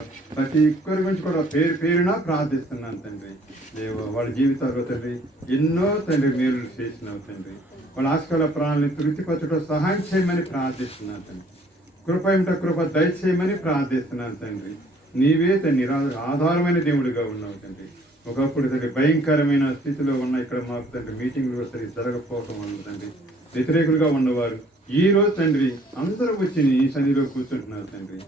ప్రతి ఒక్కరి గురించి కూడా పేరు పేరున ప్రార్థిస్తున్నాను తండ్రి. దేవ వాళ్ళ జీవితాల్లో తండ్రి ఎన్నో తండ్రి మేలు చేసినావు తండ్రి. వాళ్ళ ఆస్కల ప్రాణాలను తృప్తిపరచడం సహాయం చేయమని ప్రార్థిస్తున్నాను తండ్రి. కృప దయచేయమని ప్రార్థిస్తున్నాను తండ్రి. నీవే తండ్రి ఆధారమైన దేవుడిగా ఉన్నావు తండ్రి. ఒకప్పుడు తండ్రి భయంకరమైన స్థితిలో ఉన్న ఇక్కడ మాకు తండ్రి మీటింగ్లు సరి జరగకపోవటం వల్ల తండ్రి వ్యతిరేకులుగా ఉన్నవారు ఈ రోజు తండ్రి అందరూ వచ్చి నీ సన్నిధిలో కూర్చుంటున్నారు తండ్రి.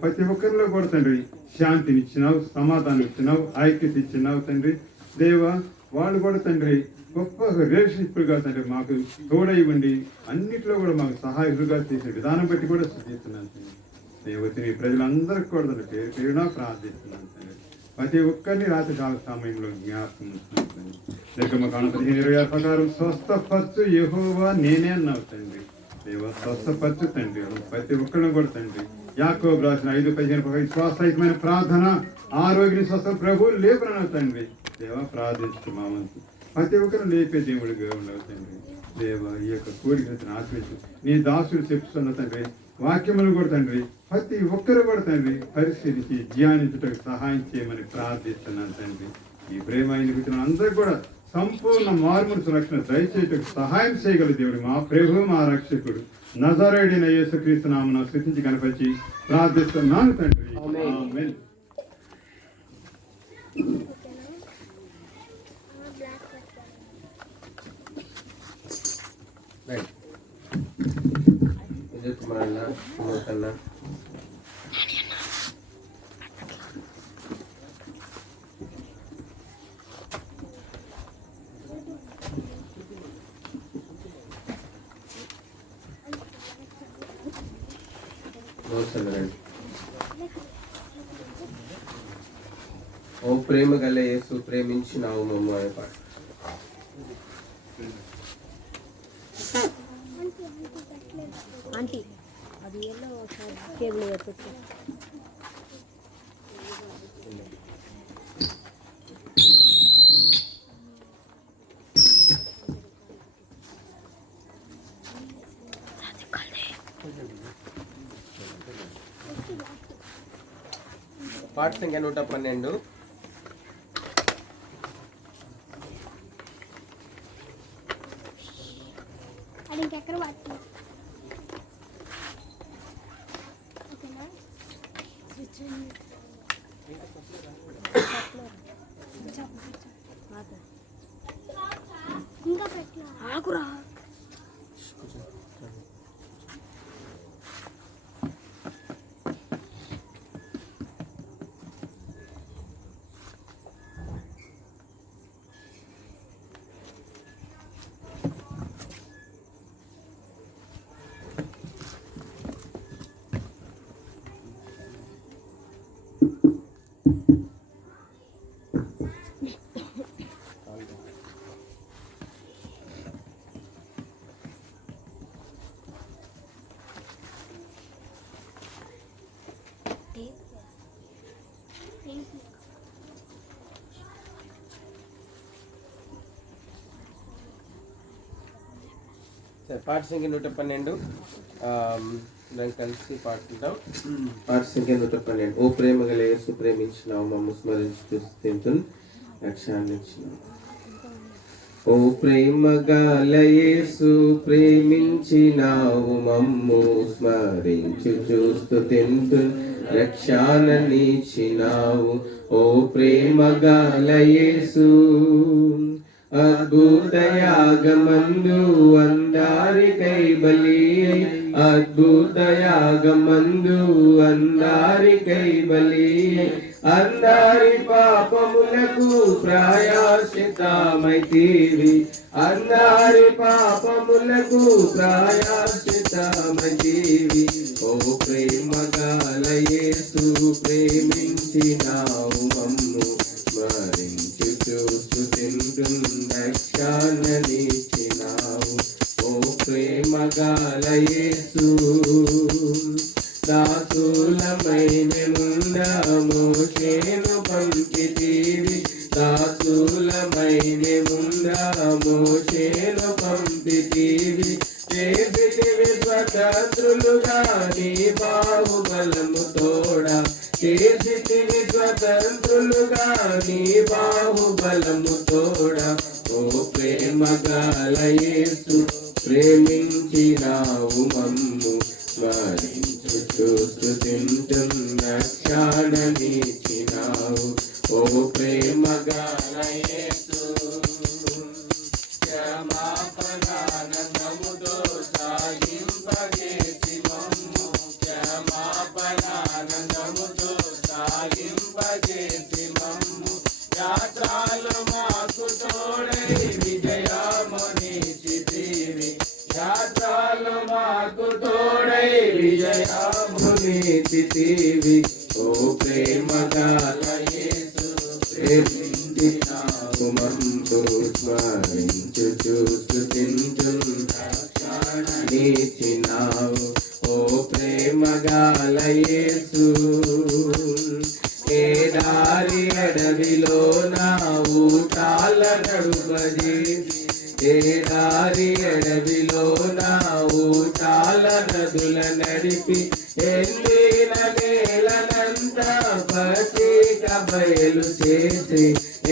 ప్రతి ఒక్కరిలో కూడా తండ్రి శాంతిని ఇచ్చినావు, సమాధానం ఇచ్చినావు, ఐక్యత ఇచ్చినావు తండ్రి. దేవ వాళ్ళు కూడా తండ్రి గొప్ప రిలేషన్షిప్గా తండ్రి మాకు తోడై ఉండి అన్నింటిలో కూడా మాకు సహాయకులుగా చేసే విధానం బట్టి కూడా స్థితిస్తున్నాను తండ్రి. దేవతిని ప్రజలందరికీ కూడా తండ్రి పేరు పేరునా ప్రార్థిస్తున్నాను తండ్రి. ప్రతి ఒక్కరిని రాత్రికాల సమయంలో జ్ఞాపకం ఉంచుతున్నాను. నిర్గమకాండం 15:26 ప్రకారం స్వస్థపరచు యెహోవా నేనే అన్నావు తండ్రి. దేవ స్వస్థపరచు తండ్రి ప్రతి ఒక్కరిని కూడా తండ్రి. యాకోబు రాసిన 5:15 విశ్వాసరహితమైన ప్రార్థన ఆరోగ్య స్వస్థ ప్రభు లేపనన్నావు తండ్రి. దేవ ప్రార్థిస్తున్నాము. ప్రతి ఒక్కరు లేపే దేవుడిగా ఉండవు తండ్రి. దేవ ఈ యొక్క కోరికను ఆశ్రయించు నీ దాసులు చెప్తున్న తండ్రి వాక్యములు కూడా తండ్రి ప్రతి ఒక్కరు కూడా తండ్రి పరిశీలించి ధ్యానించుటకు సహాయం చేయమని ప్రార్థిస్తున్నాను తండ్రి. ఈ ప్రేమ అయిన అందరూ కూడా సంపూర్ణ మార్పును సురక్షణ దయచేయటకు సహాయం చేయగల దేవుడు మా ప్రభు మా రక్షకుడు నజరేయుడైన యేసుక్రీస్తు నామమున స్తుతించి కనపరిచి ప్రార్థిస్తున్నాను తండ్రి. ఆమేన్. ఓ ప్రేమ గల యేసు ప్రేమించినావు మమ్మ అనే పాట. ఆంటీ అది ఎల్లో కేబుల్ పెట్టచ్చు. పాట సంఖ్య 112. ఆకురా పాట సంఖ్య 112. దాన్ని కలిసి పాడుకుంటాం. పాట సంఖ్య 112. ఓ ప్రేమ గల యేసు ప్రేమించినావు మమ్ము స్మరించు రక్షాన్నిచ్చినావు. ఓ ప్రేమ గల యేసు ప్రేమించినావు మమ్ము స్మరించు చూస్తూ తింటూ రక్షాన్నిచ్చినావు. ఓ ప్రేమ గల యేసు అద్భుత యాగమందు అందరికై బలి, అద్భుత యాగమందు అందరికై బలి, అందరి పాపములకు ప్రాయశ్చిత్తమైతివి, అందరి పాపములకు ప్రాయశ్చిత్తమైతివి. ఓ ప్రేమ గల యేసు ప్రేమించినావు మమ్ము స్మరించు చూస్తూ తింటూ రక్షాన్నిచ్చినావు. ఓ ప్రేమ గల యేసు దాసులమై మోషేను పంపితివి, దాసులమై మోషేను పంపితివి, చేసితివి స్వతంత్రులుగా నీ బాహుబలము తోడా, చేసితివి స్వతంత్రులుగా నీ బాహుబలము తోడా. ఓ ప్రేమ గల యేసు ప్రేమించినావు మమ్ము, స్మరించుచు స్తుతింతుం రక్షణనిచ్చినావు. ఓ ప్రేమ గల యేసు క్షమాపణానందముతో సాగింపజేసి మమ్ము, క్షమాపణానందముతో సాగింపజేసి మమ్ము. యాత్రలు మాకు తోడై విజయమునిచితివి, యాత్రలు మాకు తోడై విజయమునిచితివి. ఓ ప్రేమ గల యేసు ప్రేమించినావు మమ్ము, స్మరించుచు స్తుతింతుం రక్షణనిచ్చినావు. ఓ ప్రేమ గల యేసు ఏ దారి అడవిలో నా ఊటాల నడుపజేసి, ఏ దారి అడవిలో నా ఊటాల నదుల నడిపి, ఎండిన నేలనంతా పచ్చిక బయలు చేసి,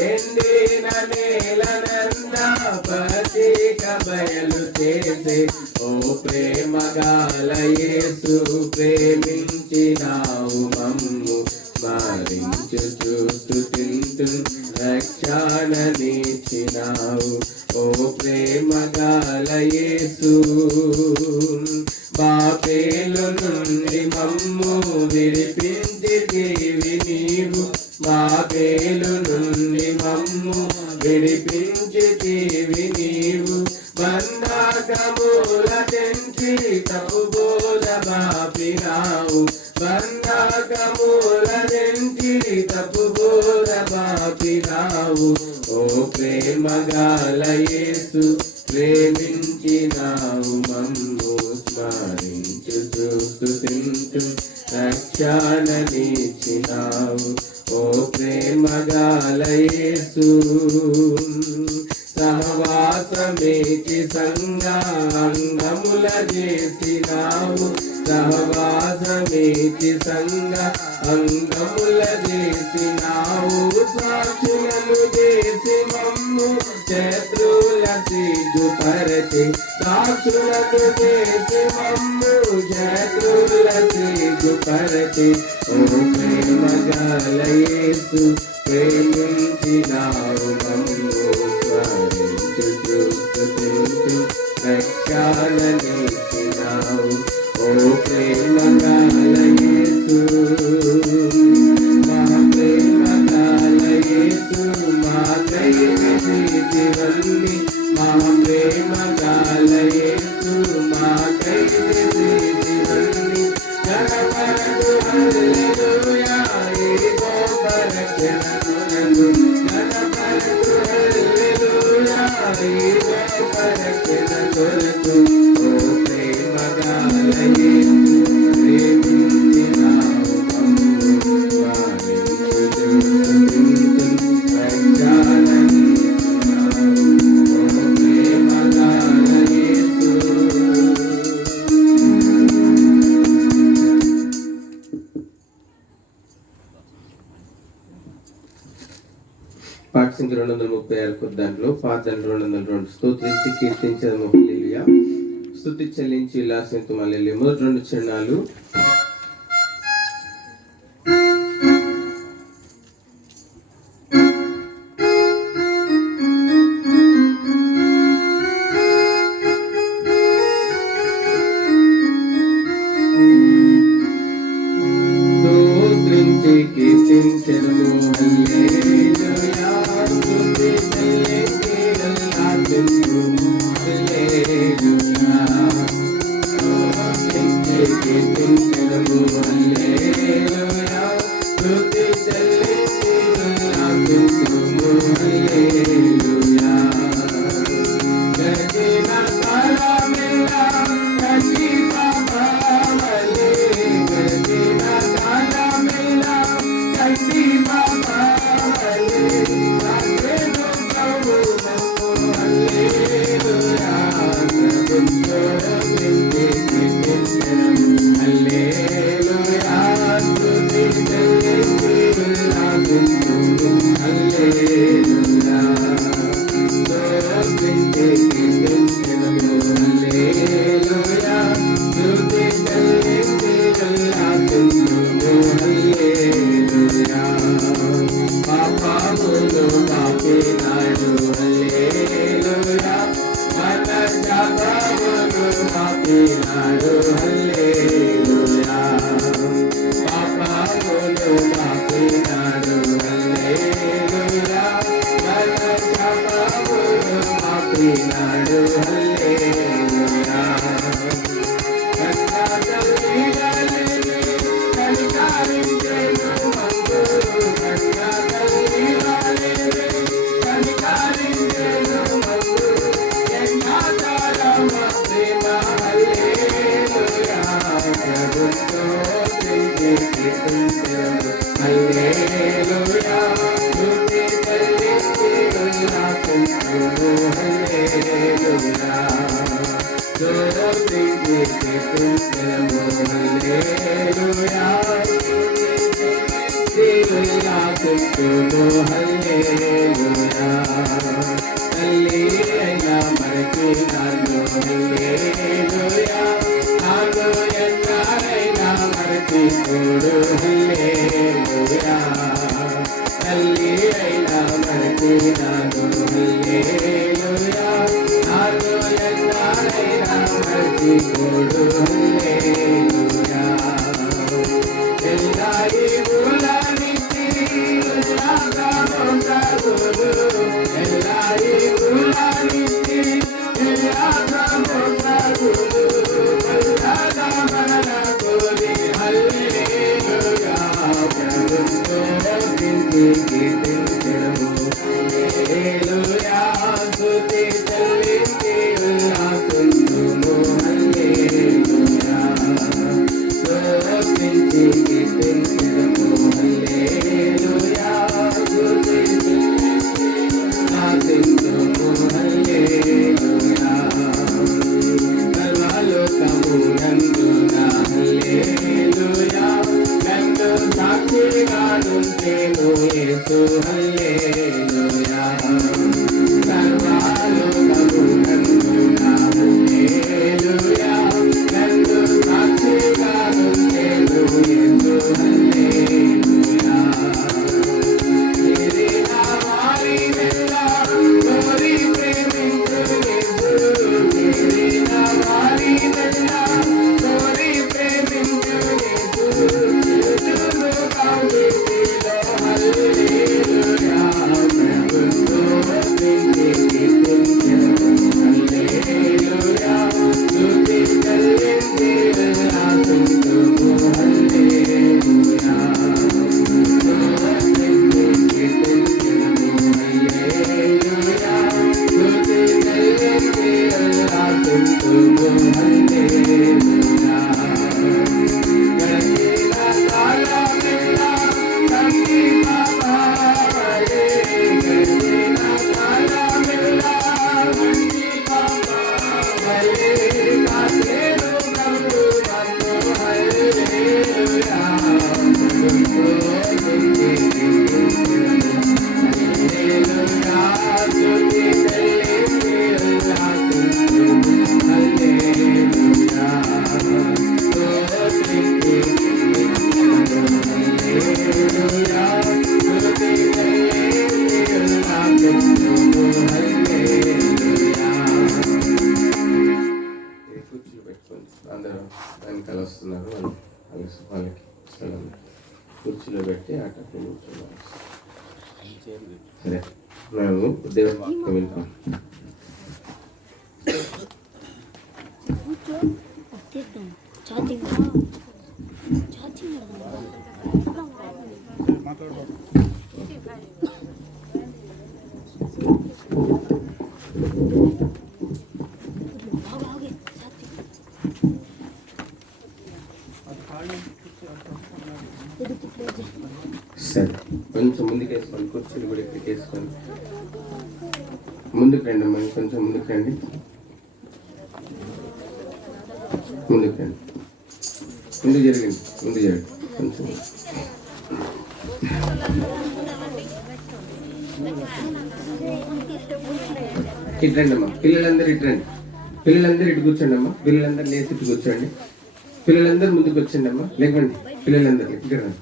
ఎండిన నేలనంతా పచ్చిక బయలు చేసి. ఓ ప్రేమ గల యేసు ప్రేమించినావు మమ్ము, స్మరించుచు స్తుతింతుం రక్షణనిచ్చినావు. ఓ ప్రేమ గల యేసు బాబేలు నుండి మమ్ము విడిపించితివి నీవు, బాబేలు నుండి మమ్ము విడిపించితివి నీవు. బంధకముల తెంచి తప్పుబోధ బాపినావు, బంధకముల తెంచి తప్పుబోధ బాపినావు. ఓ ప్రేమ గల యేసు ప్రేమించినావు మమ్ము, స్మరించుచు స్తుతింతుం రక్షణనిచ్చినావు. ఓ ప్రేమ గల యేసు సహవాసమేచి సంగముల చేసినావు, సహవాసమేచి అంగముల చేసినావు. సాక్షులను చేసి మమ్ము శత్రువుల సిగ్గుపరచి, సాక్షులను చేసి మమ్ము శత్రువుల సిగ్గుపరచి. ఓ ప్రేమ గల యేసు ప్రేమించినావు మమ్ము, స్మరించుచు స్తుతింతుం రక్షణనిచ్చినావు. ఓ ప్రేమ గల యేసు మా ప్రేమ గల యేసు మాకై చేసితివన్నీ, మా ప్రేమ గల యేసు మాకై చేసితివన్నీ. గణపరచు హల్లెలూయా ఈ గొప్ప రక్షణ కొరకు, గణపరచు హల్లెలూయా ఈ గొప్ప రక్షణ కొరకు. ఓ ప్రేమ గల యేసు ప్రేమించినావు మమ్ము, స్మరించుచు స్తుతింతుం రక్షణనిచ్చినావు. ఓ ప్రేమ గల యేసు. పాట సంఖ్య 236 దాంట్లో పాత 202 స్తోత్రించి కీర్తించదము హల్లెలూయా, స్తుతి చెల్లించి ఉల్లాసింతు హల్లెలూయా. మొదటి 2 చరణాలు. స్తోత్రించి కీర్తించదము హల్లెలూయా, స్తుతి చెల్లించి ఉల్లాసింతు హల్లెలూయా. స్తోత్రించి కీర్తించదము హల్లెలూయా, స్తుతి చెల్లించి ఉల్లాసింతు హల్లెలూయా. గర్జిన కాలమెల్లా కంటి పాపావలే, గర్జిన కాలమెల్లా కంటి పాపావలే. రాజేను ప్రభువు హల్లెలూయా, ప్రభుత్వ హల్లెలూయా, స్తుతి చెల్లించి కుర్చీలో పెట్టి ఆ టప్పు కూర్చున్నాను. సరే మేము దేవుని వాక్యం వింటాం. సరే కొంచెం ముందుకు వేసుకోండి, కుర్చీలు కూడా ఇక్కడికి వేసుకోండి. ముందుకు రండి అమ్మా, కొంచెం ముందుకు రండి, ముందుకు రండి, ముందు జరగండి, ముందు జరగండి కొంచెం. ఇటు రండి అమ్మా, పిల్లలందరూ ఇటు రండి. పిల్లలందరూ ఇటు కూర్చోండి అమ్మా. పిల్లలందరూ లేచి ఇటు కూర్చోండి. పిల్లలందరూ ముందుకు వచ్చండి అమ్మా. లేకండి పిల్లలందరూ ఇక్కడ రండి.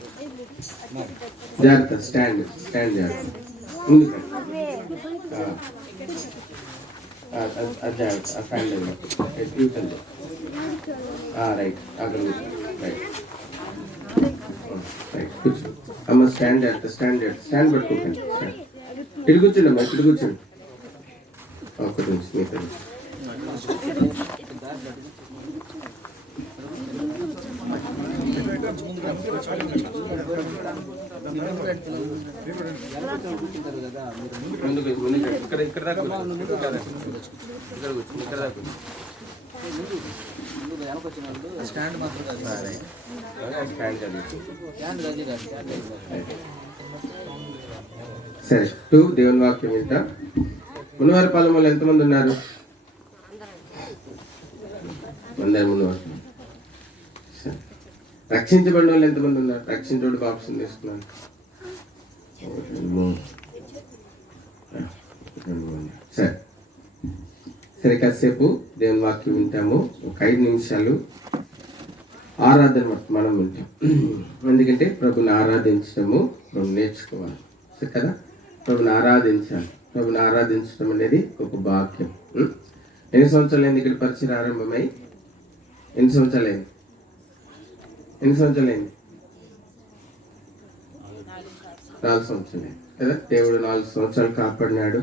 జాగ్రత్త, స్టాండ్ జాగ్రత్త. ముందుకు రండి. జాగ్రత్త, ఆ ఫ్యాన్ యూటండి. రైట్, అక్కడ రైట్ రైట్ కూర్చో అమ్మ. స్టాండ్ పట్టుకోకండి. ఇటు కూర్చోండి అమ్మా, ఇటు కూర్చోండి. ఒక్క నిమిషం మీకు ముందుకు ఇక్కడ దాకా స్టాండ్ మాత్రం సరే. దేవుని వాక్యం వింటా. మునివారిపాలెం వాళ్ళు ఎంతమంది ఉన్నారు? అందరు మునివారు. రక్షించబడిన వాళ్ళు ఎంతమంది ఉన్నారు? రక్షించబడి బాప్సం తీసుకున్నారు. సరే సరే, కాసేపు దేవుని వాక్యం వింటాము. ఒక 5 నిమిషాలు ఆరాధన మనం వింటాం. ఎందుకంటే ప్రభుని ఆరాధించడము మనం నేర్చుకోవాలి కదా. ప్రభుని ఆరాధించాలి. ప్రభుని ఆరాధించడం అనేది ఒక భాగ్యం. ఎన్ని సంవత్సరాలైంది ఇక్కడ పరిచయం ఆరంభమై? ఎన్ని సంవత్సరాలైంది? 4 సంవత్సరాలైంది కదా. దేవుడు 4 సంవత్సరాలు కాపాడినాడు.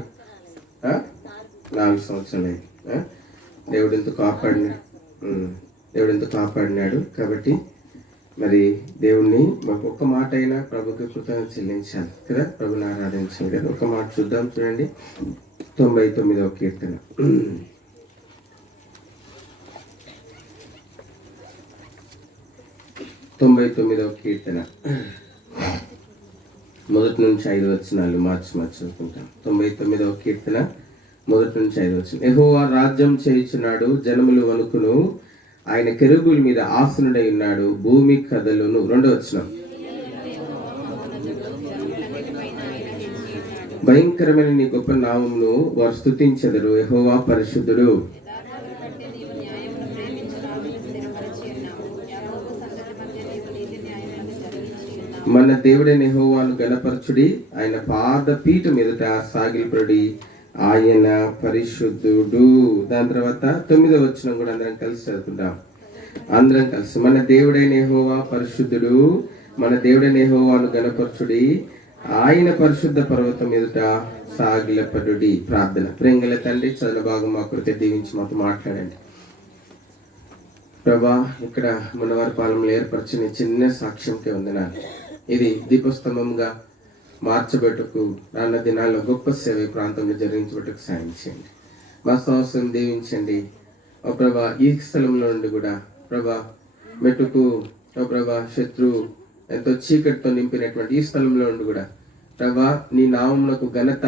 4 సంవత్సరాలైంది. దేవుడు ఎంత కాపాడినాడు. కాబట్టి మరి దేవుణ్ణి మాకు ఒక్క మాట అయినా ప్రభుకి కృతజ్ఞత చెల్లించాలి కదా. ప్రభుని ఆరాధించాలి కదా. ఒక మాట చూద్దాం, చూడండి. 99వ కీర్తన. 99వ కీర్తన మొదటి నుంచి 5 వచనాలు మార్చి చదువుకుంటాం. 99వ కీర్తన మొదటి నుంచి 5 వచనం. యెహోవా రాజ్యం చేయుచున్నాడు, జనములు వణుకును, ఆయన కెరూబుల మీద ఆసనుడై ఉన్నాడు, భూమి కదలును. 2వ వచనం. భయంకరమైన నీ గొప్ప నామమును వారు స్తుతించెదరు, యెహోవా పరిశుద్ధుడు. మన దేవుడైన యెహోవాను గణపరచుడి, ఆయన పాదపీఠం ఎదుట సాగిలపడి, ఆయన పరిశుద్ధుడు. దాని తర్వాత 9వ వచనం కూడా అందరం కలిసి చదువుకుంటాం. అందరం కలిసి. మన దేవుడైన యెహోవా పరిశుద్ధుడు, మన దేవుడైన యెహోవాను గణపరచుడి, ఆయన పరిశుద్ధ పర్వతం ఎదుట సాగిలపడుడి. ప్రార్థన. ప్రేంగల తండ్రి, చదువు భాగం మా కొరకు దీవించి మాతో మాట్లాడండి ప్రభా. ఇక్కడ మునవారిపాలెంలో ఏర్పరిచిన చిన్న సాక్ష్యంకే వందనాలు. ఇది దీపస్తంభంగా మార్చబెట్టుకు రాన్న దినాల్లో గొప్ప సేవ ఈ ప్రాంతంలో జరిగించబట్టుకు సాయం చేయండి. మా సంవత్సరం దీవించండి ఓ ప్రభా. ఈ స్థలంలో నుండి కూడా ప్రభా మెట్టుకు ఓ ప్రభా శత్రువు ఎంతో చీకటితో నింపినటువంటి ఈ స్థలంలో నుండి కూడా ప్రభా నీ నామమునకు ఘనత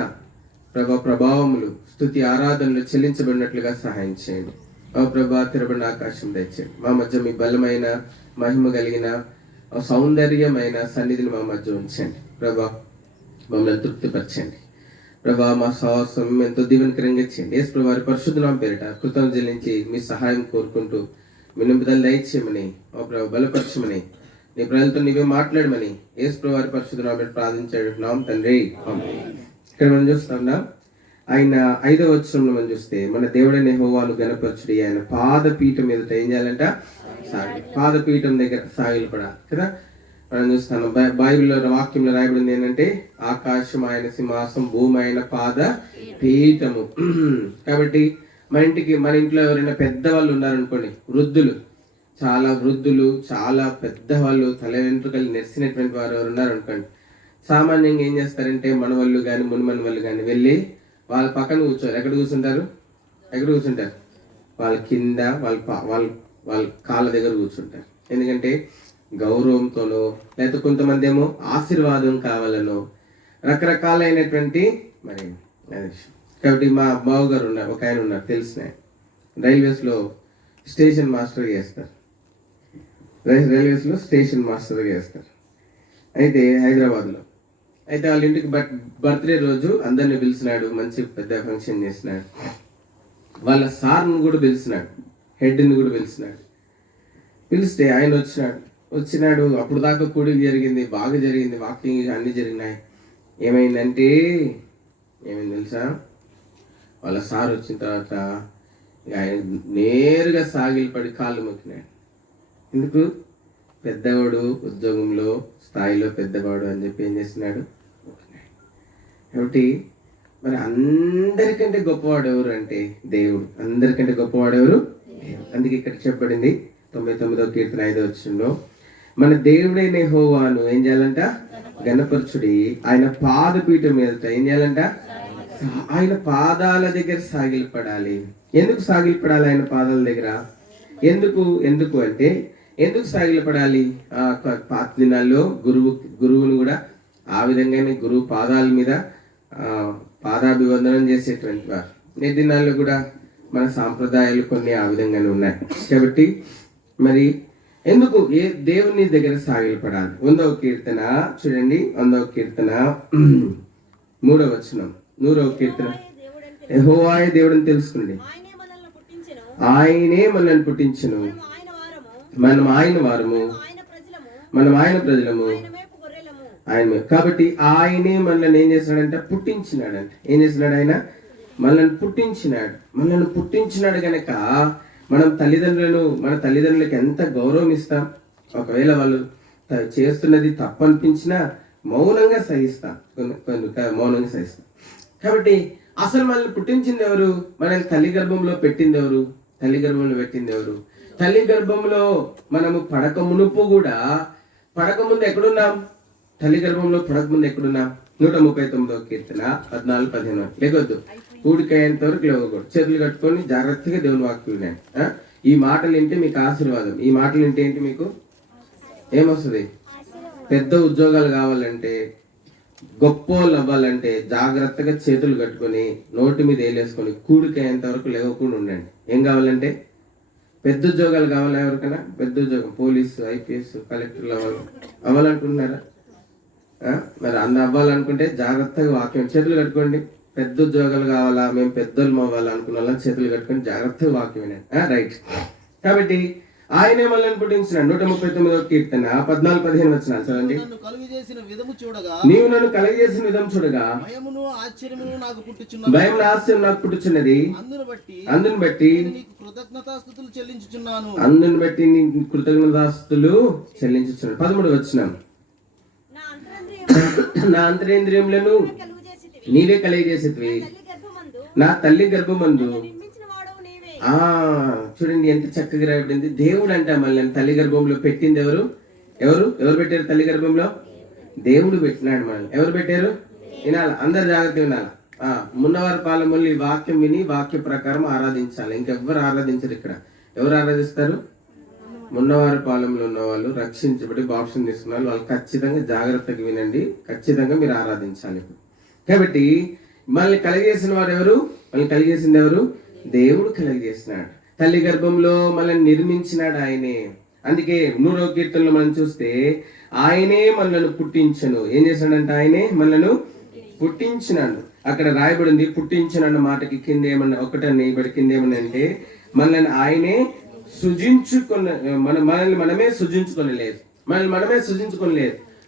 ప్రభా ప్రభావములు స్తుతి ఆరాధనలు చెల్లించబడినట్లుగా సహాయం చేయండి ఓ ప్రభా. తిరబడిన ఆకాశం దయచేయండి. మా మధ్య మీ బలమైన మహిమ కలిగిన సౌందర్యమైన సన్నిధిని మా మధ్య ఉంచండి ప్రభా. మమ్మల్ని తృప్తిపరచండి ప్రభా. మా సాహసం ఎంతో దీవెనకరంగా చేయండి. యేసు ప్రభు వారి పరిశుద్ధ నామమున పేరిట కృతజ్ఞతలు చెల్లించి మీ సహాయం కోరుకుంటూ మీ నింపుదల దయచేయమని ఓ ప్రభు బలపరచమని నీ ప్రజలతో నీవే మాట్లాడమని యేసు ప్రభు వారి పరిశుద్ధ నామమున ప్రార్థించున్నాం తండ్రి. ఇక్కడ మనం చూస్తున్నాం ఆయన 5వ వచనంలో మనం చూస్తే మన దేవుడైన యెహోవాను గణపరచుడి, ఆయన పాదపీఠం ఎదుట ఏం చేయాలంట? పాదపీఠం దగ్గర సాగిలపడాలి కదా. మనం చూస్తాను బైబిల్లో వాక్యంలో రాయబడింది ఏంటంటే ఆకాశం ఆయన సింహాసం, భూమి ఆయన పాద పీఠము. కాబట్టి మన ఇంట్లో ఎవరైనా పెద్దవాళ్ళు ఉన్నారనుకోండి, వృద్ధులు, చాలా పెద్దవాళ్ళు, తల వెంట్రుకలు నెరిసినటువంటి వారు ఎవరు ఉన్నారనుకోండి, సామాన్యంగా ఏం చేస్తారంటే మన వాళ్ళు కానీ మునిమని వాళ్ళు కానీ వెళ్ళి వాళ్ళ పక్కన కూర్చోరు. ఎక్కడ కూర్చుంటారు? వాళ్ళ కింద వాళ్ళ కాళ్ళ దగ్గర కూర్చుంటారు. ఎందుకంటే గౌరవంతోనో లేకపోతే కొంతమంది ఏమో ఆశీర్వాదం కావాలనో రకరకాలైనటువంటి మరి. కాబట్టి మా బావగారు ఉన్నారు, ఒక ఆయన ఉన్నారు తెలిసిన, రైల్వేస్లో స్టేషన్ మాస్టర్గా చేస్తారు. అయితే హైదరాబాద్లో అయితే వాళ్ళ ఇంటికి బర్త్డే రోజు అందరిని పిలిచినాడు, మంచి పెద్ద ఫంక్షన్ చేసినాడు. వాళ్ళ సార్ని కూడా పిలిచినాడు, హెడ్ని కూడా పిలిచినాడు. పిలిస్తే ఆయన వచ్చినాడు. అప్పుడు దాకా కూడి జరిగింది, బాగా జరిగింది, వాకింగ్ అన్నీ జరిగినాయి. ఏమైంది తెలుసా? వాళ్ళ సార్ వచ్చిన తర్వాత ఆయన నేరుగా సాగిలపడి కాళ్ళు మొక్కినాడు. ఎందుకు? పెద్దవాడు, ఉద్యోగంలో స్థాయిలో పెద్దవాడు అని చెప్పి ఏం చేస్తున్నాడు? కాబట్టి మరి అందరికంటే గొప్పవాడు ఎవరు అంటే దేవుడు. అందరికంటే గొప్పవాడు ఎవరు? అందుకే ఇక్కడ చెప్పబడింది 99వ కీర్తన 5వ వచనంలో, మన దేవుడైన యెహోవాను ఏం చేయాలంట? గణపరచుడి, ఆయన పాదపీఠం మీద ఏం చేయాలంట? ఆయన పాదాల దగ్గర సాగిలపడాలి. ఎందుకు సాగిలపడాలి ఆయన పాదాల దగ్గర? ఎందుకు అంటే ఎందుకు సాగిలపడాలి? పాత దినాల్లో గురువును కూడా ఆ విధంగానే గురువు పాదాల మీద పాదాభివందనం చేసేటువంటి వారు. నేటి దినాల్లో కూడా మన సాంప్రదాయాలు కొన్ని ఆ విధంగానే ఉన్నాయి. కాబట్టి మరి ఎందుకు దేవుని దగ్గర సాగిలపడాలి? 100వ కీర్తన చూడండి, 100వ కీర్తన 3వ వచనం. 100వ కీర్తన, యెహోవాయే దేవుడని తెలుసుకోండి, ఆయనే మనల్ని పుట్టించెను, మనం ఆయన వారము, మనం ఆయన ప్రజలము, ఆయన. కాబట్టి ఆయనే మనల్ని ఏం చేస్తున్నాడంటే? పుట్టించినాడంట. ఏం చేస్తున్నాడు? ఆయన మనల్ని పుట్టించినాడు కనుక మన తల్లిదండ్రులకి ఎంత గౌరవం ఇస్తాం. ఒకవేళ వాళ్ళు చేస్తున్నది తప్పు అనిపించినా మౌనంగా సహిస్తాం. కాబట్టి అసలు మనల్ని పుట్టించింది ఎవరు? మనల్ని తల్లి గర్భంలో పెట్టింది ఎవరు? తల్లి గర్భంలో మనము పడక ముందు ఎక్కడున్నాం? తల్లి గర్భంలో పడకముందు ఎక్కడున్నాం? 139వ కీర్తన 14-15. లేకొద్దు, కూడికయ్యేంత వరకు లేవకూడదు. చేతులు కట్టుకొని జాగ్రత్తగా దేవుని వాక్యం వినాయి. ఈ మాటలు వింటే మీకు ఆశీర్వాదం. ఈ మాటలు వింటే ఏంటి? మీకు ఏమొస్తుంది? పెద్ద ఉద్యోగాలు కావాలంటే, గొప్ప వాళ్ళు అవ్వాలంటే జాగ్రత్తగా చేతులు కట్టుకొని నోటి మీద వేలేసుకొని కూడికయ్యేంత వరకు లేవకుండా ఉండండి. ఏం కావాలంటే? పెద్ద ఉద్యోగాలు కావాలా? ఎవరికైనా పెద్ద ఉద్యోగం, పోలీసు, ఐపీఎస్, కలెక్టర్లు అవ్వాలనుకుంటున్నారా? మరి అవ్వాలనుకుంటే జాగ్రత్తగా వాక్యం చేతులు కట్టుకోండి. పెద్ద ఉద్యోగాలు కావాలా, మేము పెద్దోళ్ళు అవ్వాలనుకున్న వాళ్ళని చేతులు కట్టుకొని జాగ్రత్తగా వాక్యం వినండి. రైట్. కాబట్టి ఆయనే మనల్ని పుట్టించినాడు. 139వ కీర్తన 14-15 వచనాలు చదవండి. నీవు నన్ను కలుగజేసిన విధం చూడగా భయమును ఆశ్చర్యము నాకు పుట్టుచున్నది. అందును బట్టి కృతజ్ఞతాస్తుతులు చెల్లించుచున్నాను. 13వ వచనం, నా అంతరేంద్రియములను నీవే కలుగజేసితివి, నా తల్లి గర్భమందు. చూడండి ఎంత చక్కగా రాయబడింది. దేవుడు అంట మళ్ళీ తల్లి గర్భంలో పెట్టింది ఎవరు పెట్టారు? తల్లి గర్భంలో దేవుడు పెట్టినాడు మనల్ని. ఎవరు పెట్టారు? వినాలి, అందరు జాగ్రత్త వినాలి. మున్నవారి పాలెంలో ఈ వాక్యం విని వాక్య ప్రకారం ఆరాధించాలి. ఇంకెవ్వరు ఆరాధించరు. ఇక్కడ ఎవరు ఆరాధిస్తారు? మున్నవారి పాలెంలో ఉన్న వాళ్ళు, రక్షించబడి బాప్టిజం తీసుకున్న వాళ్ళు ఖచ్చితంగా జాగ్రత్తగా వినండి. ఖచ్చితంగా మీరు ఆరాధించాలి. కాబట్టి మనల్ని కలగజేసిన వారు ఎవరు? మనల్ని కలిగేసింది ఎవరు? దేవుడు కలగజేసినాడు. తల్లి గర్భంలో మనల్ని నిర్మించినాడు ఆయనే. అందుకే 100వ కీర్తనలో మనం చూస్తే ఆయనే మనల్ని పుట్టించను. ఏం చేశాడంటే? ఆయనే మనల్ని పుట్టించినాడు. అక్కడ రాయబడింది పుట్టించినన్న మాటకి కింద ఏమన్నా ఒకటని ఇప్పుడు కింద ఏమన్నా అంటే మనల్ని ఆయనే మనల్ని మనమే సృజించుకోలేదు.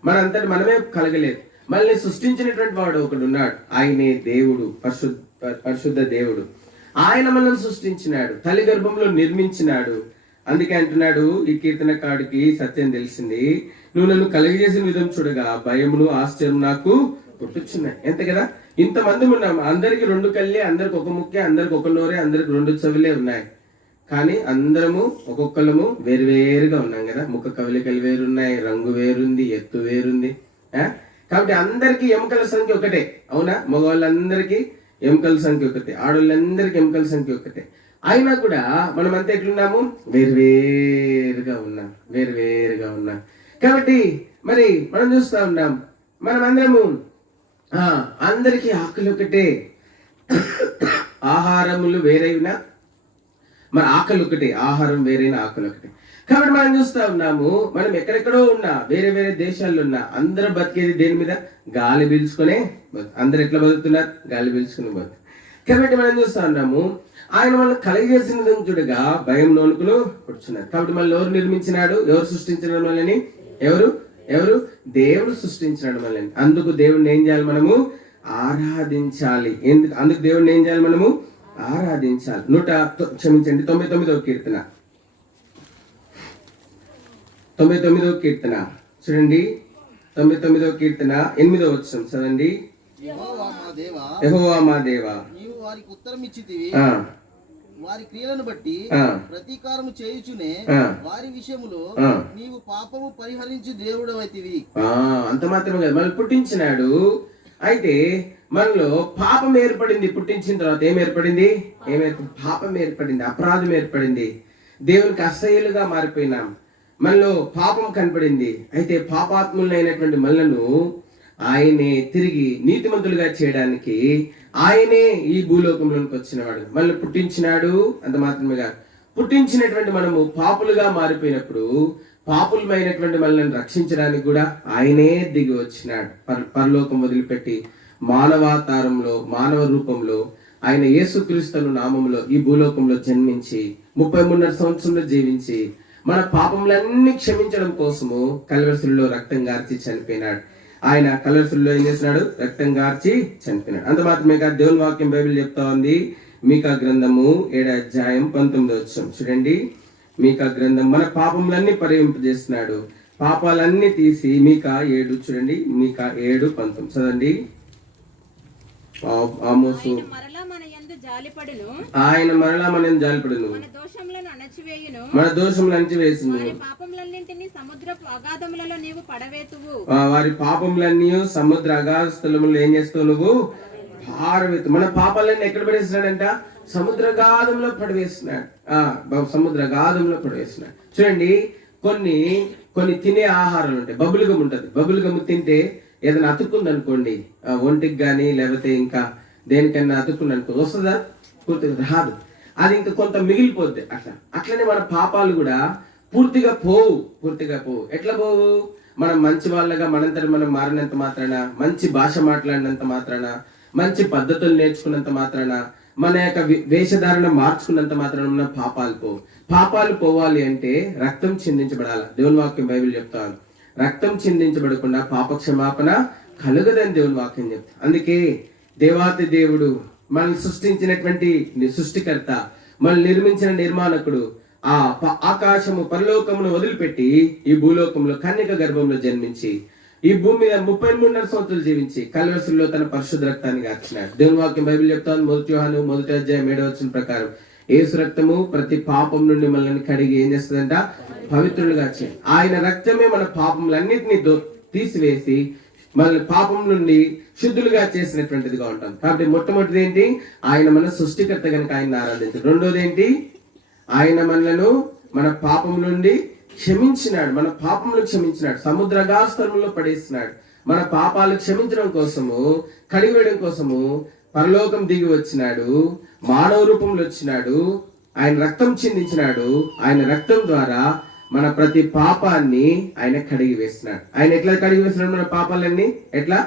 మనంతటి మనమే కలగలేదు. మనల్ని సృష్టించినటువంటి వాడు ఒకడు ఉన్నాడు. ఆయనే దేవుడు, పరిశుద్ధ దేవుడు. ఆయన మనల్ని సృష్టించినాడు, తల్లి గర్భంలో నిర్మించినాడు. అందుకే అంటున్నాడు ఈ కీర్తనకారుడికి సత్యం తెలిసింది. నువ్వు నన్ను కలుగజేసిన విధం చూడగా భయమును ఆశ్చర్యం నాకు పుట్టుచున్నాయి. ఎంత కదా, ఇంతమంది ఉన్నాం, అందరికి 2 కళ్ళే, అందరికి ఒక ముక్కే, అందరికి ఒక నోరే, అందరికి 2 చెవులే ఉన్నాయి. కానీ అందరము ఒక్కొక్కళ్ళము వేరువేరుగా ఉన్నాం కదా. ముఖ కవలికలు వేరున్నాయి, రంగు వేరుంది, ఎత్తు వేరుంది. కాబట్టి అందరికి ఎముకల సంఖ్య ఒకటే. అవునా? మగవాళ్ళందరికీ ఎముకల సంఖ్య ఒకటే, ఆడవాళ్ళందరికీ ఎముకల సంఖ్య ఒకటే. అయినా కూడా మనమంతా ఎట్లున్నాము? వేరువేరుగా ఉన్నాం. కాబట్టి మరి మనం చూస్తా ఉన్నాం, మనం అందరము అందరికీ ఆకలి ఒకటే, ఆహారములు వేరైనా మరి ఆకలి ఒకటే, ఆహారం వేరైనా ఆకలి ఒకటే. కాబట్టి మనం చూస్తా ఉన్నాము, మనం ఎక్కడెక్కడో ఉన్నా, వేరే వేరే దేశాల్లో ఉన్నా, అందరూ బతికేది దేని మీద? గాలి పీల్చుకునే అందరు ఎట్లా బతుకుతున్నారు? గాలి పీల్చుకుని బతుకు. కాబట్టి మనం చూస్తా ఉన్నాము, ఆయన మనం కలగజేసిన చూడగా భయం నోనుకులు కూర్చున్నారు. కాబట్టి మనల్ని ఎవరు నిర్మించినాడు? ఎవరు సృష్టించిన మనల్ని? ఎవరు? దేవుడు సృష్టించినాడు మనల్ని. అందుకు దేవుడిని ఏం చేయాలి? మనము ఆరాధించాలి. అందుకు దేవుడిని ఏం చేయాలి? మనము ఆరాధించాలి. 99వ కీర్తన 99వ కీర్తన చూడండి. 99వ కీర్తన 8వ వచనం చదవండి. యెహోవా మా దేవా, నీవు వారికి ఉత్తరం ఇచ్చితివి, ఆ, వారి క్రియలను బట్టి ఆ, ప్రతీకారము చేయుచునే ఆ, వారి విషయములో ఆ. నీవు పాపము పరిహరించి దేవుడవైతివి. అంత మాత్రమే కాదు, మనల్ని పుట్టించినాడు. అయితే మనలో పాపం ఏర్పడింది. పుట్టించిన తర్వాత ఏం ఏర్పడింది? పాపం ఏర్పడింది, అపరాధం ఏర్పడింది. దేవునికి అసహ్యులుగా మారిపోయినాం. మనలో పాపం కనపడింది. అయితే పాపాత్ములైనటువంటి మనలను ఆయనే తిరిగి నీతిమంతులుగా చేయడానికి ఆయనే ఈ భూలోకంలోకి వచ్చినవాడు. మనల్ని పుట్టించినాడు. అంత మాత్రమే కాదు, పుట్టించినటువంటి మనము పాపులుగా మారిపోయినప్పుడు పాపులమైనటువంటి మనల్ని రక్షించడానికి కూడా ఆయనే దిగి వచ్చినాడు. పరలోకం వదిలిపెట్టి మానవాతారంలో, మానవ రూపంలో ఆయన యేసుక్రీస్తు నామంలో ఈ భూలోకంలో జన్మించి 33 సంవత్సరంలో జీవించి మన పాపములన్నీ క్షమించడం కోసము కల్వరిశిలువలో రక్తం గార్చి చనిపోయినాడు. ఆయన కల్వరిశిలువలో ఏం చేసినాడు? రక్తం గార్చి చనిపోయినాడు. అంత మాత్రమే కాదు, దేవుని వాక్యం బైబిల్ చెప్తా ఉంది. మీకా గ్రంథము 7వ అధ్యాయం 19వ వచనం చూడండి. మీకా గ్రంథం మన పాపములన్నీ పరిహరింపజేస్తున్నాడు, పాపాలన్నీ తీసి. మీకా 7 చూడండి. మీకా 7:19 చదండి. ఆమోసు ఆయన మరలా మనం జాలిపడును, మన దోషములను అణచివేయును, వారి పాపములన్నీ సముద్ర అగాధ స్థలములో ఏం చేస్తావు? నువ్వు పారవేతు. మన పాపాలన్నీ ఎక్కడ పడేస్తున్నాడంట? సముద్రగాధంలో పడవేస్తున్నాడు. సముద్రగాధంలో పడవేస్తున్నాడు. చూడండి, కొన్ని తినే ఆహారాలు ఉంటాయి. బబులుగం ఉంటది. బబులుగం తింటే ఏదైనా అతుక్కుంది అనుకోండి, ఒంటికి కానీ లేకపోతే ఇంకా దేనికైనా అతుక్కుంది అనుకో, వస్తుందా? పూర్తిగా రాదు. అది ఇంకా కొంత మిగిలిపోద్ది. అట్లనే మన పాపాలు కూడా పూర్తిగా పోవు. ఎట్లా పోవు? మనం మంచి వాళ్ళగా మనంతట మనం మారినంత మాత్రాన, మంచి భాష మాట్లాడినంత మాత్రాన, మంచి పద్ధతులు నేర్చుకున్నంత మాత్రాన, మన యొక్క వేషధారణ మార్చుకున్నంత మాత్రాన మన పాపాలు పోవాలి అంటే రక్తం చిందించబడాలి. దేవుని వాక్యం బైబిల్ చెప్తాను. రక్తం చిందించబడకుండా పాప క్షమాపణ కలుగదని దేవుని వాక్యం చెప్తా. అందుకే దేవాతి దేవుడు, మనల్ని సృష్టించినటువంటి సృష్టికర్త, మనల్ని నిర్మించిన నిర్మాణకుడు, ఆ ఆకాశము పరలోకమును వదిలిపెట్టి ఈ భూలోకంలో కన్యక గర్భంలో జన్మించి ఈ భూమి మీద 33 సంవత్సరాలు జీవించి కల్వరిశిలువలో తన పరిశుద్ధ రక్తాన్ని గార్చినాడు. దేవుని వాక్యం బైబిల్ చెప్తాను. 1 యోహాను 1వ అధ్యాయం 7వ వచనం ప్రకారం యేసు రక్తము ప్రతి పాపం నుండి మనల్ని కడిగి ఏం చేస్తుందంట? పవిత్రులుగా చేయాలి. ఆయన రక్తమే మన పాపములన్నిటినీ తీసివేసి మనల్ని పాపం నుండి శుద్ధులుగా చేసినటువంటిదిగా ఉంటాం. కాబట్టి మొట్టమొదటిది ఏంటి? ఆయన మన సృష్టికర్త కనుక ఆయన ఆరాధించారు. రెండోది ఏంటి? ఆయన మనలను మన పాపం నుండి క్షమించినాడు. మన పాపములు క్షమించినాడు, సముద్రగాస్థలంలో పడేసినాడు. మన పాపాలు క్షమించడం కోసము, కడివేయడం కోసము పరలోకం దిగి వచ్చినాడు, మానవ రూపంలో వచ్చినాడు, ఆయన రక్తం చిందించినాడు. ఆయన రక్తం ద్వారా మన ప్రతి పాపాన్ని ఆయన కడిగి వేసినాడు. ఆయన ఎట్లా కడిగి వేసినాడు? మన పాపాలన్నీ ఎట్లా?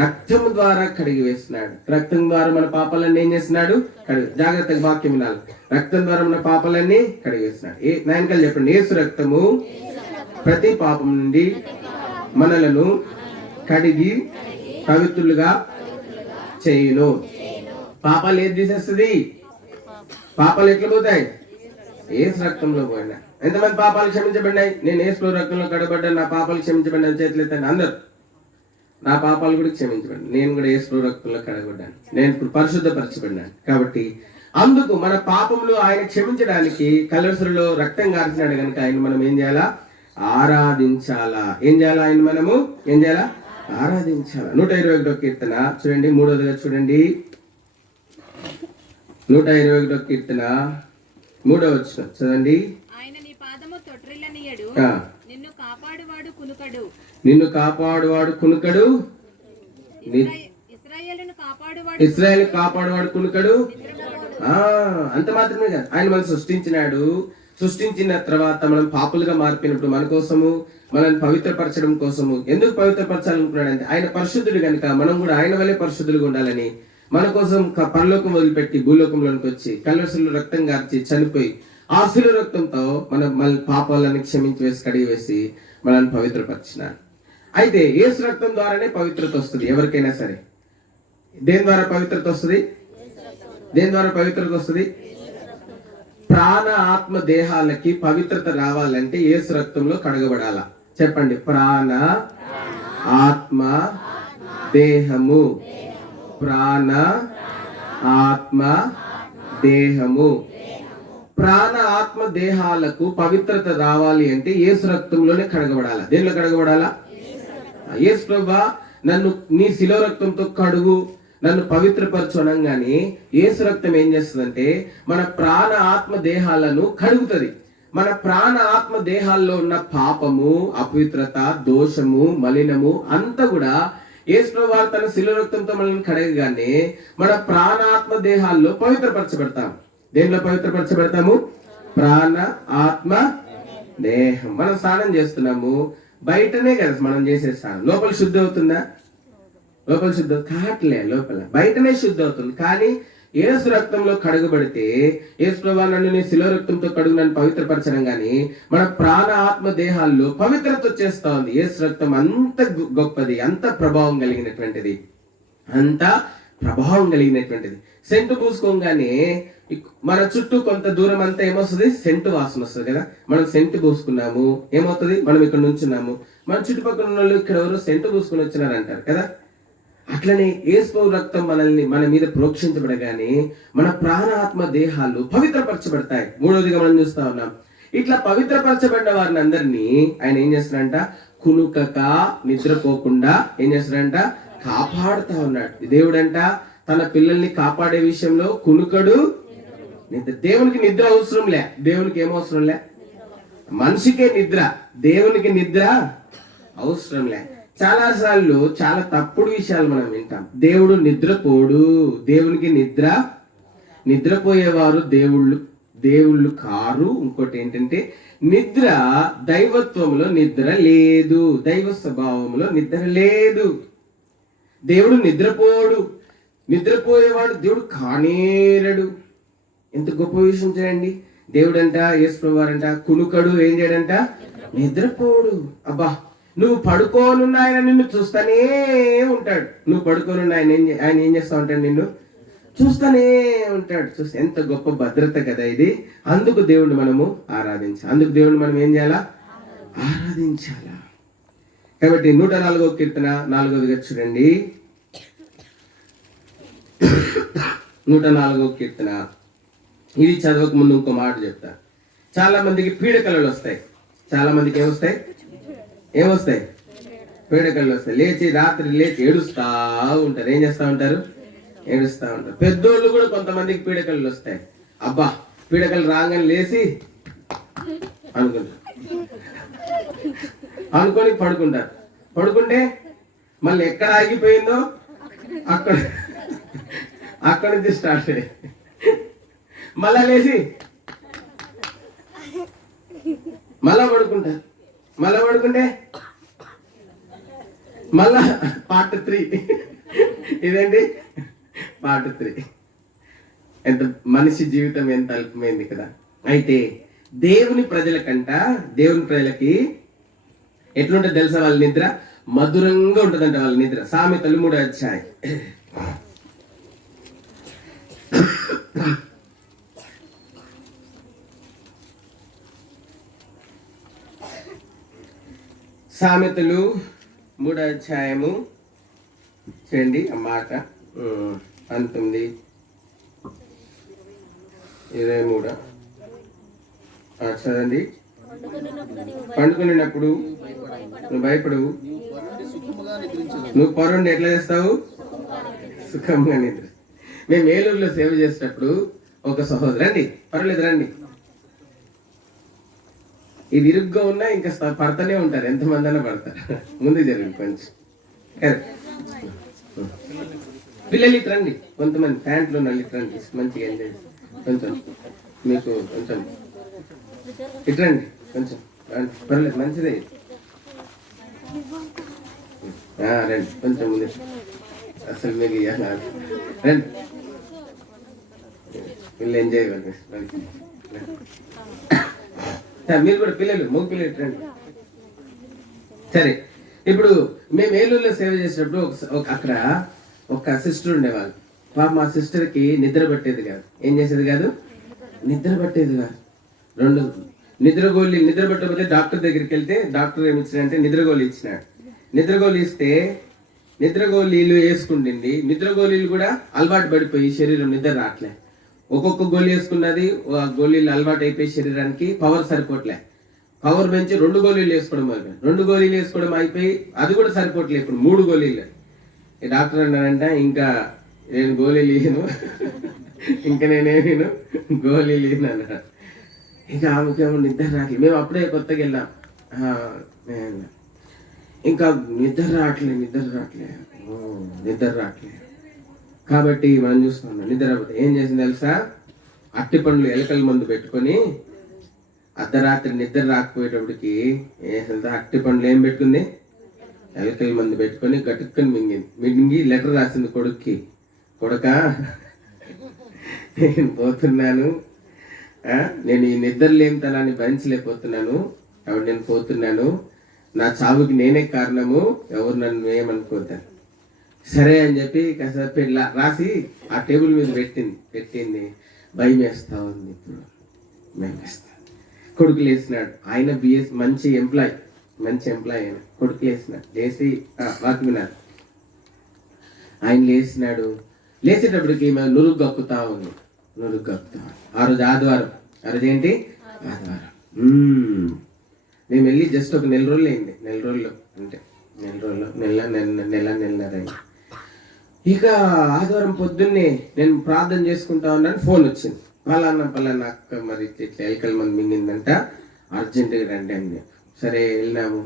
రక్తం ద్వారా కడిగి వేసినాడు. రక్తం ద్వారా మన పాపాలన్నీ ఏం చేసినాడు? జాగ్రత్తగా వాక్యం వినాలి. రక్తం ద్వారా మన పాపాలన్నీ కడిగి వేసినాడు. నాయనకలు చెప్పండి. యేసు రక్తము ప్రతి పాపం నుండి మనలను కడిగి పవిత్రులుగా చేయును. పాపాలు ఏది తీసేస్తుంది? పాపాలు ఎట్లా పోతాయి? యేసు రక్తంలో పోయినా. ఎంతమంది పాపాలు క్షమించబడినాయి? నేను యేసు రక్తంలో కడబడ్డా, నా పాపాలు క్షమించబడిన చేతులు ఎత్తండి అందరు. నా పాపాలు కూడా క్షమించబడి, నేను కూడా యేసు రక్తంలో కడగబడ్డాను, నేను ఇప్పుడు పరిశుద్ధపరచబడినాను. కాబట్టి అందుకు మన పాపములు ఆయన క్షమించడానికి కల్వరిశిలువలో రక్తం గార్చినాడు కనుక ఆయన మనం ఏం చేయాలా? ఆరాధించాలా. ఏం చేయాలా? ఆయన మనము ఏం చేయాలా? ఆరాధించాలా. 121వ కీర్తన చూడండి, 3వదిగా చూడండి. 121వ కీర్తన 3వ వచనం చదవండి. నిన్ను కాపాడువాడు కునుకడు, ఇశ్రాయేలు కాపాడువాడు కునుకడు. అంత మాత్రమే కాదు, ఆయన మనం సృష్టించినాడు. సృష్టించిన తర్వాత మనం పాపులుగా మారిపోయినప్పుడు మన కోసము మనల్ని పవిత్రపరచడం కోసము ఎందుకు పవిత్రపరచాలనుకున్నాడంటే ఆయన పరిశుద్ధుడు కనుక మనం కూడా ఆయన వల్లే పరిశుద్ధులుగా ఉండాలని మన కోసం పరలోకం వదిలిపెట్టి భూలోకంలోనికి వచ్చి కల్వరిలో రక్తం గార్చి చనిపోయి ఆ శిలువ రక్తంతో మన పాపాలను క్షమించి వేసి కడిగి వేసి మనల్ని పవిత్రపరిచినారు. అయితే యేసు రక్తం ద్వారానే పవిత్రత వస్తుంది ఎవరికైనా సరే. దేని ద్వారా పవిత్రత వస్తుంది? దేని ద్వారా పవిత్రత వస్తుంది? ప్రాణ ఆత్మ దేహాలకి పవిత్రత రావాలంటే యేసు రక్తంలో కడగబడాలా? చెప్పండి. ప్రాణ ఆత్మ దేహము. ప్రాణ ఆత్మ దేహము. ప్రాణ ఆత్మ దేహాలకు పవిత్రత రావాలి అంటే యేసు రక్తంలోనే కడగబడాలా? దేనిలో కడగబడాలా? యేసు ప్రభువా నన్ను నీ శిలో రక్తంతో కడుగు, నన్ను పవిత్రపరచు అనగానే యేసు రక్తం ఏం చేస్తుందంటే మన ప్రాణ ఆత్మ దేహాలను కడుగుతుంది. మన ప్రాణ ఆత్మ దేహాల్లో ఉన్న పాపము, అపవిత్రత, దోషము, మలినము అంతా కూడా యేసు ప్రభువు తన శిలో రక్తంతో మనల్ని కడగగానే మన ప్రాణాత్మ దేహాల్లో పవిత్రపరచబడతాం. దేనిలో పవిత్రపరచబడతాము? ప్రాణ ఆత్మ దేహం. మనం స్నానం చేస్తున్నాము, బయటనే కదా మనం చేసే స్నానం. లోపల శుద్ధి అవుతుందా? లోపల శుద్ధి కావట్లే, లోపల బయటనే శుద్ధి అవుతుంది. కానీ యేసు రక్తంలో కడగబడితే యేసు ప్రభువా నన్ను నీ శిలో రక్తంతో కడుగు, నన్ను పవిత్రపరచడం కానీ మన ప్రాణ ఆత్మ దేహాల్లో పవిత్రత వచ్చేస్తా ఉంది. యేసు రక్తం అంత గొప్పది, అంత ప్రభావం కలిగినటువంటిది, అంత ప్రభావం కలిగినటువంటిది. సెంటు పూసుకోగానే మన చుట్టూ కొంత దూరం అంతా ఏమొస్తుంది? సెంటు వాసన వస్తుంది కదా. మనం సెంటు పూసుకున్నాము, ఏమవుతుంది? మనం ఇక్కడ నుంచున్నాము, మన చుట్టుపక్కల ఉన్న వాళ్ళు ఇక్కడ ఎవరు సెంటు పూసుకుని వచ్చినారు అంటారు కదా. అట్లనే యేసు రక్తం మనల్ని మన మీద ప్రోక్షించబడగానే మన ప్రాణాత్మ దేహాలు పవిత్రపరచబడతాయి. మూడవదిగా మనం చూస్తా ఉన్నాం, ఇట్లా పవిత్రపరచబడిన వారిని అందరినీ ఆయన ఏం చేస్తాడంట? కునుకక, నిద్రపోకుండా ఏం చేస్తాడంట? కాపాడుతా ఉన్నాడు. దేవుడంట తన పిల్లల్ని కాపాడే విషయంలో కునుకడు, నిద్ర. దేవునికి నిద్ర అవసరం లే. దేవునికి ఏమవసరం లే? మనిషికే నిద్ర, దేవునికి నిద్ర అవసరం లే. చాలా సార్లు చాలా తప్పుడు విషయాలు మనం వింటాం. దేవుడు నిద్రపోడు, దేవునికి నిద్రపోయేవారు దేవుళ్ళు కారు. ఇంకోటి ఏంటంటే నిద్ర దైవత్వంలో నిద్ర లేదు, దైవ స్వభావంలో నిద్ర లేదు. దేవుడు నిద్రపోడు, నిద్రపోయేవాడు దేవుడు కానేరడు. ఎంత గొప్ప విషయం చూడండి. దేవుడంట, యేసు ప్రభువారంట కునుకడు, ఏం చేయడంట? నిద్రపోడు. అబ్బా, నువ్వు పడుకోనున్న ఆయన నిన్ను చూస్తానే ఉంటాడు. నువ్వు పడుకోనున్న ఆయన ఏం చేస్తా ఉంటాడు? నిన్ను చూస్తానే ఉంటాడు. చూస్తే ఎంత గొప్ప భద్రత కదా ఇది. అందుకు దేవుణ్ణి మనము ఆరాధించాలి. అందుకు దేవుణ్ణి మనం ఏం చేయాలా? ఆరాధించాలా. కాబట్టి 104వ కీర్తన 4వదిగా చూడండి. 104వ కీర్తన. ఇది చదవక ముందు ఇంకో మాట చెప్తా. చాలా మందికి పీడకలలు వస్తాయి. చాలా మందికి ఏమొస్తాయి? పీడకలలు వస్తాయి. రాత్రి లేచి ఏడుస్తా ఉంటారు. ఏం చేస్తా ఉంటారు? ఏడుస్తా ఉంటారు. పెద్దోళ్ళు కూడా కొంతమందికి పీడకలలు వస్తాయి. అబ్బా, పీడకలు రాగానే లేచి అనుకొని పడుకుంటారు. పడుకుంటే మళ్ళీ ఎక్కడ ఆగిపోయిందో అక్కడ నుంచి స్టార్ట్ అయ్యి మళ్ళా లేచి మళ్ళా పడుకుంటారు. మళ్ళా పడుకుంటే మళ్ళా పార్ట్ 3. ఇదేంటి? పార్ట్ 3. ఎంత మనిషి జీవితం ఎంత అల్పమైంది కదా. అయితే దేవుని ప్రజలకి ఎట్లుంటుంది తెలుసా? వాళ్ళ నిద్ర మధురంగా ఉంటుందంట. వాళ్ళ నిద్ర. సామెతలు 3వ అధ్యాయం. సామెతలు 3వ అధ్యాయము చూడండి. ఆ మాట 19, 23 చదండి. పండుకున్నప్పుడు నువ్వు భయపడవు, నువ్వు పరుండి ఎట్లా చేస్తావు? సుఖంగా నిద్ర. మేము ఏలూరులో సేవ చేసేటప్పుడు ఒక సహోదరు, రండి పర్వాలేదు రండి, ఇది ఇరుగ్గా ఉన్నా ఇంకా పడతానే ఉంటారు. ఎంతమంది అయినా పడతారు. ముందు జరిగింది కొంచెం. పిల్లలు ఇటు రండి, కొంతమంది ప్యాంట్లు ఉన్న ఇటు రండి, మంచిగా ఎంజాయ్ కొంచెం మీకు కొంచెం ఇట్రండి కొంచెం రండి. పర్లేదు మంచిదే ఇది. రండి కొంచెం ముందు అసలు మీకు రండి పిల్లలు ఎంజాయ్ రండి. మీరు కూడా పిల్లలు మగ పిల్లలు రండి. సరే, ఇప్పుడు మేము ఏలూరులో సేవ చేసినప్పుడు అక్కడ ఒక సిస్టర్ ఉండేవాళ్ళు. పాప మా సిస్టర్కి నిద్ర పట్టేది కాదు. ఏం చేసేది కాదు? నిద్ర పట్టేది కాదు. నిద్ర పట్టకపోతే డాక్టర్ దగ్గరికి వెళ్తే డాక్టర్ ఏమి ఇచ్చినాడంటే నిద్రగోళీ ఇచ్చినాడు. నిద్రగోళీ ఇస్తే నిద్రగోళీలు వేసుకుంటుంది. నిద్రగోళీలు కూడా అలవాటు పడిపోయి శరీరం నిద్ర రావట్లే. ఒక్కొక్క గోళీ వేసుకున్నది, గోళీలు అలవాటు అయిపోయి శరీరానికి పవర్ సరిపోవట్లే. పవర్ పెంచి 2 గోళీలు వేసుకోవడం అయిపోయి 2 గోళీలు వేసుకోవడం అయిపోయి అది కూడా సరిపోవట్లేదు. ఇప్పుడు 3 గోళీలు. ఈ డాక్టర్ అన్నాడంట, ఇంకా నేను గోళీలు ఇయ్యను, ఇంకా నేనేను గోళీలు ఇయ్యను అన్నాడు. ఇంకా ఆమెకేమో నిద్ర రావట్లేదు. మేము అప్పుడే కొత్తగా వెళ్ళాం. ఇంకా నిద్ర రావట్లేదు కాబట్టి మనం చూస్తున్నాం. నిద్ర రాకపోతే ఏం చేసింది తెలుసా? అట్టి పండ్లు ఎలకల మందు పెట్టుకొని అర్ధరాత్రి నిద్ర రాకపోయేటప్పటికి అట్టి పండ్లు ఏం పెట్టుకుంది? ఎలకల మందు పెట్టుకొని గట్టుకొని మింగి లెటర్ రాసింది కొడుక్కి. కొడుక, నేను పోతున్నాను, నేను ఈ నిద్ర లేనితనాన్ని భరించలేకపోతున్నాను, కాబట్టి నేను పోతున్నాను, నా చావుకి నేనే కారణము, ఎవరు నన్ను ఏమనుకోద్దాను. సరే అని చెప్పి కాసేపు రాసి ఆ టేబుల్ మీద పెట్టింది. భయం వేస్తా ఉంది. ఇప్పుడు భయం వేస్తా. కొడుకు లేసినాడు. ఆయన బిఎస్ మంచి ఎంప్లాయ్ ఆయన. కొడుకు లేసినాడు. లేచి వాకి వినాడు. ఆయన లేచినాడు. లేచేటప్పటికి నురుగు గక్కుతా ఉంది. ఆ రోజు ఆదివారం. ఆ రోజు ఏంటి? ఆదివారం. మేము వెళ్ళి జస్ట్ ఒక నెల రోజులు అయింది. నెలన్నర అయింది. ఇక ఆదివారం పొద్దున్నే నేను ప్రార్థన చేసుకుంటా ఉన్నాను. ఫోన్ వచ్చింది. పలానా అక్క మరి ఇట్లా ఎలకల మంది మింగిందంట, అర్జెంటుగా రండి అని. సరే వెళ్ళినాము.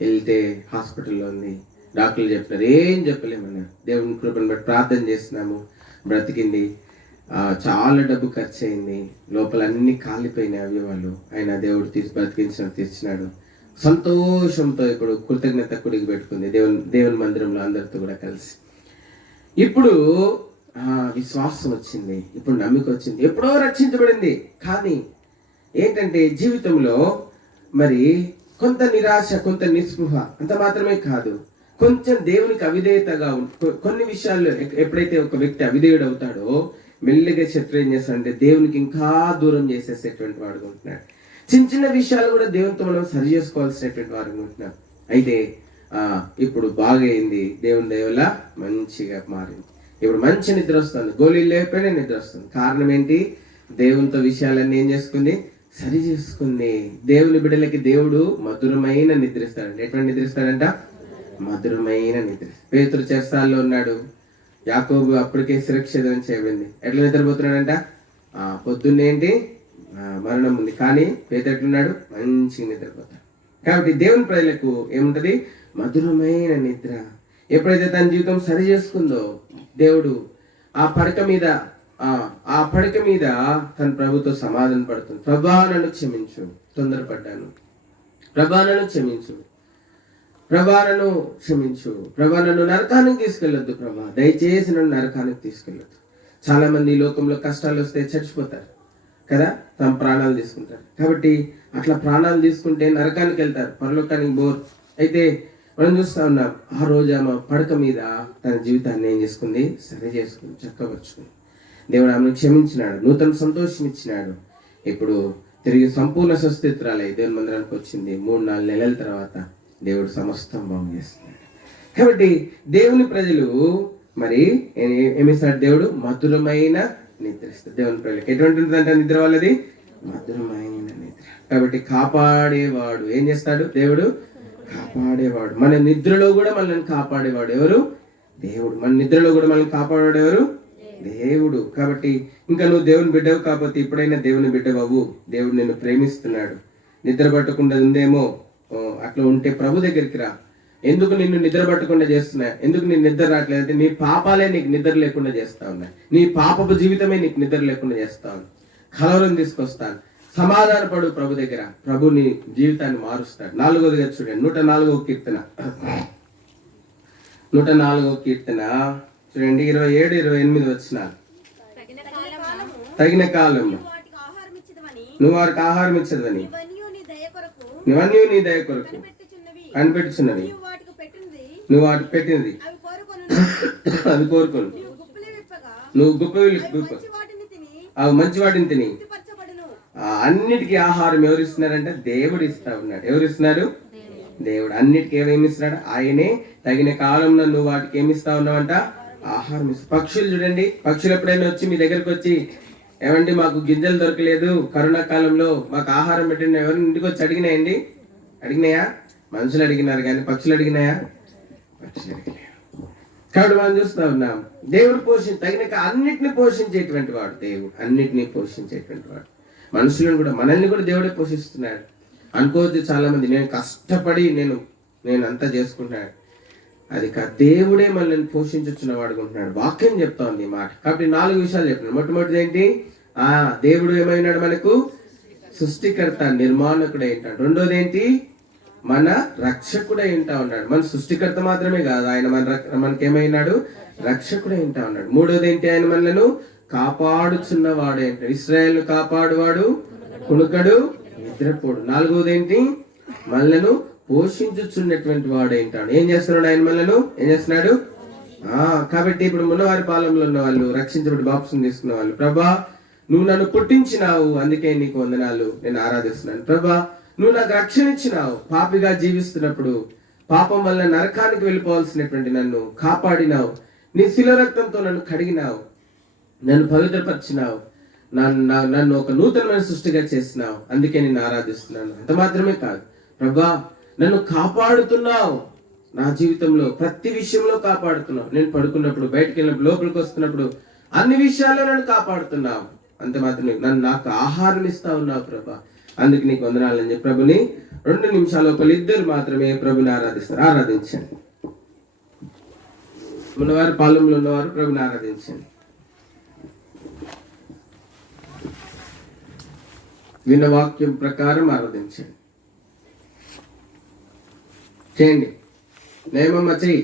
వెళ్తే హాస్పిటల్లో ఉంది. డాక్టర్లు చెప్పినారు, ఏం చెప్పలేమన్నారు. దేవుని కృపను బట్టి ప్రార్థన చేస్తున్నాము, బ్రతికింది. చాలా డబ్బు ఖర్చు అయింది. లోపల అన్ని కాలిపోయినాయి అవయవాలు. ఆయన దేవుడు తీర్చినాడు. సంతోషంతో ఇప్పుడు కృతజ్ఞత కుడికి పెట్టుకుంది దేవుని మందిరంలో అందరితో కూడా కలిసి. ఇప్పుడు విశ్వాసం వచ్చింది. ఇప్పుడు నమ్మిక వచ్చింది. ఎప్పుడో రక్షించబడింది. కానీ ఏంటంటే జీవితంలో మరి కొంత నిరాశ, కొంత నిస్పృహ, అంత మాత్రమే కాదు, కొంచెం దేవునికి అవిధేయతగా కొన్ని విషయాల్లో ఎప్పుడైతే ఒక వ్యక్తి అవిధేయుడు అవుతాడో మెల్లిగా శత్రు ఏం చేస్తాడంటే దేవునికి ఇంకా దూరం చేసేసేటువంటి వాడు ఉంటున్నాడు. చిన్న విషయాలు కూడా దేవునితో మనం సరి చేసుకోవాల్సినటువంటి వాడు ఉంటున్నాడు. అయితే ఇప్పుడు బాగైంది. దేవుని దయ వల్ల మంచిగా మారింది. ఇప్పుడు మంచి నిద్ర వస్తుంది. గోళీలు లేకపోయినా నిద్ర వస్తుంది. కారణం ఏంటి? దేవునితో విషయాలన్నీ ఏం చేసుకుంది? సరి చేసుకుంది. దేవుని బిడ్డలకి దేవుడు మధురమైన నిద్రిస్తాడంట. ఎటువంటి నిద్రిస్తాడంట? మధురమైన నిద్ర. పేతురు చెరసాల్లో ఉన్నాడు. యాకోబు అప్పటికే సురక్షితం చేయబడింది. ఎట్లా నిద్రపోతున్నాడంట? పొద్దున్నేంటి? మరణం ఉంది. కానీ పేతురు ఎట్లున్నాడు? మంచిగా నిద్రపోతాడు. కాబట్టి దేవుని ప్రజలకు ఏముంటది? మధురమైన నిద్ర. ఎప్పుడైతే తన జీవితం సరి చేసుకుందో దేవుడు ఆ పడక మీద తన ప్రభుతో సమాధాన పడుతుంది. ప్రభా నన్ను క్షమించు, తొందరపడ్డాను, ప్రభా నన్ను క్షమించు, ప్రభా నన్ను నరకానికి తీసుకెళ్ళొద్దు, ప్రభా దయచేసి నన్ను నరకానికి తీసుకెళ్ళొద్దు. చాలా మంది ఈ లోకంలో కష్టాలు వస్తే చచ్చిపోతారు కదా, తమ ప్రాణాలు తీసుకుంటారు. కాబట్టి అట్లా ప్రాణాలు తీసుకుంటే నరకానికి వెళ్తారు, పరలోకానికి బోర్. అయితే మనం చూస్తా ఉన్నాం, ఆ రోజు ఆమె పడక మీద తన జీవితాన్ని ఏం చేసుకుంది? సరి చేసుకుంది, చక్కపరుచుకుంది. దేవుడు ఆమెను క్షమించినాడు, నూతన సంతోషం ఇచ్చినాడు. ఇప్పుడు తిరిగి సంపూర్ణ స్వస్థితురాలై దేవుని మందిరానికి వచ్చింది. 3-4 నెలల తర్వాత దేవుడు సమస్తం బాగు చేస్తున్నాడు. కాబట్టి దేవుని ప్రజలు మరి ఏమిస్తాడు? దేవుడు మధురమైన నిద్ర ఇస్తాడు. దేవుని ప్రజలకు ఎటువంటి ఉంటుందంటే నిద్ర వాళ్ళది మధురమైన నిద్ర. కాబట్టి కాపాడేవాడు ఏం చేస్తాడు? దేవుడు కాపాడేవాడు. మన నిద్రలో కూడా మనల్ని కాపాడేవాడు ఎవరు? దేవుడు. మన నిద్రలో కూడా మనల్ని కాపాడేవాడు ఎవరు? దేవుడు. కాబట్టి ఇంకా నువ్వు దేవుని బిడ్డవు కాకపోతే ఇప్పుడైనా దేవుని బిడ్డవు. దేవుడు నిన్ను ప్రేమిస్తున్నాడు. నిద్ర పట్టకుండా ఉందేమో, అట్లా ఉంటే ప్రభు దగ్గరికి రా. ఎందుకు నిన్ను నిద్ర పట్టకుండా చేస్తున్నా? ఎందుకు నీ నిద్ర రావట్లేదు అంటే నీ పాపాలే నీకు నిద్ర లేకుండా చేస్తా ఉన్నాయి. నీ పాపపు జీవితమే నీకు నిద్ర లేకుండా చేస్తా ఉంది. కలవరం తీసుకొస్తాను, సమాధానపడు ప్రభు దగ్గర, ప్రభుని జీవితాన్ని మారుస్తాడు. 4వదిగా చూడండి, 104వ కీర్తన, 104వ కీర్తన చూడండి, 27, 28 వచనాలు. తగిన కాలం నువ్వు వారికి ఆహారం ఇచ్చదని ఇవన్నీ నీ దయ కొరకు కనిపెట్టుచున్నవి, నువ్వు వాటికి పెట్టినది అవి కోరుకోను. నువ్వు గొప్ప అవి మంచి వాటిని తిని. అన్నిటికీ ఆహారం ఎవరు ఇస్తున్నారంటే దేవుడు ఇస్తా ఉన్నాడు. ఎవరు ఇస్తున్నారు? దేవుడు. అన్నిటికీ ఏమేమి ఇస్తున్నాడు? ఆయనే. తగిన కాలంలో నువ్వు వాటికి ఏమి ఇస్తా ఉన్నావంట? ఆహారం ఇస్తా. పక్షులు చూడండి, పక్షులు ఎప్పుడైనా వచ్చి మీ దగ్గరకు వచ్చి, ఏమండి మాకు గింజలు దొరకలేదు, కరోనా కాలంలో మాకు ఆహారం పెట్టండి, ఎవరు ఇంటికి వచ్చి అడిగినాయండి? అడిగినాయా? మనుషులు అడిగినారు కానీ పక్షులు అడిగినాయా? పక్షులు అడిగినాయా? కాబట్టి మనం చూస్తా ఉన్నాం, దేవుడు తగిన అన్నిటిని పోషించేటువంటి వాడు దేవుడు. అన్నిటినీ పోషించేటువంటి వాడు. మనుషులను కూడా, మనల్ని కూడా దేవుడే పోషిస్తున్నాడు. అనుకోవద్దు చాలా మంది, నేను కష్టపడి నేను అంతా చేసుకుంటున్నాను. అది దేవుడే మనల్ని పోషించున్న వాడుకుంటున్నాడు. వాక్యం చెప్తా ఉంది ఈ మాట. కాబట్టి 4 విషయాలు చెప్తున్నాడు. మొట్టమొదటిది ఏంటి? దేవుడు ఏమైనాడు? మనకు సృష్టికర్త, నిర్మాణకుడు ఏంటాడు. రెండోది ఏంటి? మన రక్షకుడే ఏంటా ఉన్నాడు. మన సృష్టికర్త మాత్రమే కాదు, ఆయన మనకేమైనాడు? రక్షకుడే ఏంటా ఉన్నాడు. మూడోది ఏంటి? ఆయన మనలను కాపాడుచున్నవాడు ఏంటాడు. ఇశ్రాయేలును కాపాడువాడు, కునుకడు, నిద్రపోడు. 4వది ఏంటి? మనలను పోషించుచున్నటువంటి వాడు ఏంటాడు. ఏం చేస్తున్నాడు? ఆయన మనలను ఏం చేస్తున్నాడు? కాబట్టి ఇప్పుడు మున్నవారి పాలెంలో ఉన్న వాళ్ళు, రక్షించబడి బాప్సం తీసుకున్న వాళ్ళు, ప్రభా నువ్వు నన్ను పుట్టించినావు, అందుకే నీకు వందనాలు, నేను ఆరాధిస్తున్నాను. ప్రభా నువ్వు నాకు రక్షణ ఇచ్చినావు, పాపిగా జీవిస్తున్నప్పుడు పాపం వల్ల నరకానికి వెళ్ళిపోవాల్సినటువంటి నన్ను కాపాడినావు, నీ శిల రక్తంతో నన్ను కడిగినావు, నన్ను పవిత్రపరిచినావు, నన్ను ఒక నూతనమైన సృష్టిగా చేసినావు, అందుకే నేను ఆరాధిస్తున్నాను. అంత మాత్రమే కాదు ప్రభా, నన్ను కాపాడుతున్నావు, నా జీవితంలో ప్రతి విషయంలో కాపాడుతున్నావు. నేను పడుకున్నప్పుడు, బయటకు వెళ్ళినప్పుడు, లోపలికి వస్తున్నప్పుడు, అన్ని విషయాల్లో నన్ను కాపాడుతున్నావు. అంత మాత్రమే, నాకు ఆహారం ఇస్తా ఉన్నావు ప్రభా, అందుకు నీకు వందనాలని చెప్పి ప్రభుని 2 నిమిషాల లోపల ఇద్దరు మాత్రమే ప్రభుని ఆరాధిస్తారు. ఆరాధించండి. ఉన్నవారు, పాలెంలో ఉన్నవారు ప్రభుని ఆరాధించండి. విన్న వాక్యం ప్రకారం ఆరాధించండి. చేయండి. నేమమ్మ చెయ్యి.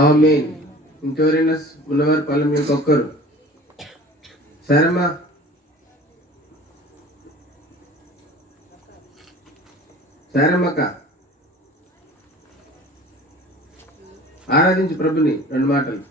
ఆమేన్. ఇంకెవరైనా ఉన్నవారు పాలెం ఒక్కరు? సరేమ్మా. సరేమ్మక్క, ఆరాధించు ప్రభుని 2 మాటలు.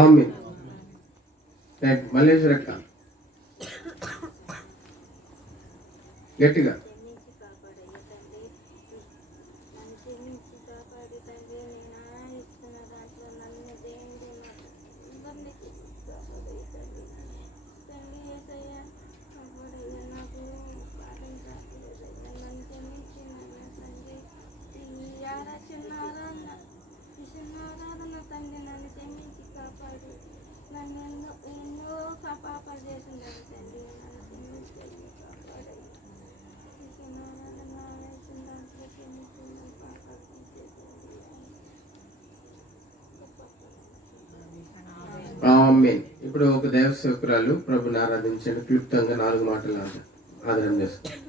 ఆమేన్. రైట్, మల్లేశ్వరక్క గట్టిగా. ఆమేన్. ఇప్పుడు ఒక దైవ సేవకురాలు ప్రభుని ఆరాధించండి. క్లుప్తంగా 4 మాటలు ఆదరణ చేసుకోండి.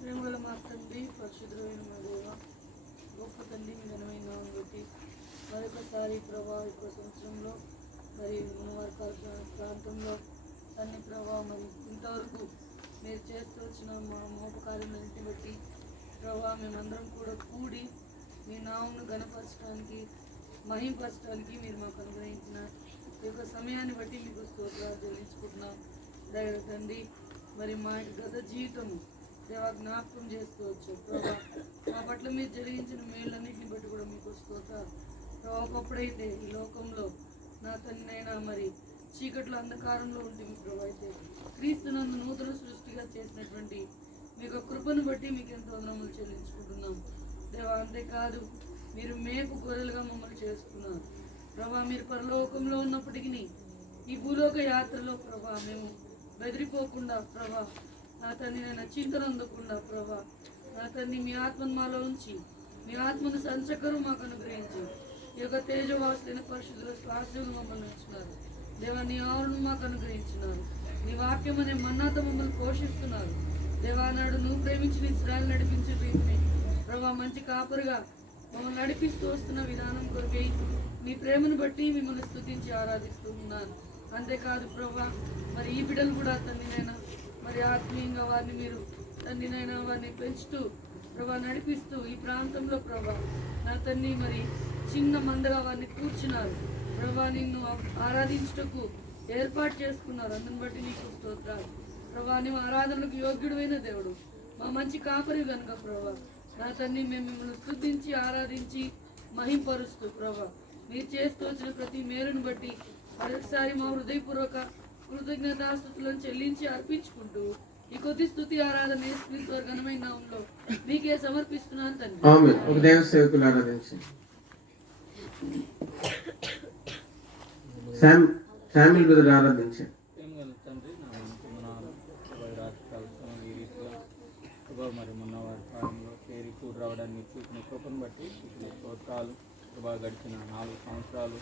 ప్రేమగల మా తండ్రి, పరిశుద్ధమైన మా దేవ, గొప్ప తండ్రి, మీ ఘనమైన నామమును బట్టి మరొకసారి ప్రభా యొక్క సంవత్సరంలో మరి మనవారి ప్రాంతంలో అన్ని ప్రభా మరి ఇంతవరకు మీరు చేస్తూ వచ్చిన మా మోపకార్యాలన్నింటిని బట్టి ప్రభా మేమందరం కూడా కూడి మీ నామమును ఘనపరచడానికి మహింపరచడానికి మీరు మాకు అనుగ్రహించిన ఈ యొక్క సమయాన్ని బట్టి మీకు స్తోత్రాలు చెల్లించుకుంటున్నాం. దైవ తండ్రి, మరి మా గత జీవితము దేవా జ్ఞాపకం చేసుకోవచ్చు ప్రభా. మా పట్ల మీరు జరిగించిన మేళ్ళన్నింటిని బట్టి కూడా మీకు స్తోత్రాలు ప్రభా. ఒకప్పుడైతే ఈ లోకంలో నా తండ్రినైనా మరి చీకట్లో అంధకారంలో ఉంటుంది ప్రభా. అయితే క్రీస్తునందు నూతన సృష్టిగా చేసినటువంటి మీకు కృపను బట్టి మీకు ఎంతో వందనములు చెల్లించుకుంటున్నాం దేవా. అంతేకాదు, మీరు మేపు గొర్రెలుగా మమ్మల్ని చేసుకున్నారు ప్రభా. మీరు పరలోకంలో ఉన్నప్పటికీ ఈ భూలోక యాత్రలో ప్రభా మేము బెదిరిపోకుండా ప్రభా, నా తండ్రి నేను చింతన అందకుండా ప్రభా, నా తండ్రి మీ ఆత్మను మాలో ఉంచి మీ ఆత్మను సంచకరు మాకు అనుగ్రహించి ఈ యొక్క తేజవాసులైన పరిశుద్ధుల శ్వాసను మమ్మల్ని ఉంచున్నారు దేవా. నీ ఆరును మాకు అనుగ్రహించినారు. నీ వాక్యం అనే మన్నాతో మమ్మల్ని పోషిస్తున్నారు దేవా. నాడు నువ్వు ప్రేమించిన ఇశ్రాయేలు నడిపించే రీతిని ప్రభా మంచి కాపరుగా మమ్మల్ని నడిపిస్తూ వస్తున్న విధానం కొరకై మీ ప్రేమను బట్టి మిమ్మల్ని స్తుతించి ఆరాధిస్తూ ఉన్నాను. అంతేకాదు ప్రభా, మరి ఈ బిడ్డలు కూడా తండ్రినైనా మరి ఆత్మీయంగా వారిని మీరు తండ్రినైనా వారిని పెంచుతూ ప్రభా నడిపిస్తూ ఈ ప్రాంతంలో ప్రభా నా తండ్రి మరి చిన్న మందగా వారిని కూర్చున్నారు ప్రభా. నిన్ను ఆరాధించుటకు ఏర్పాటు చేసుకున్నారు. అందుని బట్టి నీకు స్తోత్రాలు ప్రభా. నీవు ఆరాధనలకు యోగ్యుడైన దేవుడు, మా మంచి కాపరి కనుక ప్రభా నా తండ్రి మేము మిమ్మల్ని స్తుతించి ఆరాధించి మహింపరుస్తూ ప్రభా మీరు చేస్తూ వచ్చిన ప్రతి మేలును బట్టి మరొకసారి మా హృదయపూర్వక కృతజ్ఞతాస్తుతులను చెల్లించి అర్పించుకుంటూ ఈ కొద్ది స్తుతి ఆరాధన యేసుక్రీస్తు వారి ఘనమైన నామములో మీకే సమర్పిస్తున్నాను తండ్రి. ఆమేన్. ఒక దైవ సేవకులు ఆరాధించండి. శామ్యూల్ బ్రదర్ ఆరాధించండి. మరి మొన్న వారి కాలంలో చేరి కూడి రావడానికి చూసిన కృపను బట్టి స్తోత్రాలు ప్రభా. గడిచిన 4 సంవత్సరాలు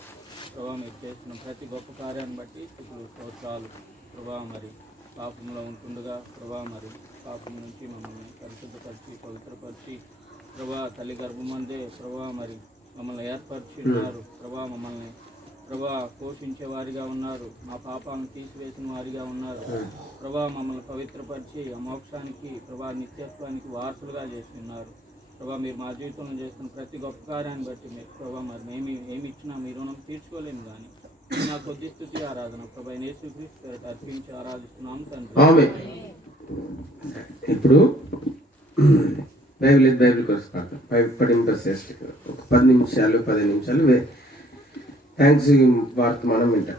ప్రభా మీరు చేసిన ప్రతి గొప్ప కార్యాన్ని బట్టి స్తోత్రాలు ప్రభా. మరి పాపంలో ఉంటుండగా ప్రభా మరి పాపం నుంచి మమ్మల్ని పరిశుద్ధపరిచి పవిత్రపరిచి ప్రభా తల్లి గర్భమందే ప్రభా మరి మమ్మల్ని ఏర్పరిచిన్నారు ప్రభా. మమ్మల్ని ప్రభా పోషించే వారిగా ఉన్నారు, మా పాపాలను తీసివేసిన వారిగా ఉన్నారు ప్రభా. మమ్మల్ని పవిత్రపరిచి ఆ మోక్షానికి ప్రభా నిత్యత్వానికి వారసులుగా చేసి ఉన్నారు ప్రభా. మీరు మా జీవితంలో చేస్తున్న ప్రతి గొప్ప కార్యాన్ని బట్టి మీరు ప్రభా మరి మేము ఏమి ఇచ్చినా మీ రుణం తీర్చుకోలేము, కానీ నా కొద్ది స్థుతి ఆరాధన ప్రభా యేసుక్రీస్తు పేరిట అర్పించి ఆరాధిస్తున్నాం తండ్రి. ఇప్పుడు బైబిల్ కొరకు పడింపేస్ట్ ఒక 10 నిమిషాలు థ్యాంక్స్ వర్తమానం వింటాం.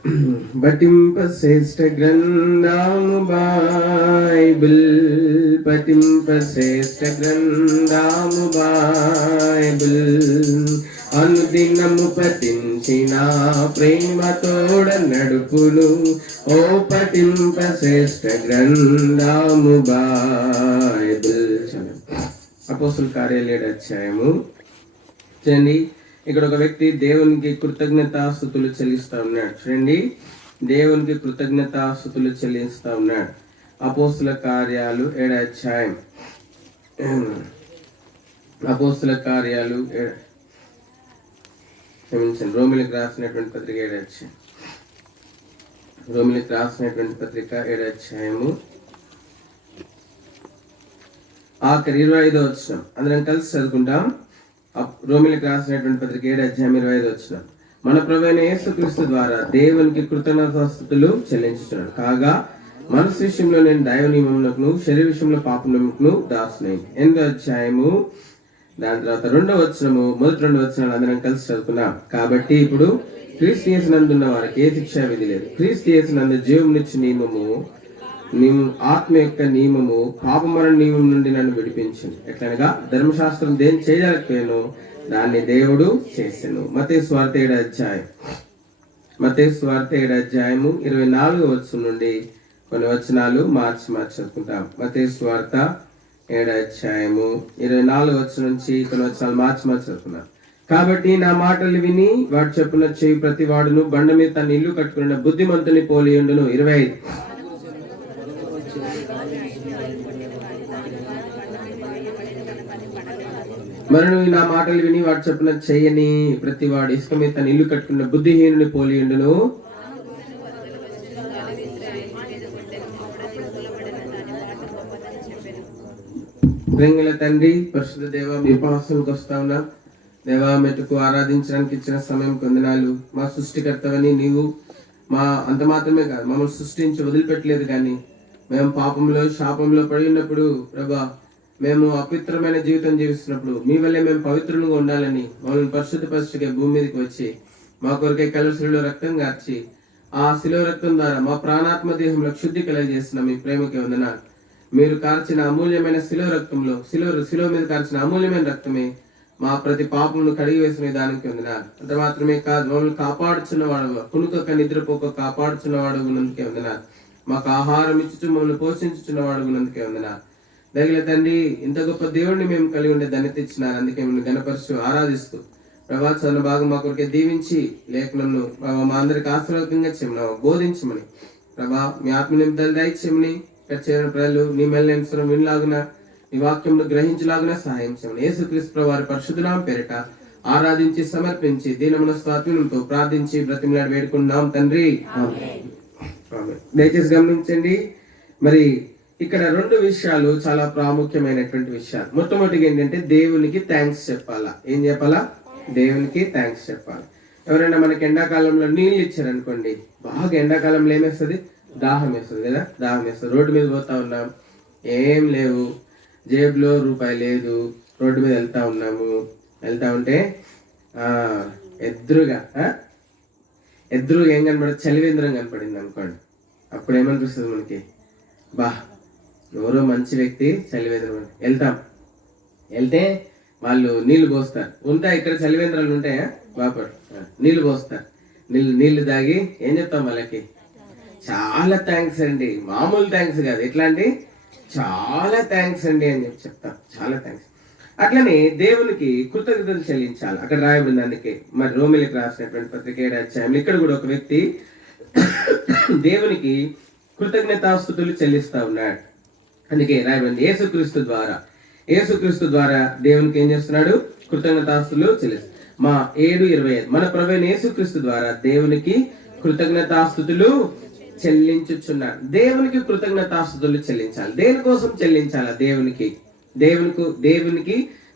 పఠింపశ్రేష్ఠ గ్రంథము బైబిల్, పఠింపశ్రేష్ఠ గ్రంథము బైబిల్, అనుదినము పఠించిన ప్రేమతోడ నడుపును ఓ పఠింపశ్రేష్ఠ గ్రంథము బైబిల్. అపోస్తుల కార్యాలు 7వ అధ్యాయము చూడండి. ఇక్కడ ఒక వ్యక్తి దేవునికి కృతజ్ఞతాస్తుతులు చెల్లిస్తా ఉన్నాడు. చూడండి, దేవునికి కృతజ్ఞతాస్తుతులు చెల్లిస్తా ఉన్నాడు. అపోస్తుల కార్యాలు 7వ అధ్యాయం. అపోస్తుల కార్యాలు రోమిలకు రాసినటువంటి పత్రిక 7వ అధ్యాయం. రోమిలకు రాసినటువంటి పత్రిక 7వ అధ్యాయము ఆఖరి 25వ వచనం అందరం కలిసి చదువుకుంటాం. రోమిలకు రాసినటువంటి పత్రిక 7వ అధ్యాయం 25వ వచనం. మన ప్రభువైన యేసుక్రీస్తు ద్వారా దేవునికి కృతజ్ఞతాస్తుతులు చెల్లించుతున్నాడు. కాగా మనసు విషయంలో నేను దైవ నియమమునకును శరీర విషయంలో పాప నియమమునకును దాసునై. 8వ అధ్యాయము దాని తర్వాత 2వ వచనము మొదటి 2 వచనాలు అందరం కలిసి చదువుకున్నాం. కాబట్టి ఇప్పుడు క్రీస్తు యేసునందున్న వారికి ఏ శిక్షా విధి లేదు. క్రీస్తు యేసునందు జీవమునిచ్చు నియమము ఆత్మ యొక్క నియమము పాపమరణ నియమం నుండి నన్ను విడిపించింది. ఎట్లనగా ధర్మశాస్త్రం దేని చేయలేకపోయాను దాన్ని దేవుడు చేసాను. మత్తయి సువార్త 7వ అధ్యాయం 24వ వచనం నుండి కొన్ని వచనాలు మార్చి చదువుకుంటాం. మత్తయి సువార్త 7వ అధ్యాయము 24వ వచనం నుంచి కొన్ని వచనాలు మార్చి చదువుకున్నాం. కాబట్టి నా మాటలు విని వాడు చెప్పున చేయి ప్రతి వాడును బండ మీద తన ఇల్లు కట్టుకున్న బుద్ధిమంతుని పోలి ఉండును. 25 మరను నా మాటలు విని వాడు చెప్పున చెయ్యని ప్రతి వాడు ఇసుక మీద తన ఇల్లు కట్టుకున్న బుద్ధిహీనుని పోలి ఉండును. ప్రేంగల తండ్రి పరిశుద్ధ దేవ మీ ఉపాసనకు వస్తా ఉన్నాం. దేవా మెట్టుకు ఆరాధించడానికి ఇచ్చిన సమయం కొందనాలు. మా సృష్టికర్తవని నీవు మా అంత మాత్రమే కాదు మమ్మల్ని సృష్టించి వదిలిపెట్టలేదు. కానీ మేము పాపంలో శాపంలో పడి ఉన్నప్పుడు ప్రభా మేము అపవిత్రమైన జీవితం జీవిస్తున్నప్పుడు మీ వల్లే మేము పవిత్రులుగా ఉండాలని మమ్మల్ని పరిశుద్ధపరచుగా భూమి మీదకి వచ్చి మా కొరకై కలుసులో రక్తం గార్చి ఆ శిలువ రక్తం ద్వారా మా ప్రాణాత్మ దేహంలో శుద్ధి కలగజేసిన మీ ప్రేమకి వందనాలు. మీరు కార్చిన అమూల్యమైన శిలువ రక్తంలో శిలువ మీద కార్చిన అమూల్యమైన రక్తమే మా ప్రతి పాపమును కడిగి వేసిన విధానానికి వందనాలు. అంత మాత్రమే కాదు మమ్మల్ని కాపాడుచున్నవాడు కునుక నిద్రపోక కాపాడుచున్నవాడు ఉన్నందుకే వందనాలు. మాకు ఆహారం ఇచ్చుచు మమ్మల్ని పోషించుచున్నవాడు ఉన్నందుకే వందనాలు. దగిల తండ్రి ఇంత గొప్ప దేవుడిని మేము కలిగి ఉండే ధన్యత ఇచ్చినారు. అందుకే మిమ్మల్ని గణపరుస్తూ ఆరాధిస్తూ ప్రభావిత భాగం మా కొరికే దీవించి లేఖనంను ప్రభావ మా అందరికి ఆశీర్వాదంగా చేయమని బోధించమని ప్రభా మీ ఆత్మ నిమిదాలు దయచేయమని ఇక్కడ చేరిన ప్రజలు నీ మెల్లెన్సరం వినలాగున నీ వాక్యంను గ్రహించలాగున సహాయం చేయమని యేసుక్రీస్తు వారి పరిశుద్ధనామం పేరిట ఆరాధించి సమర్పించి దీనమున స్వాత్మ్యంతో ప్రార్థించి బ్రతిమలాడి వేడుకున్నాం తండ్రి. దయచేసి గమనించండి. మరి ఇక్కడ 2 విషయాలు చాలా ప్రాముఖ్యమైనటువంటి విషయాలు. మొట్టమొదటిగా ఏంటంటే దేవునికి థ్యాంక్స్ చెప్పాలా. ఏం చెప్పాలా? దేవునికి థ్యాంక్స్ చెప్పాలి. ఎవరైనా మనకి ఎండాకాలంలో నీళ్ళు ఇచ్చారనుకోండి, బాగా ఎండాకాలంలో ఏమేస్తుంది? దాహం వేస్తుంది కదా, దాహం వేస్తుంది. రోడ్డు మీద పోతా ఉన్నాం, ఏం లేవు, జేబులో రూపాయి లేదు, రోడ్డు మీద వెళ్తా ఉంటే ఎదురుగా ఏం కనపడదు? చలివేంద్రం కనపడింది అనుకోండి. అప్పుడు ఏమనిపిస్తుంది మనకి? బా ఎవరో మంచి వ్యక్తి చలివేంద్రం వెళ్తే వాళ్ళు నీళ్లు పోస్తారు. ఉంటాయి ఇక్కడ చలివేంద్రాలు ఉంటాయా బాపడు? నీళ్లు పోస్తారు. నీళ్లు తాగి ఏం చెప్తాం వాళ్ళకి? చాలా థ్యాంక్స్ అండి, మామూలు థ్యాంక్స్ కాదు, ఎట్లా అంటే చాలా థ్యాంక్స్ అండి అని చెప్తాం. చాలా థ్యాంక్స్. అట్లనే దేవునికి కృతజ్ఞతలు చెల్లించాలి. అక్కడ రాయబడింది. అందుకే మరి రోమిలకు రాసినటువంటి పత్రిక 7వ అధ్యాయంలో ఇక్కడ కూడా ఒక వ్యక్తి దేవునికి కృతజ్ఞతాస్తుతులు చెల్లిస్తా ఉన్నాడు. అందుకే రాయబడింది యేసుక్రీస్తు ద్వారా దేవునికి ఏం చేస్తున్నాడు? కృతజ్ఞతాస్తులు చెల్లిస్తాడు. మా 7:25 మన ప్రభువైన యేసుక్రీస్తు ద్వారా దేవునికి కృతజ్ఞతాస్తుతులు చెల్లించుచున్నాడు. దేవునికి కృతజ్ఞతాస్తుతులు చెల్లించాలి. దేనికోసం చెల్లించాలా? దేవునికి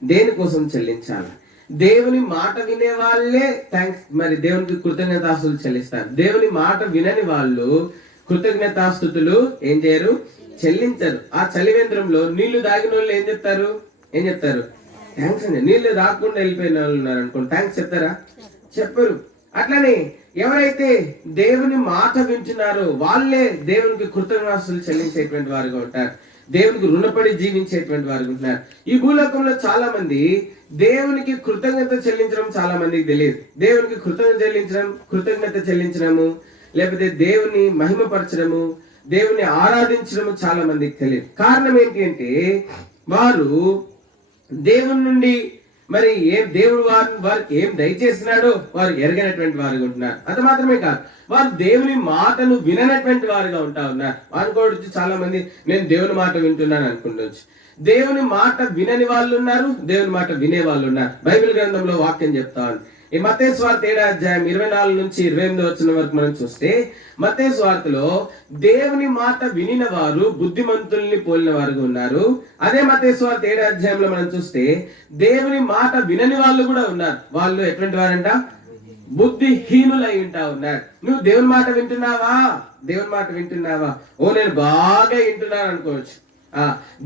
దేనికోసం చెల్లించాలి? దేవుని మాట వినే వాళ్ళే థ్యాంక్స్, మరి దేవునికి కృతజ్ఞతాస్తుతులు చెల్లిస్తారు. దేవుని మాట వినని వాళ్ళు కృతజ్ఞతాస్తుతులు ఏం చేయరు? చెల్లించరు. ఆ చలివేంద్రంలో నీళ్లు దాగిన వాళ్ళు ఏం చెప్తారు? థ్యాంక్స్ అండి. నీళ్లు రాకుండా వెళ్ళిపోయిన వాళ్ళు ఉన్నారు అనుకోండి, థ్యాంక్స్ చెప్తారా? చెప్పరు. అట్లనే ఎవరైతే దేవుని మాట వింటున్నారో వాళ్ళే దేవునికి కృతజ్ఞతాస్తుతులు చెల్లించేటువంటి వారుగా ఉంటారు. దేవునికి రుణపడి జీవించేటువంటి వారు ఉంటున్నారు. ఈ భూలోకంలో చాలా మంది దేవునికి కృతజ్ఞత చెల్లించడం చాలా మందికి తెలియదు. దేవునికి కృతజ్ఞత చెల్లించడము, లేకపోతే దేవుని మహిమపరచడము, దేవుని ఆరాధించడము చాలా మందికి తెలియదు. కారణం ఏంటి అంటే వారు దేవుని నుండి మరి దేవుడు వారికి ఏం దయచేసినాడో వారు ఎరగనటువంటి వారుగా ఉంటున్నారు. అంత మాత్రమే కాదు, వారు దేవుని మాటను విననటువంటి వారుగా ఉంటా ఉన్నారు. అనుకోవచ్చు చాలా మంది నేను దేవుని మాట వింటున్నాను అనుకుంటవచ్చు. దేవుని మాట వినని వాళ్ళు ఉన్నారు, దేవుని మాట వినే వాళ్ళు ఉన్నారు. బైబిల్ గ్రంథంలో వాక్యం చెప్తాను. ఈ మత్తయి సువార్త 7వ అధ్యాయం 24 నుంచి 28 వచనం వరకు మనం చూస్తే మత్తయి సువార్తలో దేవుని మాట వినిన వారు బుద్ధిమంతుల్ని పోలిన వారుగా ఉన్నారు. అదే మత్తయి సువార్త 7వ అధ్యాయంలో మనం చూస్తే దేవుని మాట వినని వాళ్ళు కూడా ఉన్నారు. వాళ్ళు ఎటువంటి వారంట? బుద్ధిహీనులై ఉంటా ఉన్నారు. నువ్వు దేవుని మాట వింటున్నావా? దేవుని మాట వింటున్నావా? ఓ నేను బాగా వింటున్నాను అనుకోవచ్చు.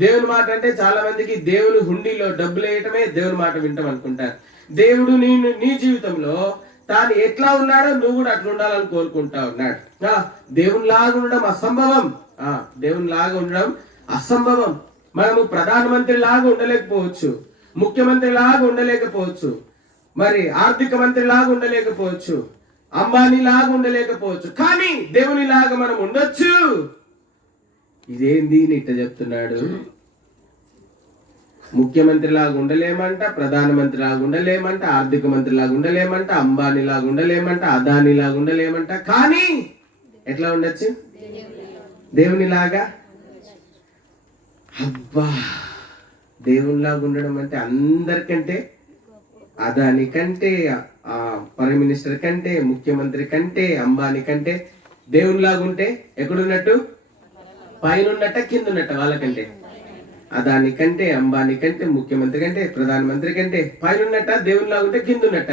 దేవుని మాట అంటే చాలా మందికి దేవుని హుండీలో డబ్బులు వేయటమే దేవుని మాట వింటాం అనుకుంటారు. దేవుడు నీ జీవితంలో తాను ఎట్లా ఉన్నాడో నువ్వు కూడా అట్లా ఉండాలని కోరుకుంటా ఉన్నాడు. దేవుని లాగా ఉండడం అసంభవం. దేవుని లాగా ఉండడం అసంభవం. మనము ప్రధానమంత్రి లాగా ఉండలేకపోవచ్చు, ముఖ్యమంత్రి లాగా ఉండలేకపోవచ్చు, మరి ఆర్థిక మంత్రి లాగా ఉండలేకపోవచ్చు, అంబానీ లాగా ఉండలేకపోవచ్చు, కానీ దేవుని లాగా మనం ఉండొచ్చు. ఇదేంది ఇట్ట చెప్తున్నాడు? ముఖ్యమంత్రి లాగా ఉండలేమంట, ప్రధానమంత్రి లాగా ఉండలేమంట, ఆర్థిక మంత్రి లాగా ఉండలేమంట, అంబానీ లాగా ఉండలేమంట, అదానీ లాగా ఉండలేమంట, కానీ ఎట్లా ఉండొచ్చు? దేవుని లాగా. అబ్బా, దేవునిలాగా ఉండడం అంటే అందరికంటే, అదాని కంటే, ప్రైమ్ మినిస్టర్ కంటే, ముఖ్యమంత్రి కంటే, అంబానీ కంటే దేవునిలాగా ఉంటే ఎక్కడున్నట్టు? పైన ఉన్నట్ట, కింద ఉన్నట్ట? వాళ్ళకంటే, అదాని కంటే, అంబానీ కంటే, ముఖ్యమంత్రి కంటే, ప్రధానమంత్రి కంటే పైన ఉన్నట్ట, దేవునిలాగా ఉంటే కింద ఉన్నట్ట?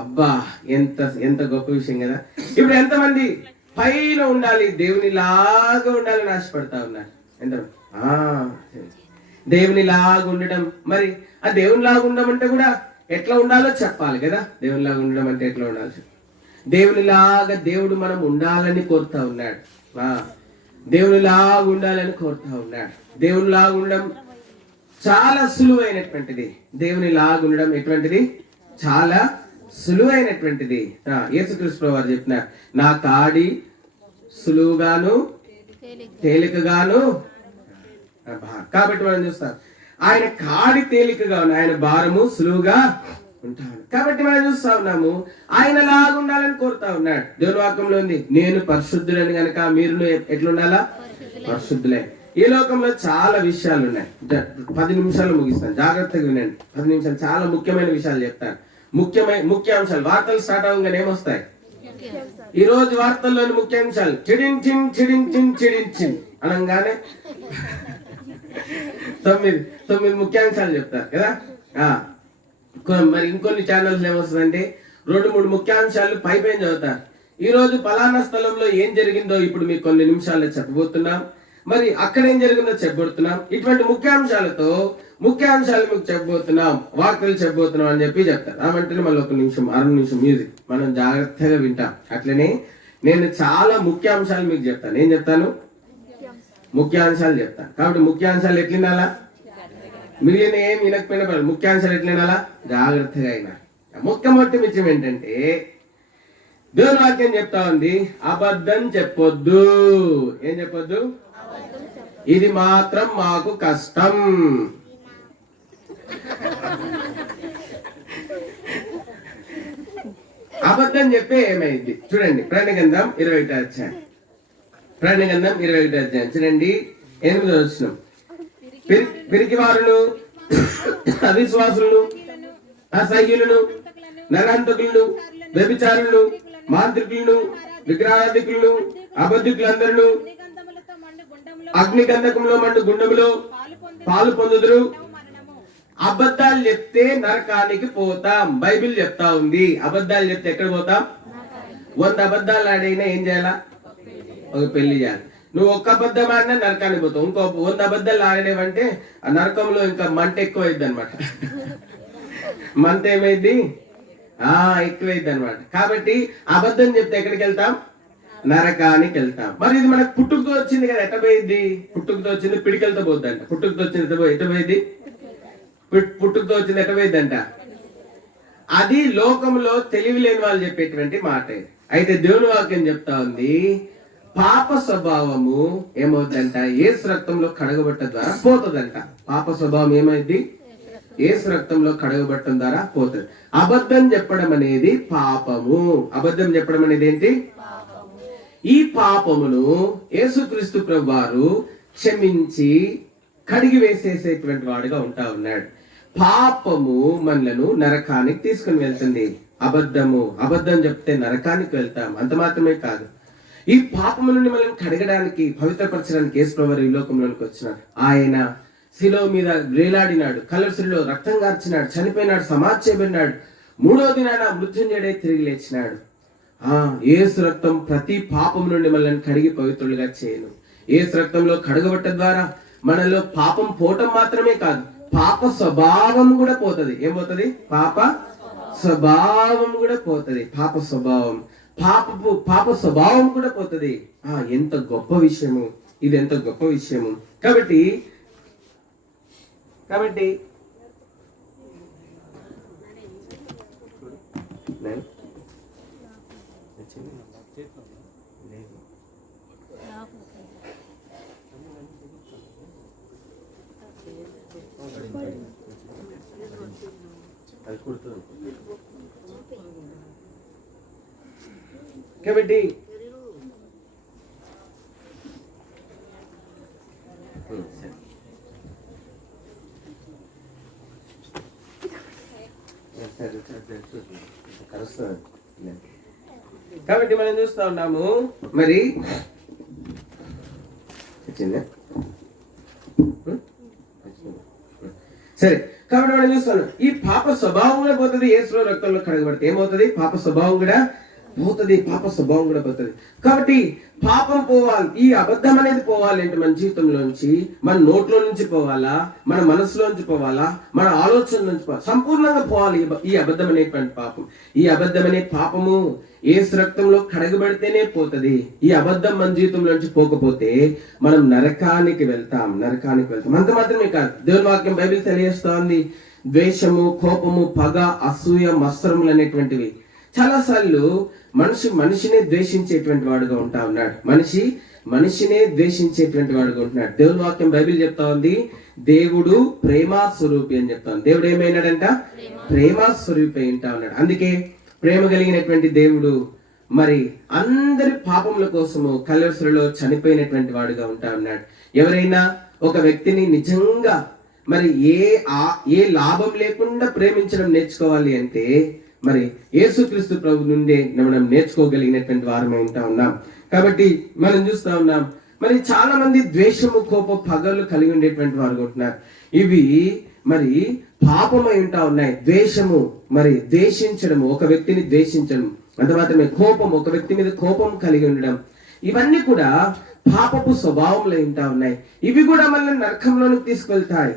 అబ్బా, ఎంత ఎంత గొప్ప విషయం కదా. ఇప్పుడు ఎంతమంది పైన ఉండాలి, దేవుని లాగా ఉండాలని ఆశపడతా ఉన్నారు? ఎంత? దేవుని లాగా ఉండడం. మరి ఆ దేవుని లాగా ఉండమంటే కూడా ఎట్లా ఉండాలో చెప్పాలి కదా. దేవుని లాగా ఉండడం అంటే ఎట్లా ఉండాలి? దేవుని లాగా దేవుడు మనం ఉండాలని కోరుతా ఉన్నాడు. దేవుని లాగా ఉండాలని కోరుతా ఉన్నాడు. దేవుని లాగా ఉండడం చాలా సులువైనటువంటిది. దేవుని లాగా ఉండడం ఎటువంటిది? చాలా సులువైనటువంటిది. యేసుక్రీస్తు వారు చెప్పినారు, నా కాడి సులువుగాను తేలికగాను. కాబట్టి మనం చూస్తాం, ఆయన కాడి తేలికగా ఉంది, ఆయన భారము సులువుగా ఉంటాడు. కాబట్టి మనం చూస్తా ఉన్నాము, ఆయన లాగా ఉండాలని కోరుతా ఉన్నాడు. దేవుని వాక్యంలో ఉంది, నేను పరిశుద్ధులని గనక మీరు ఎట్లుండాలా? పరిశుద్ధులే. ఈ లోకంలో చాలా విషయాలు ఉన్నాయి. 10 నిమిషాలు ముగిస్తాను, జాగ్రత్తగా వినండి. 10 నిమిషాలు చాలా ముఖ్యమైన విషయాలు చెప్తాను. ముఖ్యాంశాలు. వార్తలు స్టార్ట్ అవ్వగానే ఏమొస్తాయి? ఈ రోజు వార్తల్లోని ముఖ్యాంశాలు చిడించిన్ చిడించిన్ చిడించిన్ అనగానే 9 ముఖ్యాంశాలు చెప్తారు కదా. మరి ఇంకొన్ని ఛానల్స్ ఏమొస్తుందంటే 2-3 ముఖ్యాంశాలు పైపైన చదువుతారు. ఈ రోజు పలానా స్థలంలో ఏం జరిగిందో ఇప్పుడు మీకు కొన్ని నిమిషాల్లో చెప్పబోతున్నాం. మరి అక్కడ ఏం జరిగిందో చెప్పబోతున్నాం. ఇటువంటి ముఖ్యాంశాలు మీకు చెప్పబోతున్నాం, వార్తలు చెప్పబోతున్నాం అని చెప్పి చెప్తారు. రామంటే మళ్ళీ 1 నిమిషం 6 నిమిషం మ్యూజిక్ మనం జాగ్రత్తగా వింటాం. అట్లనే నేను చాలా ముఖ్యాంశాలు మీకు చెప్తాను. ఏం చెప్తాను? ముఖ్యాంశాలు చెప్తాను. కాబట్టి ముఖ్యాంశాలు ఎట్లినాలా? మిగిలిన ఏం వినకపోయినా పర్లేదు, ముఖ్యాంశాలు ఎట్లినాలా? జాగ్రత్తగా అయినా. మొట్టమొదటి విషయం ఏంటంటే, దేవుని వాక్యం చెప్తా ఉంది, అబద్ధం చెప్పొద్దు. ఏం చెప్పొద్దు? ఇది మాత్రం మాకు కష్టం. అబద్ధం చెప్పే ఏమైంది చూడండి. ప్రకటన గ్రంథం 21వ అధ్యాయం. ప్రకటన గ్రంథం 21వ అధ్యాయం చూడండి, 8వ వచనం. పిరికివారును, అవిశ్వాసులను, అసహ్యులను, నరహంతకులను, వ్యభిచారులను, మాంత్రికులను, విగ్రహాధికులను, అబద్ధికులందరూ అగ్నిగంధకంలో మండు గుండములో పాలు పొందుదురు. అబద్ధాలు చెప్తే నరకానికి పోతాం. బైబిల్ చెప్తా ఉంది. అబద్ధాలు చెప్తే ఎక్కడ పోతాం? 100 అబద్ధాలు ఆడైనా ఏం చేయాలా? ఒక పెళ్లి చేయాలి. నువ్వు ఒక్క అబద్ధం ఆడినా నరకానికి పోతావు. ఇంకో 100 అబద్ధాలు ఆడినవంటే ఆ నరకంలో ఇంకా మంట ఎక్కువైద్ది అనమాట. మంట ఏమైంది? ఎక్కువైద్ది అనమాట. కాబట్టి అబద్ధం చెప్తే ఎక్కడికి వెళ్తాం? నరకానికి వెళ్తాం. మరి ఇది మనకు పుట్టుకతో వచ్చింది కదా, ఎట్ట పోయింది? పుట్టుకతో వచ్చింది పిడికలతో పోద్దంట. పుట్టుకతో వచ్చింది ఎట్ట పోయింది? పుట్టుకతో వచ్చింది ఎట్ట పోయిద్దంట. అది లోకంలో తెలివి లేని వాళ్ళు చెప్పేటువంటి మాట. అయితే దేవుని వాక్యం చెప్తా ఉంది, పాప స్వభావము ఏమవుతుందంట? యేసు రక్తంలో కడగబట్ట ద్వారా పోతుందంట. పాప స్వభావం ఏమైంది? యేసు రక్తంలో కడగబట్టడం ద్వారా పోతుంది. అబద్ధం చెప్పడం అనేది పాపము. అబద్ధం చెప్పడం అనేది ఏంటి? ఈ పాపమును యేసుక్రీస్తు ప్రభువారు క్షమించి కడిగి వేసేసేటువంటి వాడుగా ఉంటా ఉన్నాడు. పాపము మనలను నరకానికి తీసుకుని వెళ్తుంది. అబద్ధం చెప్తే నరకానికి వెళ్తాం. అంత మాత్రమే కాదు, ఈ పాపము నుండి మనల్ని కడగడానికి, పవిత్రపరచడానికి యేసు ప్రభువారు ఈ లోకంలోనికి వచ్చినాడు. ఆయన శిలువ మీద వేలాడినాడు, కలర్సిలో రక్తం కార్చినాడు, చనిపోయినాడు, సమాధి చేయబడినాడు, మూడో దినాన మృత్యుంజయుడై తిరిగి లేచినాడు. యేసు రక్తం ప్రతి పాపం నుండి మనల్ని కడిగి పవిత్రులుగా చేయను. యేసు రక్తంలో కడగబట్ట ద్వారా మనలో పాపం పోవటం మాత్రమే కాదు, పాప స్వభావం కూడా పోతుంది. ఏం పోతుంది? పాప స్వభావం కూడా పోతుంది. పాప స్వభావం కూడా పోతుంది. ఎంత గొప్ప విషయము ఇది, ఎంత గొప్ప విషయము. కాబట్టి కాబట్టి కాబట్టి మనం చూస్తా ఉన్నాము. మరి సరే, కాబట్టి మనం చూస్తాను ఈ పాప స్వభావం కూడా పోతుంది. యేసులో రక్తంలో కడగబడితే ఏమవుతుంది? పాప స్వభావం కూడా పోతుంది. కాబట్టి పాపం పోవాలి, ఈ అబద్ధం అనేది పోవాలి అంటే మన జీవితంలోంచి, మన నోట్లో నుంచి పోవాలా, మన మనసులోంచి పోవాలా, మన ఆలోచన నుంచి పోవాలి, సంపూర్ణంగా పోవాలి ఈ అబద్ధం అనేటువంటి పాపం. ఈ అబద్ధం అనే పాపము యేసు రక్తంలో కడగబడితేనే పోతుంది. ఈ అబద్ధం మన జీవితంలోంచి పోకపోతే మనం నరకానికి వెళ్తాం. అంత మాత్రమే కాదు, దేవుని వాక్యం బైబిల్ తెలియజేస్తోంది, ద్వేషము, కోపము, పగ, అసూయ, మత్సరములు అనేటువంటివి చాలాసార్లు మనిషినే ద్వేషించేటువంటి వాడుగా ఉంటా ఉన్నాడు. మనిషినే ద్వేషించేటువంటి వాడుగా ఉంటున్నాడు. దేవుని వాక్యం బైబిల్ చెప్తా ఉంది, దేవుడు ప్రేమ స్వరూపి అని చెప్తా ఉంది. దేవుడు ఏమైనాడంట? ప్రేమ స్వరూపి అయి ఉంటా ఉన్నాడు. అందుకే ప్రేమ కలిగినటువంటి దేవుడు మరి అందరి పాపముల కోసము కల్వరిలో చనిపోయినటువంటి వాడుగా ఉంటా ఉన్నాడు. ఎవరైనా ఒక వ్యక్తిని నిజంగా మరి ఏ లాభం లేకుండా ప్రేమించడం నేర్చుకోవాలి అంటే మరి యేసుక్రీస్తు ప్రభు నుండి మనం నేర్చుకోగలిగినటువంటి వారమే ఉంటా ఉన్నాం. కాబట్టి మనం చూస్తా ఉన్నాం, మరి చాలా మంది ద్వేషము, కోప, పగలు కలిగి ఉండేటువంటి వారు ఉంటున్నారు. ఇవి మరి పాపమై ఉంటా ఉన్నాయి. ద్వేషము, మరి ద్వేషించడము, ఒక వ్యక్తిని ద్వేషించడం, అంత మాత్రమే కోపం, ఒక వ్యక్తి మీద కోపం కలిగి ఉండడం, ఇవన్నీ కూడా పాపపు స్వభావంలో ఉంటా ఉన్నాయి. ఇవి కూడా మనల్ని నరకంలోనికి తీసుకెళ్తాయి.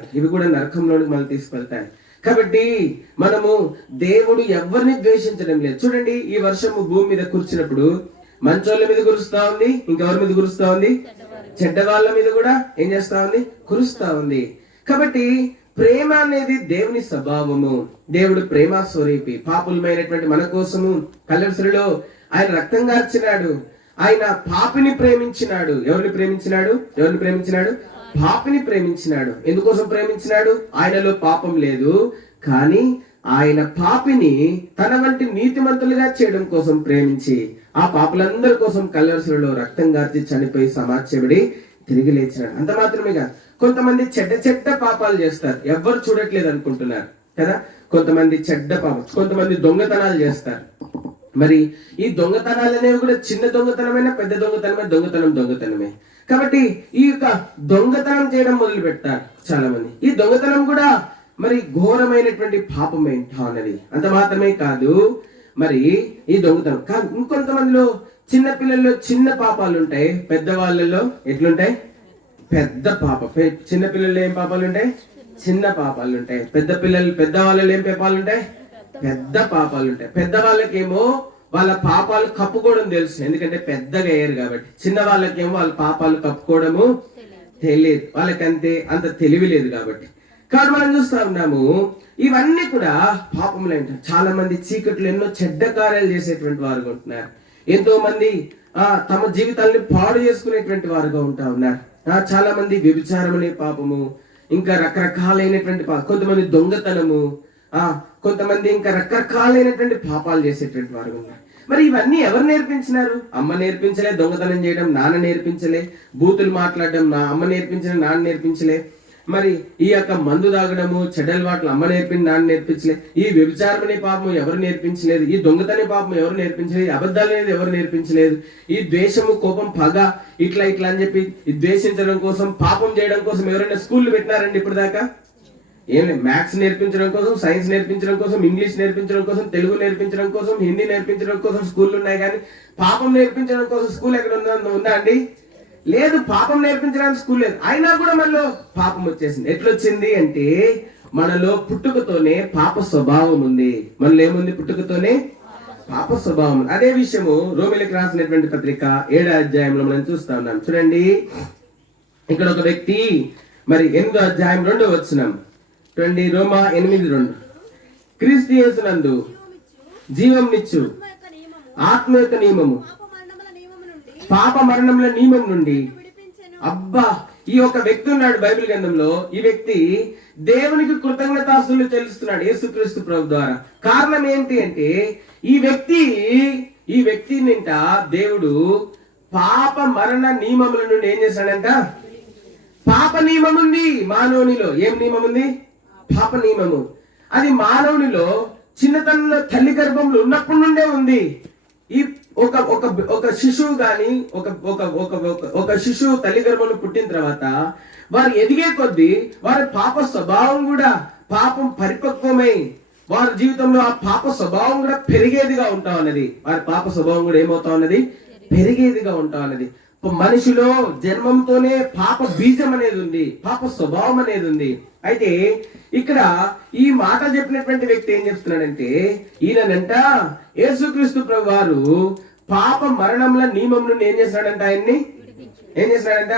కాబట్టి మనము దేవుడు ఎవరిని ద్వేషించడం లేదు. చూడండి, ఈ వర్షము భూమి మీద కురిచినప్పుడు మంచోళ్ళ మీద కురుస్తా ఉంది, ఇంకెవరి మీద కురుస్తా ఉంది? చెడ్డ వాళ్ళ మీద కూడా ఏం చేస్తా ఉంది? కురుస్తా ఉంది. కాబట్టి ప్రేమ అనేది దేవుని స్వభావము. దేవుడు ప్రేమ స్వరూపి. పాపులమైనటువంటి మన కోసము కల్వరిలో ఆయన రక్తం కార్చినాడు. ఆయన పాపిని ప్రేమించినాడు. ఎవరిని ప్రేమించినాడు? పాపిని ప్రేమించినాడు. ఎందుకోసం ప్రేమించినాడు? ఆయనలో పాపం లేదు, కానీ ఆయన పాపిని తన వంటి నీతిమంతులుగా చేయడం కోసం ప్రేమించి ఆ పాపులందరి కోసం కల్వరిలో రక్తం గార్చి చనిపోయి సమార్చబడి తిరిగి లేచినాడు. అంత మాత్రమే కాదు, కొంతమంది చెడ్డ పాపాలు చేస్తారు, ఎవ్వరు చూడట్లేదు అనుకుంటున్నారు కదా. కొంతమంది చెడ్డ పాపం, కొంతమంది దొంగతనాలు చేస్తారు. మరి ఈ దొంగతనాలు అనేవి కూడా చిన్న దొంగతనమైనా పెద్ద దొంగతనమే. కాబట్టి ఈ యొక్క దొంగతనం చేయడం మొదలు పెడతారు చాలా మంది. ఈ దొంగతనం కూడా మరి ఘోరమైనటువంటి పాపమే అన్నది. అంత మాత్రమే కాదు, మరి ఈ దొంగతనం కాదు, ఇంకొంతమందిలో చిన్న పిల్లల్లో చిన్న పాపాలు ఉంటాయి, పెద్దవాళ్ళలో ఎట్లుంటాయి? పెద్ద పాపం. చిన్న పిల్లల్లో ఏం పాపాలు ఉంటాయి? చిన్న పాపాలు ఉంటాయి. పెద్దవాళ్ళలో ఏం పాపాలు ఉంటాయి? పెద్ద పాపాలు ఉంటాయి. పెద్దవాళ్ళకేమో వాళ్ళ పాపాలు కప్పుకోవడం తెలుసు, ఎందుకంటే పెద్దగా అయ్యారు కాబట్టి. చిన్న వాళ్ళకేమో వాళ్ళ పాపాలు కప్పుకోవడము తెలియదు, వాళ్ళకంతే అంత తెలివి లేదు కాబట్టి. కాబట్టి మనం చూస్తా ఉన్నాము, ఇవన్నీ కూడా పాపములు అంటారు. చాలా మంది చీకట్లు ఎన్నో చెడ్డ కార్యాలు చేసేటువంటి వారుగా ఉంటున్నారు. ఎంతో మంది తమ జీవితాన్ని పాడు చేసుకునేటువంటి వారుగా ఉంటా ఉన్నారు. చాలా మంది వ్యభిచారం అనే పాపము, ఇంకా రకరకాలైనటువంటి కొంతమంది దొంగతనము, కొంతమంది ఇంకా రకరకాలైనటువంటి పాపాలు చేసేటువంటి వారు ఉన్నారు. మరి ఇవన్నీ ఎవరు నేర్పించినారు? అమ్మ నేర్పించలే. దొంగతనం చేయడం నాన్న నేర్పించలే. బూతులు మాట్లాడడం అమ్మ నేర్పించలే, నాన్న నేర్పించలే. మరి ఈ యొక్క మందు తాగడము, చెడ్డలవాట్లు అమ్మ నాన్న నేర్పించలేదు. ఈ వ్యభిచారం అనే పాపం ఎవరు నేర్పించలేదు. ఈ దొంగతనే పాపం ఎవరు నేర్పించలేదు. అబద్ధాలు అనేది ఎవరు నేర్పించలేదు. ఈ ద్వేషము, కోపం, పగ ఇట్లా అని చెప్పి ద్వేషించడం కోసం, పాపం చేయడం కోసం ఎవరైనా స్కూళ్ళు పెట్టినారండి ఇప్పుడు దాకా? ఏం మ్యాథ్స్ నేర్పించడం కోసం, సైన్స్ నేర్పించడం కోసం, ఇంగ్లీష్ నేర్పించడం కోసం, తెలుగు నేర్పించడం కోసం, హిందీ నేర్పించడం కోసం స్కూళ్ళు ఉన్నాయి. కానీ పాపం నేర్పించడం కోసం స్కూల్ ఎక్కడ ఉందా అండి? లేదు. పాపం నేర్పించడానికి స్కూల్ లేదు. అయినా కూడా మనలో పాపం వచ్చేసింది. ఎట్లొచ్చింది అంటే మనలో పుట్టుకతోనే పాప స్వభావం ఉంది. మనలో ఏముంది? పుట్టుకతోనే పాప స్వభావం. అదే విషయము రోమిలకు రాసినటువంటి పత్రిక 7వ అధ్యాయంలో మనం చూస్తా ఉన్నాం. చూడండి, ఇక్కడ ఒక వ్యక్తి మరి 8వ అధ్యాయం 2వ వచనం చూడండి. రోమా 8:2 క్రీస్తు యేసునందు జీవంనిచ్చు ఆత్మ యొక్క నియమము పాప మరణముల నియమం నుండి. అబ్బా, ఈ ఒక వ్యక్తి ఉన్నాడు బైబిల్ గ్రంథంలో. ఈ వ్యక్తి దేవునికి కృతజ్ఞతాస్తులు చెల్లిస్తున్నాడు యేసుక్రీస్తు ప్రభు ద్వారా. కారణం ఏంటి అంటే ఈ వ్యక్తి నింట దేవుడు పాప మరణ నియమముల నుండి ఏం చేశాడంట? పాప నియమం ఉంది మానవునిలో. ఏం నియమం ఉంది? పాప నియమము. అది మానవునిలో చిన్నతనంలో తల్లి గర్భంలో ఉన్నప్పటి నుండే ఉంది. ఈ ఒక శిశువు గాని ఒక శిశువు తల్లి గర్భంలో పుట్టిన తర్వాత వారు ఎదిగే కొద్దీ వారి పాప స్వభావం కూడా, పాపం పరిపక్వమై వారి జీవితంలో ఆ పాప స్వభావం కూడా పెరిగేదిగా ఉంటా ఉన్నది. వారి పాప స్వభావం కూడా ఏమవుతా ఉన్నది? పెరిగేదిగా ఉంటా ఉన్నది. మనిషిలో జన్మంతోనే పాప బీజం అనేది ఉంది, పాప స్వభావం అనేది ఉంది. అయితే ఇక్కడ ఈ మాట చెప్పినటువంటి వ్యక్తి ఏం చెప్తున్నాడంటే, ఈయనంట యేసుక్రీస్తు ప్రభు వారు పాప మరణంల నియమం నుండి ఏం చేస్తున్నాడంట? ఆయన్ని ఏం చేస్తున్నాడంట?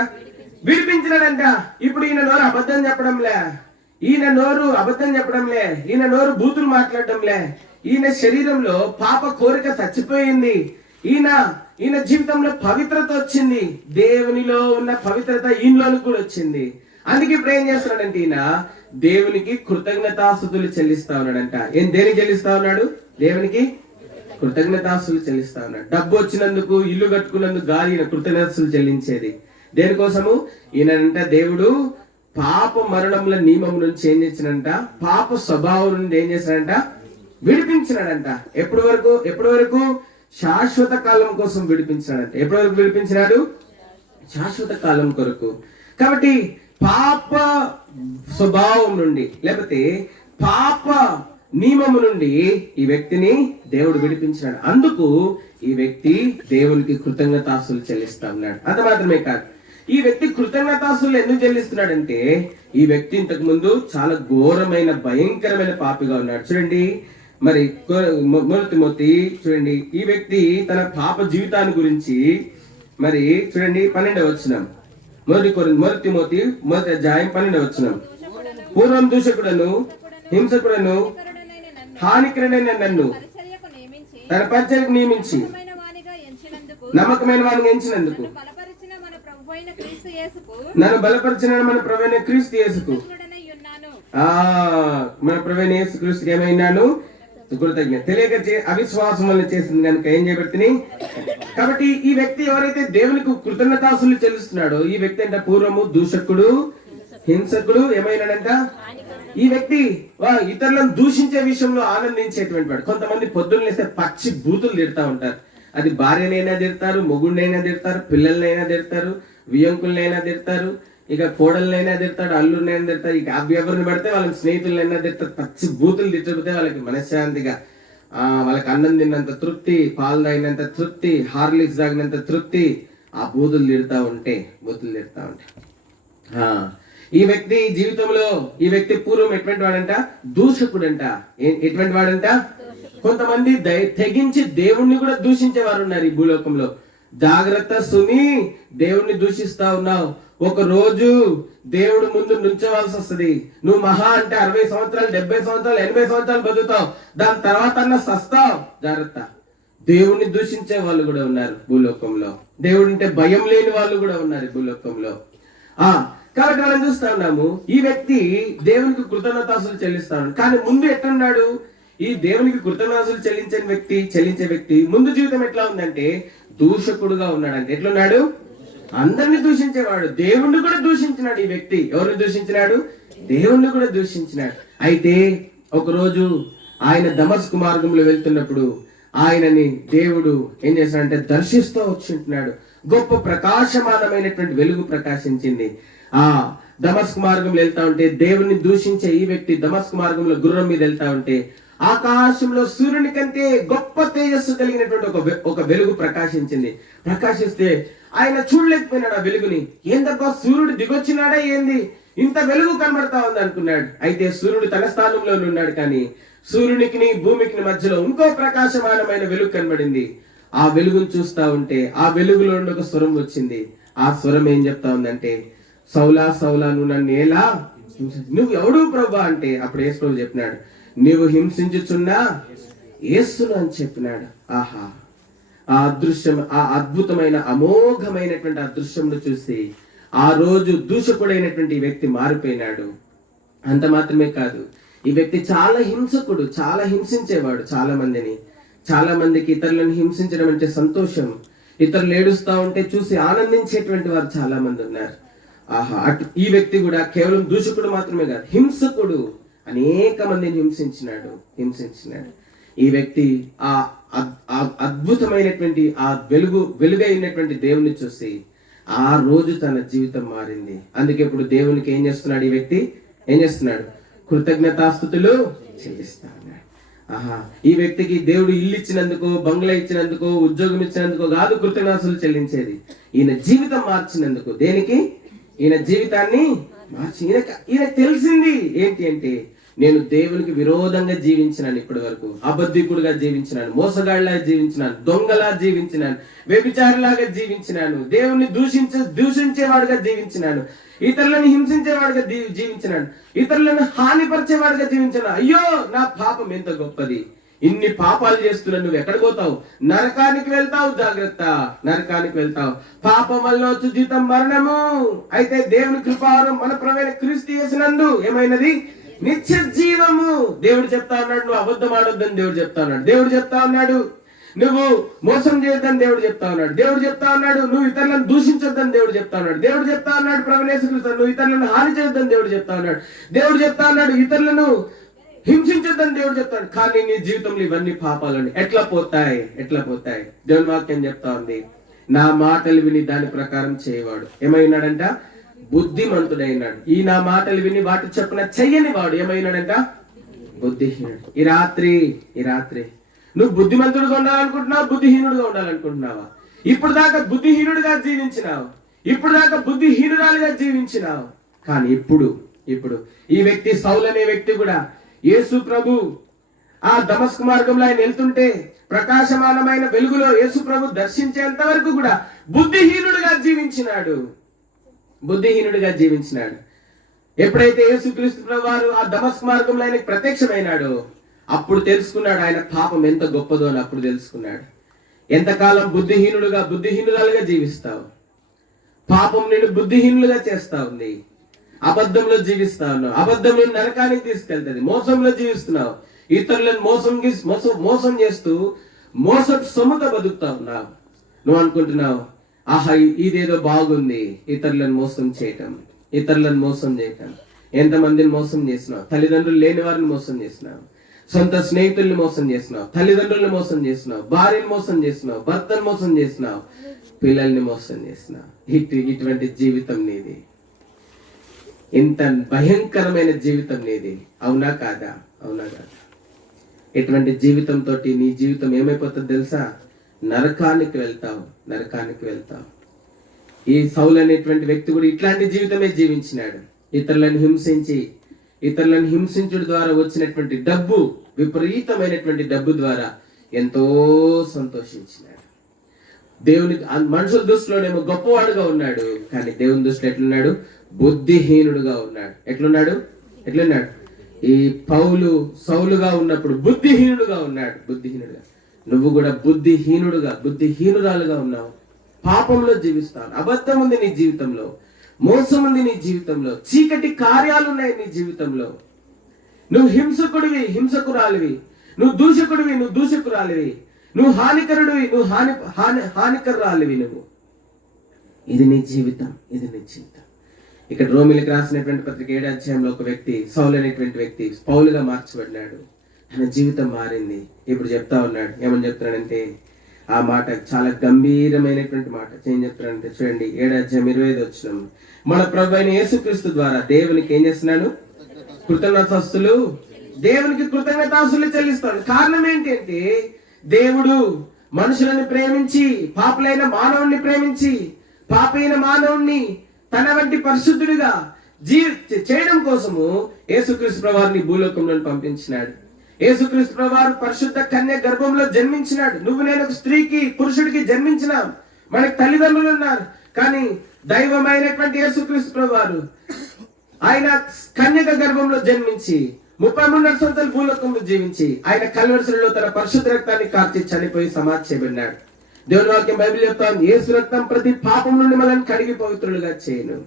విడిపించినాడంట. ఇప్పుడు ఈయన నోరు అబద్ధం చెప్పడంలే, ఈయన నోరు బూతులు మాట్లాడడంలే. ఈయన శరీరంలో పాప కోరిక చచ్చిపోయింది. ఈయన జీవితంలో పవిత్రత వచ్చింది. దేవునిలో ఉన్న పవిత్రత ఈయనలోనికి కూడా వచ్చింది. అందుకే ఇప్పుడు ఏం చేస్తున్నాడంటే ఈయన దేవునికి కృతజ్ఞతాస్తుతులు చెల్లిస్తా ఉన్నాడంట. దేనికి చెల్లిస్తా ఉన్నాడు? దేవునికి కృతజ్ఞతాస్తులు చెల్లిస్తా ఉన్నాడు. డబ్బు వచ్చినందుకు, ఇల్లు కట్టుకున్నందుకు గాలి ఈయన కృతజ్ఞతాస్తులు చెల్లించేది. దేనికోసము? ఈయనంట దేవుడు పాప మరణముల నియమం నుంచి ఏం చేసినంట? పాప స్వభావం నుండి ఏం చేశాడంట? విడిపించినాడంట. ఎప్పటి వరకు? శాశ్వత కాలం కోసం విడిపించినాడంట. ఎప్పటి వరకు విడిపించినాడు? శాశ్వత కాలం కొరకు. కాబట్టి పాప స్వభావం నుండి, లేకపోతే పాప నియమము నుండి ఈ వ్యక్తిని దేవుడు విడిపించినాడు. అందుకు ఈ వ్యక్తి దేవునికి కృతజ్ఞతాస్తులు చెల్లిస్తా ఉన్నాడు. అంత మాత్రమే కాదు, ఈ వ్యక్తి కృతజ్ఞతాస్తులు ఎందుకు చెల్లిస్తున్నాడంటే ఈ వ్యక్తి ఇంతకు ముందు చాలా ఘోరమైన భయంకరమైన పాపిగా ఉన్నాడు. చూడండి, మరి మొదటి చూడండి, ఈ వ్యక్తి తన పాప జీవితాన్ని గురించి మరి చూడండి 12వ వచనం. మొదటి అధ్యాయం 12వ వచనం. పూర్వం దూషకుడను హింసకుడను హానికరుడైన నన్ను తన పరిచర్యకు నియమించి నమ్మకమైన వాడిని ఎంచినందుకు, నన్ను బలపరిచిన మన ప్రభువైన క్రీస్తు యేసుకు, మన ప్రభువైన యేసు క్రీస్తుకి ఏమైనాను కృతజ్ఞత. తెలియక అవిశ్వాసం వల్ల చేసింది కనుక ఏం చేయబట్టి. కాబట్టి ఈ వ్యక్తి ఎవరైతే దేవునికి కృతజ్ఞతాస్తులు చెల్లిస్తున్నాడో ఈ వ్యక్తి అంటే పూర్వము దూషకుడు, హింసకుడు ఏమైనాడంట. ఈ వ్యక్తి ఇతరులను దూషించే విషయంలో ఆనందించేటువంటి వాడు. కొంతమంది పొద్దున్న లేస్తే పచ్చి బూతులు తిడతా ఉంటారు. అది భార్యనైనా తిడతారు, మొగుడినైనా తిడతారు, పిల్లలనైనా తిడతారు, వియంకులనైనా తిడతారు, ఇక కోడలనైనా తిడతాడు, అల్లునైనా తిడతారు, ఇక ఎవరిని పడితే వాళ్ళని స్నేహితులైనా తిడతారు. పచ్చి బూతులు తిట్టకపోతే వాళ్ళకి మనశ్శాంతిగా వాళ్ళకి అన్నం తిన్నంత తృప్తి, పాలు తాగినంత తృప్తి, హార్లిక్స్ తాగినంత తృప్తి ఆ బూతులు తిడతా ఉంటే. ఈ వ్యక్తి జీవితంలో ఈ వ్యక్తి పూర్వం ఎటువంటి వాడంట? దూషకుడంట. ఎటువంటి వాడంట? కొంతమంది తెగించి దేవుణ్ణి కూడా దూషించే వారు ఉన్నారు ఈ భూలోకంలో. జాగ్రత్త సుమి, దేవుణ్ణి దూషిస్తా ఉన్నావు, ఒక రోజు దేవుడు ముందు నుంచోవాల్సి వస్తుంది. నువ్వు మహా అంటే 60 సంవత్సరాలు, 70 సంవత్సరాలు, 80 సంవత్సరాలు బతుకుతావు, దాని తర్వాత అన్న సస్తావు. జాగ్రత్త. దేవుణ్ణి దూషించే వాళ్ళు కూడా ఉన్నారు భూలోకంలో. దేవుడు అంటే భయం లేని వాళ్ళు కూడా ఉన్నారు భూలోకంలో. కాబట్టి మనం చూస్తా ఉన్నాము ఈ వ్యక్తి దేవునికి కృతజ్ఞతాస్తులు చెల్లిస్తాడు. కానీ ముందు ఎట్లున్నాడు? ఈ దేవునికి కృతజ్ఞతాస్తులు చెల్లించే వ్యక్తి ముందు జీవితం ఎట్లా ఉందంటే దూషకుడుగా ఉన్నాడంటే. ఎట్లున్నాడు? అందరిని దూషించేవాడు, దేవుణ్ణి కూడా దూషించినాడు. ఈ వ్యక్తి ఎవరిని దూషించినాడు? దేవుణ్ణి కూడా దూషించినాడు. అయితే ఒకరోజు ఆయన దమస్కు మార్గంలో వెళ్తున్నప్పుడు ఆయనని దేవుడు ఏం చేశాడంటే దర్శిస్తూ వచ్చింటున్నాడు. గొప్ప ప్రకాశమానమైనటువంటి వెలుగు ప్రకాశించింది. ఆ దమస్కు మార్గంలో వెళ్తా ఉంటే, దేవుని దూషించే ఈ వ్యక్తి దమస్కు మార్గంలో గుర్రం మీద వెళ్తా ఉంటే, ఆకాశంలో సూర్యుని కంటే గొప్ప తేజస్సు కలిగినటువంటి ఒక వెలుగు ప్రకాశించింది. ప్రకాశిస్తే ఆయన చూడలేకపోయినాడు ఆ వెలుగుని. ఏందబ్బా, సూర్యుడు దిగొచ్చినాడా ఏంది, ఇంత వెలుగు కనబడతా ఉంది అనుకున్నాడు. అయితే సూర్యుడు తన స్థానంలో ఉన్నాడు, కానీ సూర్యునికి భూమికి మధ్యలో ఇంకో ప్రకాశమానమైన వెలుగు కనబడింది. ఆ వెలుగును చూస్తా ఉంటే ఆ వెలుగులో నుండి ఒక స్వరం వచ్చింది. ఆ స్వరం ఏం చెప్తా ఉందంటే, సౌలా సౌలా, నువ్వు నన్ను ఎలా, నువ్వు ఎవడు ప్రభా అంటే, అప్పుడు యేసు ప్రభు చెప్పినాడు, నువ్వు హింసించుచున్నా యేసును అని చెప్పినాడు. ఆహా, ఆ అదృశ్యం, ఆ అద్భుతమైన అమోఘమైనటువంటి అదృశ్యంను చూసి ఆ రోజు దూషకుడైనటువంటి ఈ వ్యక్తి మారిపోయినాడు. అంత మాత్రమే కాదు, ఈ వ్యక్తి చాలా హింసకుడు, చాలా హింసించేవాడు చాలా మందికి ఇతరులను హింసించడం అంటే సంతోషం. ఇతరులు ఏడుస్తా ఉంటే చూసి ఆనందించేటువంటి వారు చాలా మంది ఉన్నారు. ఆహా, ఈ వ్యక్తి కూడా కేవలం దూషకుడు మాత్రమే కాదు, హింసకుడు. అనేక మందిని హింసించినాడు. ఈ వ్యక్తి ఆ అద్భుతమైనటువంటి ఆ వెలుగైనటువంటి దేవుని చూసి ఆ రోజు తన జీవితం మారింది. అందుకే ఇప్పుడు దేవునికి ఏం చేస్తున్నాడు, ఈ వ్యక్తి ఏం చేస్తున్నాడు, కృతజ్ఞతాస్తుతులు చెల్లిస్తా ఉన్నాడు. ఆహా, ఈ వ్యక్తికి దేవుడు ఇల్లు ఇచ్చినందుకో, బంగ్లా ఇచ్చినందుకో, ఉద్యోగం ఇచ్చినందుకో కాదు కృతజ్ఞతలు చెల్లించేది, ఈయన జీవితం మార్చినందుకు. దేనికి? ఈయన జీవితాన్ని మార్చి, ఈయన తెలిసింది ఏంటి అంటే, నేను దేవునికి విరోధంగా జీవించినాను, ఇప్పటి వరకు అబద్ధికుడుగా జీవించినాను, మోసగాడిలాగా జీవించినాను, దొంగలా జీవించినాను, వ్యభిచారిలాగా జీవించినాను, దేవుని దూషించేవాడుగా జీవించినాను, ఇతరులను హింసించేవాడుగా జీవించినాను, ఇతరులను హానిపరిచేవాడుగా జీవించినాను. అయ్యో, నా పాపం ఎంత గొప్పది, ఇన్ని పాపాలు చేస్తున్నా, నువ్వు ఎక్కడ పోతావు? నరకానికి వెళ్తావు, జాగ్రత్త, నరకానికి వెళ్తావు. పాపం వల్ల వచ్చు జీతం మరణము, అయితే దేవుని కృపావరం మన ప్రభువైన క్రీస్తు యేసునందు ఏమైనది? నిత్య జీవము. దేవుడు చెప్తా ఉన్నాడు, నువ్వు అబద్ధం ఆడొద్దని దేవుడు చెప్తా ఉన్నాడు. దేవుడు చెప్తా ఉన్నాడు, నువ్వు మోసం చేయొద్దని దేవుడు చెప్తా ఉన్నాడు. దేవుడు చెప్తా ఉన్నాడు, నువ్వు ఇతరులను దూషించొద్దని దేవుడు చెప్తా ఉన్నాడు. దేవుడు చెప్తా ఉన్నాడు, ప్రభువైన యేసు క్రీస్తు, నువ్వు ఇతరులను హాని చేయొద్దని దేవుడు చెప్తా ఉన్నాడు. దేవుడు చెప్తా ఉన్నాడు, ఇతరులను హింసించొద్దని దేవుడు చెప్తాడు. కానీ నీ జీవితంలో ఇవన్నీ పాపాలని ఎట్లా పోతాయి? దేవుని వాక్యం చెప్తా ఉంది, నా మాటలు విని దాని ప్రకారం చేయవాడు ఏమైనాడంట? బుద్ధిమంతుడైనాడు. ఈ నా మాటలు విని వాటి చొప్పున చెయ్యని వాడు ఏమైనాడంట? బుద్ధిహీనుడు. ఈ రాత్రి నువ్వు బుద్ధిమంతుడుగా ఉండాలనుకుంటున్నావా, బుద్ధిహీనుడుగా ఉండాలనుకుంటున్నావా? ఇప్పుడు దాకా బుద్ధిహీనుడుగా జీవించినావు, ఇప్పుడు దాకా బుద్ధిహీనురాలుగా జీవించినావు. కానీ ఇప్పుడు ఈ వ్యక్తి, సౌలు అనే వ్యక్తి కూడా యేసు ప్రభు ఆ దమస్కు మార్గంలో ఆయన వెళ్తుంటే ప్రకాశమానమైన వెలుగులో యేసు ప్రభు దర్శించేంత వరకు కూడా బుద్ధిహీనుడుగా జీవించినాడు. ఎప్పుడైతే యేసుక్రీస్తు ప్రభు వారు ఆ దమస్కు మార్గంలో ఆయనకు ప్రత్యక్షమైనాడో అప్పుడు తెలుసుకున్నాడు ఆయన పాపం ఎంత గొప్పదో అని. అప్పుడు తెలుసుకున్నాడు, ఎంతకాలం బుద్ధిహీనురాలుగా జీవిస్తావు, పాపం నిన్ను బుద్ధిహీనులుగా చేస్తా ఉంది, అబద్ధంలో జీవిస్తా ఉన్నావు, అబద్ధం నిన్ను నరకానికి తీసుకెళ్తుంది, మోసంలో జీవిస్తున్నావు, ఇతరులను మోసం చేస్తూ మోసపు సొమ్ముతో బతుకుతా ఉన్నావు. నువ్వు అనుకుంటున్నావు, ఆహా ఇదేదో బాగుంది, ఇతరులను మోసం చేయటం. ఎంతమందిని మోసం చేసినావు? తల్లిదండ్రులు లేని వారిని మోసం చేసినావు, సొంత స్నేహితుల్ని మోసం చేసినావు, తల్లిదండ్రులను మోసం చేసినావు, భార్యను మోసం చేసినావు, భర్తను మోసం చేసినావు, పిల్లల్ని మోసం చేసినావు. ఇటువంటి జీవితం నీది, ఇంత భయంకరమైన జీవితం నీది. అవునా కాదా? ఇటువంటి జీవితంతో నీ జీవితం ఏమైపోతుంది తెలుసా? నరకానికి వెళ్తావు. ఈ సౌలు అనేటువంటి వ్యక్తి కూడా ఇట్లాంటి జీవితమే జీవించినాడు. ఇతరులను హింసించుడు ద్వారా వచ్చినటువంటి డబ్బు, విపరీతమైనటువంటి డబ్బు ద్వారా ఎంతో సంతోషించినాడు. మనుషుల దృష్టిలోనేమో గొప్పవాడుగా ఉన్నాడు, కానీ దేవుని దృష్టిలో ఎట్లున్నాడు? బుద్ధిహీనుడుగా ఉన్నాడు. ఎట్లున్నాడు? ఈ సౌలుగా ఉన్నప్పుడు బుద్ధిహీనుడుగా ఉన్నాడు. నువ్వు కూడా బుద్ధిహీనురాలుగా ఉన్నావు. పాపంలో జీవిస్తావు, అబద్ధం ఉంది నీ జీవితంలో, మోసం ఉంది నీ జీవితంలో, చీకటి కార్యాలు ఉన్నాయి నీ జీవితంలో. నువ్వు హింసకురాలివి, నువ్వు దూషకురాలివి, నువ్వు హానికరుడివి, నువ్వు హానికరురాలివి. ఇది నీ జీవితం. ఇక్కడ రోమిలకు రాసినటువంటి పత్రిక 7వ అధ్యాయంలో ఒక వ్యక్తి, సౌలు అనేటువంటి వ్యక్తి పౌలుగా మార్చబడినాడు. ఆయన జీవితం మారింది. ఇప్పుడు చెప్తా ఉన్నాడు, ఏమని చెప్తున్నాడంటే, ఆ మాట చాలా గంభీరమైనటువంటి మాట. ఏం చెప్తారంటే చూడండి 7:25 వచ్చిన మన ప్రభు అయిన యేసుక్రీస్తు ద్వారా దేవునికి ఏం చేస్తున్నాను? కృతజ్ఞతాస్తులు, దేవునికి కృతజ్ఞతాస్తులు చెల్లిస్తాను. కారణం ఏంటంటే దేవుడు మనుషులను ప్రేమించి, పాపులైన మానవుణ్ణి ప్రేమించి, పాపైన మానవుణ్ణి తన వంటి పరిశుద్ధుడిగా చేయడం కోసము యేసుక్రీస్తు ప్రభువారిని భూలోకంలో పంపించినాడు. యేసుక్రీస్తు ప్రభువారు పరిశుద్ధ కన్య గర్భంలో జన్మించినాడు. నువ్వు నేను ఒక స్త్రీకి పురుషుడికి జన్మించినాం, మనకి తల్లిదండ్రులు ఉన్నారు. కానీ దైవమైనటువంటి యేసుక్రీస్తు ప్రభువారు ఆయన కన్యక గర్భంలో జన్మించి 33 సంవత్సరాలు భూలోకంలో జీవించి ఆయన కల్వరిశిలలో తన పరిశుద్ధ రక్తాన్ని కార్చి చనిపోయి సమాధి చేయబడినాడు. దేవుని వాక్యం బైబిల్ చెప్తాను, యేసు రక్తం ప్రతి పాపం నుండి మనల్ని కడిగి పవిత్రులుగా చేయను.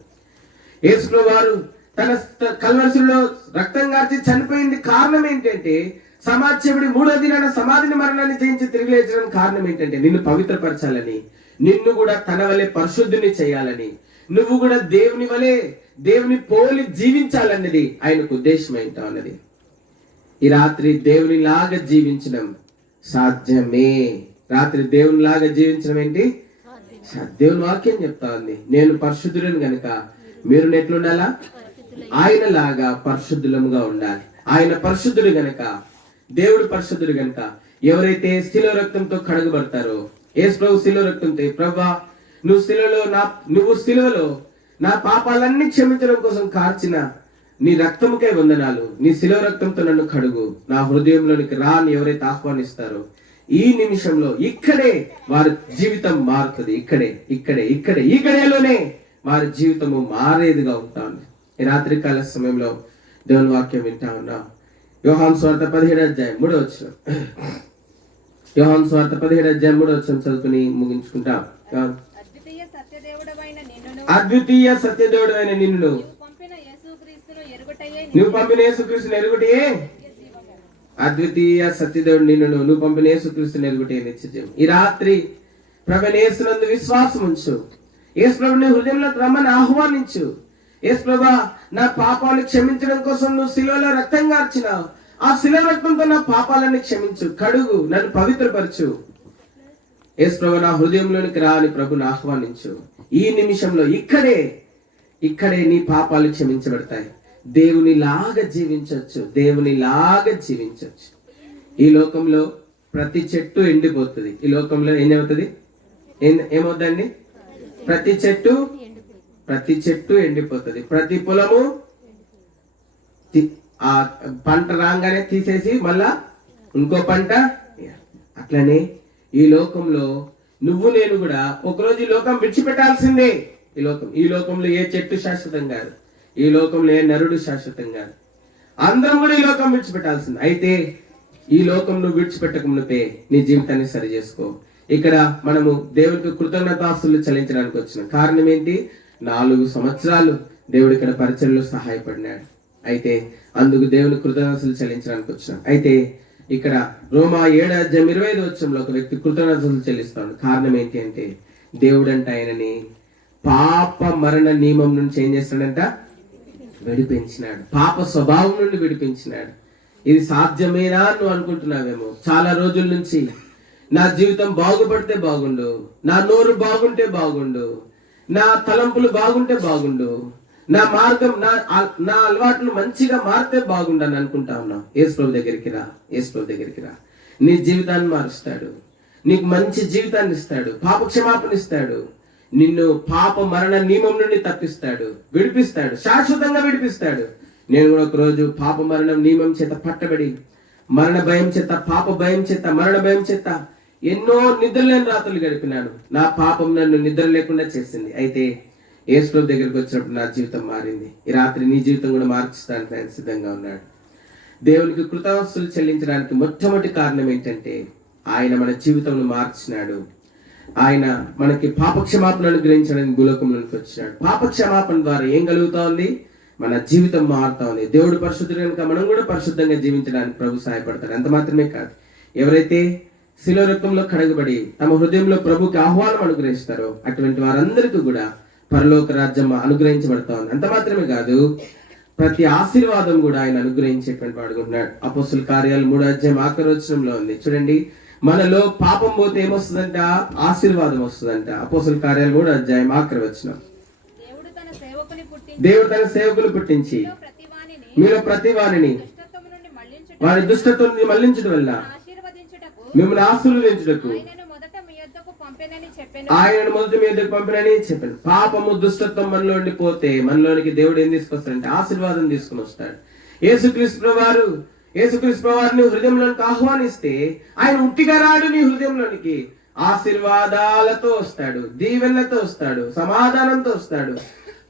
యేసు ప్రభువారు తన కల్వరిశిలలో రక్తం కార్చి చనిపోయింది కారణం ఏంటంటే సమాధి చేయబడి 3వ దినాన సమాధిని మరణాన్ని జయించి తిరిగి లేచడానికి కారణం ఏంటంటే నిన్ను పవిత్రపరచాలని, నిన్ను కూడా తన వలె పరిశుద్ధుని చేయాలని, నువ్వు కూడా దేవుని వలె దేవుని పోలి జీవించాలన్నది ఆయనకు ఉద్దేశం ఏంటో అన్నది. ఈ రాత్రి దేవుని లాగా జీవించడం సాధ్యమే. రాత్రి దేవుని లాగా జీవించడం ఏంటి? దేవుని వాక్యం చెప్తా ఉంది, నేను పరిశుద్ధులను గనుక మీరు ఎట్లుండాలా? ఆయన లాగా పరిశుద్ధులముగా ఉండాలి. ఆయన పరిశుద్ధుడు గనక, దేవుడు పరిశుద్ధుడు గనక ఎవరైతే శిలువ రక్తంతో కడగబడతారో, యేసు ప్రభు శిలువ రక్తంతో, ప్రభువా నువ్వు శిలువలో నా పాపాలన్నీ క్షమించడం కోసం కార్చిన నీ రక్తముకే వందనాలు, నీ శిలువ రక్తంతో నన్ను కడుగు, నా హృదయంలోనికి రా అని ఎవరైతే ఆహ్వానిస్తారో ఈ నిమిషంలో ఇక్కడే వారి జీవితం మారుతుంది. ఇక్కడే ఈ గడియలోనే వారి జీవితము మారేదిగా ఉంటా ఉంది. ఈ రాత్రికాల సమయంలో దేవుని వాక్యం వింటా ఉన్నాం. యోహాను సువార్త 17:3 యోహాను సువార్త 17:3 చదువుకుని ముగించుకుంటాం. అద్వితీయ సత్యదేవుడైన నిన్ను నువ్వు పంపిన యేసుక్రీస్తును ఎరుగుటే అద్వితీయ సత్యదేవుడు నిన్ను నువ్వు పంపిన యేసుక్రీస్తును ఎరుగుటే నిత్యజీవం. ఈ రాత్రి ప్రభువైన యేసునందు విశ్వాసం ఉంచు. యేసు ప్రభుని హృదయంలోకి రమ్మని ఆహ్వానించు. యేసు ప్రభువా, నా పాపాలు క్షమించడం కోసం నువ్వు శిలువలో రక్తం కార్చినావు, ఆ శిలువ రక్తంతో నా పాపాలన్నీ క్షమించు, కడుగు, నన్ను పవిత్రపరచు. యేసు ప్రభువా, నా హృదయంలోనికి రా అని ప్రభుని ఆహ్వానించు. ఈ నిమిషంలో ఇక్కడే నీ పాపాలు క్షమించబడతాయి. దేవునిలాగా జీవించవచ్చు. ఈ లోకంలో ప్రతి చెట్టు ఎండిపోతుంది. ఈ లోకంలో ఏమవుతుందండి? ప్రతి చెట్టు ఎండిపోతుంది. ప్రతి పొలము ఆ పంట రాగానే తీసేసి మళ్ళా ఇంకో పంట. అట్లనే ఈ లోకంలో నువ్వు నేను కూడా ఒకరోజు ఈ లోకం విడిచిపెట్టాల్సిందే. ఈ లోకంలో ఏ చెట్టు శాశ్వతం కాదు, ఈ లోకంలో ఏ నరుడు శాశ్వతం కాదు. అందరం కూడా ఈ లోకం విడిచిపెట్టాల్సింది. అయితే ఈ లోకం నువ్వు విడిచిపెట్టక మునిపే నీ జీవితాన్ని సరి చేసుకో. ఇక్కడ మనము దేవునికి కృతజ్ఞతాస్తులు చెల్లించడానికి వచ్చిన కారణం ఏంటి? 4 సంవత్సరాలు దేవుడు ఇక్కడ పరిచర్యలో సహాయపడినాడు. అయితే అందుకు దేవుని కృతజ్ఞతలు చెల్లించడానికి వచ్చిన. అయితే ఇక్కడ రోమా 7:25 ఒక వ్యక్తి కృతజ్ఞతలు చెల్లిస్తాడు. కారణం ఏంటి అంటే దేవుడంట ఆయనని పాప మరణ నియమం నుంచి ఏం చేస్తాడంట? విడిపించినాడు. పాప స్వభావం నుండి విడిపించినాడు. ఇది సాధ్యమేనా నువ్వు అనుకుంటున్నావేమో. చాలా రోజుల నుంచి నా జీవితం బాగుపడితే బాగుండు, నా నోరు బాగుంటే బాగుండు, నా తలంపులు బాగుంటే బాగుండు, నా మార్గం నా అలవాట్లు మంచిగా మారితే బాగుండు అని అనుకుంటా ఉన్నావు. యేసు ప్రభు దగ్గరికి రా. నీ జీవితాన్ని మారుస్తాడు, నీకు మంచి జీవితాన్ని ఇస్తాడు, పాప క్షమాపణ ఇస్తాడు, నిన్ను పాప మరణ నియమం నుండి తప్పిస్తాడు, విడిపిస్తాడు, శాశ్వతంగా విడిపిస్తాడు. నేను కూడా ఒక రోజు పాప మరణం నియమం చేత పట్టబడి మరణ భయం చేత, పాప భయం చేత, మరణ భయం చేత ఎన్నో నిద్రలేని రాత్రులు గడిపినాను. నా పాపం నన్ను నిద్ర లేకుండా చేసింది. అయితే యేసు ప్రభు దగ్గరికి వచ్చినప్పుడు నా జీవితం మారింది. ఈ రాత్రి నీ జీవితం కూడా మార్చడానికి ఆయన సిద్ధంగా ఉన్నాడు. దేవునికి కృతజ్ఞతలు చెల్లించడానికి మొట్టమొదటి కారణం ఏంటంటే ఆయన మన జీవితంలో మార్చినాడు. ఆయన మనకి పాపక్షమాపణ అనుగ్రహించడానికి భూలోకంలోకి వచ్చినాడు. పాపక్షమాపణ ద్వారా ఏం కలుగుతా ఉంది? మన జీవితం మారుతా ఉంది. దేవుడు పరిశుద్ధుడు కనుక మనం కూడా పరిశుద్ధంగా జీవించడానికి ప్రభు సహాయపడతాడు. అంత మాత్రమే కాదు, ఎవరైతే శిలువ రక్తంలో కడగబడి తమ హృదయంలో ప్రభుకి ఆహ్వానం అనుగ్రహిస్తారో అటువంటి వారందరికీ కూడా పరలోక రాజ్యం అనుగ్రహించబడతా ఉంది. అంత మాత్రమే కాదు, ప్రతి ఆశీర్వాదం కూడా ఆయన అనుగ్రహించేటువంటి వాడుకుంటున్నాడు. అపోస్తుల కార్యాలు 3వ అధ్యాయం 1వ వచనంలో ఉంది చూడండి. మనలో పాపం పోతే ఏమొస్తుందంట? ఆశీర్వాదం వస్తుందంట. అపోస్తలుల కార్యాలు 3వ అధ్యాయం 6వ వచనం. దేవుడు తన సేవకుని పుట్టించి ప్రతివానిని మీలో ప్రతి వారిని దుష్టత్వము నుండి మళ్లించుట వారి దుష్టత్వం నుండి మళ్లించడం వల్ల ఆశీర్వదించుటకు మిమ్మల్ని ఆశీర్వదించుటకు ఆయనను మొదట మీ యొద్దకు పంపెనని చెప్పెను. ఆయనను మొదటి మీ దగ్గర పంపినని చెప్పాను. పాపము దుష్టత్వం మనలోని పోతే మనలోనికి దేవుడు ఏం తీసుకొస్తాడంటే ఆశీర్వాదం తీసుకుని వస్తాడు. యేసుక్రీస్తు వారిని హృదయంలోనికి ఆహ్వానిస్తే ఆయన ఉట్టిగా రాడు. నీ హృదయంలోనికి ఆశీర్వాదాలతో వస్తాడు, దీవెనలతో వస్తాడు, సమాధానంతో వస్తాడు,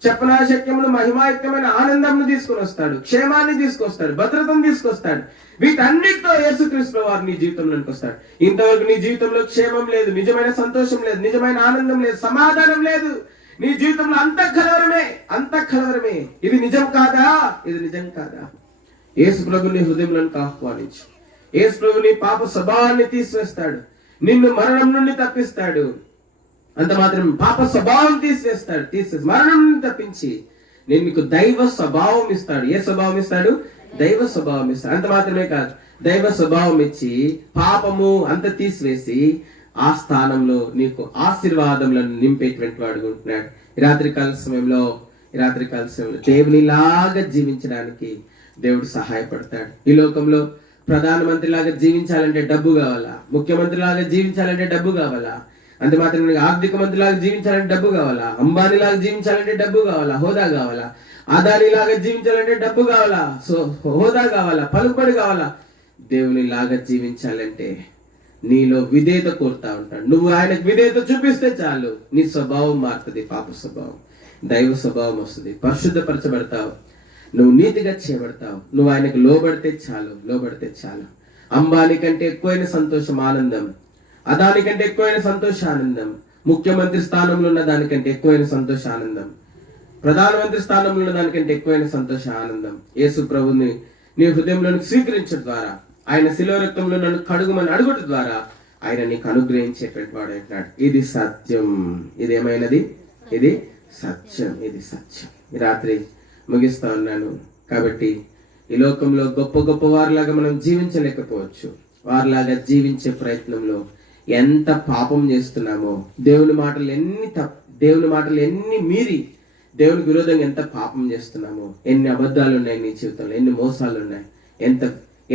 చెప్పనాశక్యమును మహిమాయుక్తమైన ఆనందంను తీసుకుని వస్తాడు, క్షేమాన్ని తీసుకొస్తాడు, భద్రతను తీసుకొస్తాడు. వీటన్నిటితో యేసుక్రీస్తు వారు నీ జీవితంలోకి వస్తాడు. ఇంతవరకు నీ జీవితంలో క్షేమం లేదు, నిజమైన సంతోషం లేదు, నిజమైన ఆనందం లేదు, సమాధానం లేదు. నీ జీవితంలో అంత కలవరమే. ఇది నిజం కాదా? యేసు ప్రభుని హృదయంలోకి ఆహ్వానించు. యేసు ప్రభుని పాప స్వభావాన్ని తీసివేస్తాడు, నిన్ను మరణం నుండి తప్పిస్తాడు. అంత మాత్రం పాప స్వభావం తీసేసి మరణం నుండి తప్పించి నీకు దైవ స్వభావం ఇస్తాడు. ఏ స్వభావం ఇస్తాడు? దైవ స్వభావం ఇస్తాడు. అంత మాత్రమే కాదు, దైవ స్వభావం ఇచ్చి పాపము అంత తీసివేసి ఆ స్థానంలో నీకు ఆశీర్వాదములను నింపేటువంటి వాడు ఉంటున్నాడు. ఈ రాత్రికాల సమయంలో దేవునిలాగా జీవించడానికి దేవుడు సహాయపడతాడు. ఈ లోకంలో ప్రధానమంత్రి లాగా జీవించాలంటే డబ్బు కావాలా, ముఖ్యమంత్రి లాగా జీవించాలంటే డబ్బు కావాలా, అంతే మాత్రం ఆర్థిక మంత్రి లాగా జీవించాలంటే డబ్బు కావాలా, అంబానీ లాగా జీవించాలంటే డబ్బు కావాలా, హోదా కావాలా, అదాని లాగా జీవించాలంటే డబ్బు కావాలా, హోదా కావాలా, పలుకుబడి కావాలా. దేవుని లాగా జీవించాలంటే నీలో విధేయత కోరుతా ఉంటాడు. నువ్వు ఆయనకు విధేయత చూపిస్తే చాలు, నీ స్వభావం మారుతుంది. పాప స్వభావం దైవ స్వభావం వస్తుంది. పరిశుద్ధపరచబడతావు, నువ్వు నీతిగా చేయబడతావు. నువ్వు ఆయనకు లోబడితే చాలు. అంబానీ కంటే ఎక్కువైన సంతోషం ఆనందం, అదాని కంటే ఎక్కువైన సంతోష ఆనందం, ముఖ్యమంత్రి స్థానంలో ఉన్న దానికంటే ఎక్కువైన సంతోష ఆనందం, ప్రధానమంత్రి స్థానంలో ఉన్న దానికంటే ఎక్కువైన సంతోష ఆనందం. యేసు ప్రభుని నీ హృదయంలోనికి స్వీకరించడం ద్వారా, ఆయన శిలువ రక్తంలో నన్ను కడుగుమని అడుగుట ద్వారా ఆయన నీకు అనుగ్రహించేటువంటి వాడు అంటున్నాడు. ఇది సత్యం. ఇది సత్యం. ఈ రాత్రి ముగిస్తా ఉన్నాను. కాబట్టి ఈ లోకంలో గొప్ప వారిలాగా మనం జీవించలేకపోవచ్చు. వారిలాగా జీవించే ప్రయత్నంలో ఎంత పాపం చేస్తున్నామో, దేవుని మాటలు ఎన్ని మీరి దేవునికి విరోధంగా ఎంత పాపం చేస్తున్నామో, ఎన్ని అబద్ధాలు ఉన్నాయి నీ జీవితంలో, ఎన్ని మోసాలు ఉన్నాయి,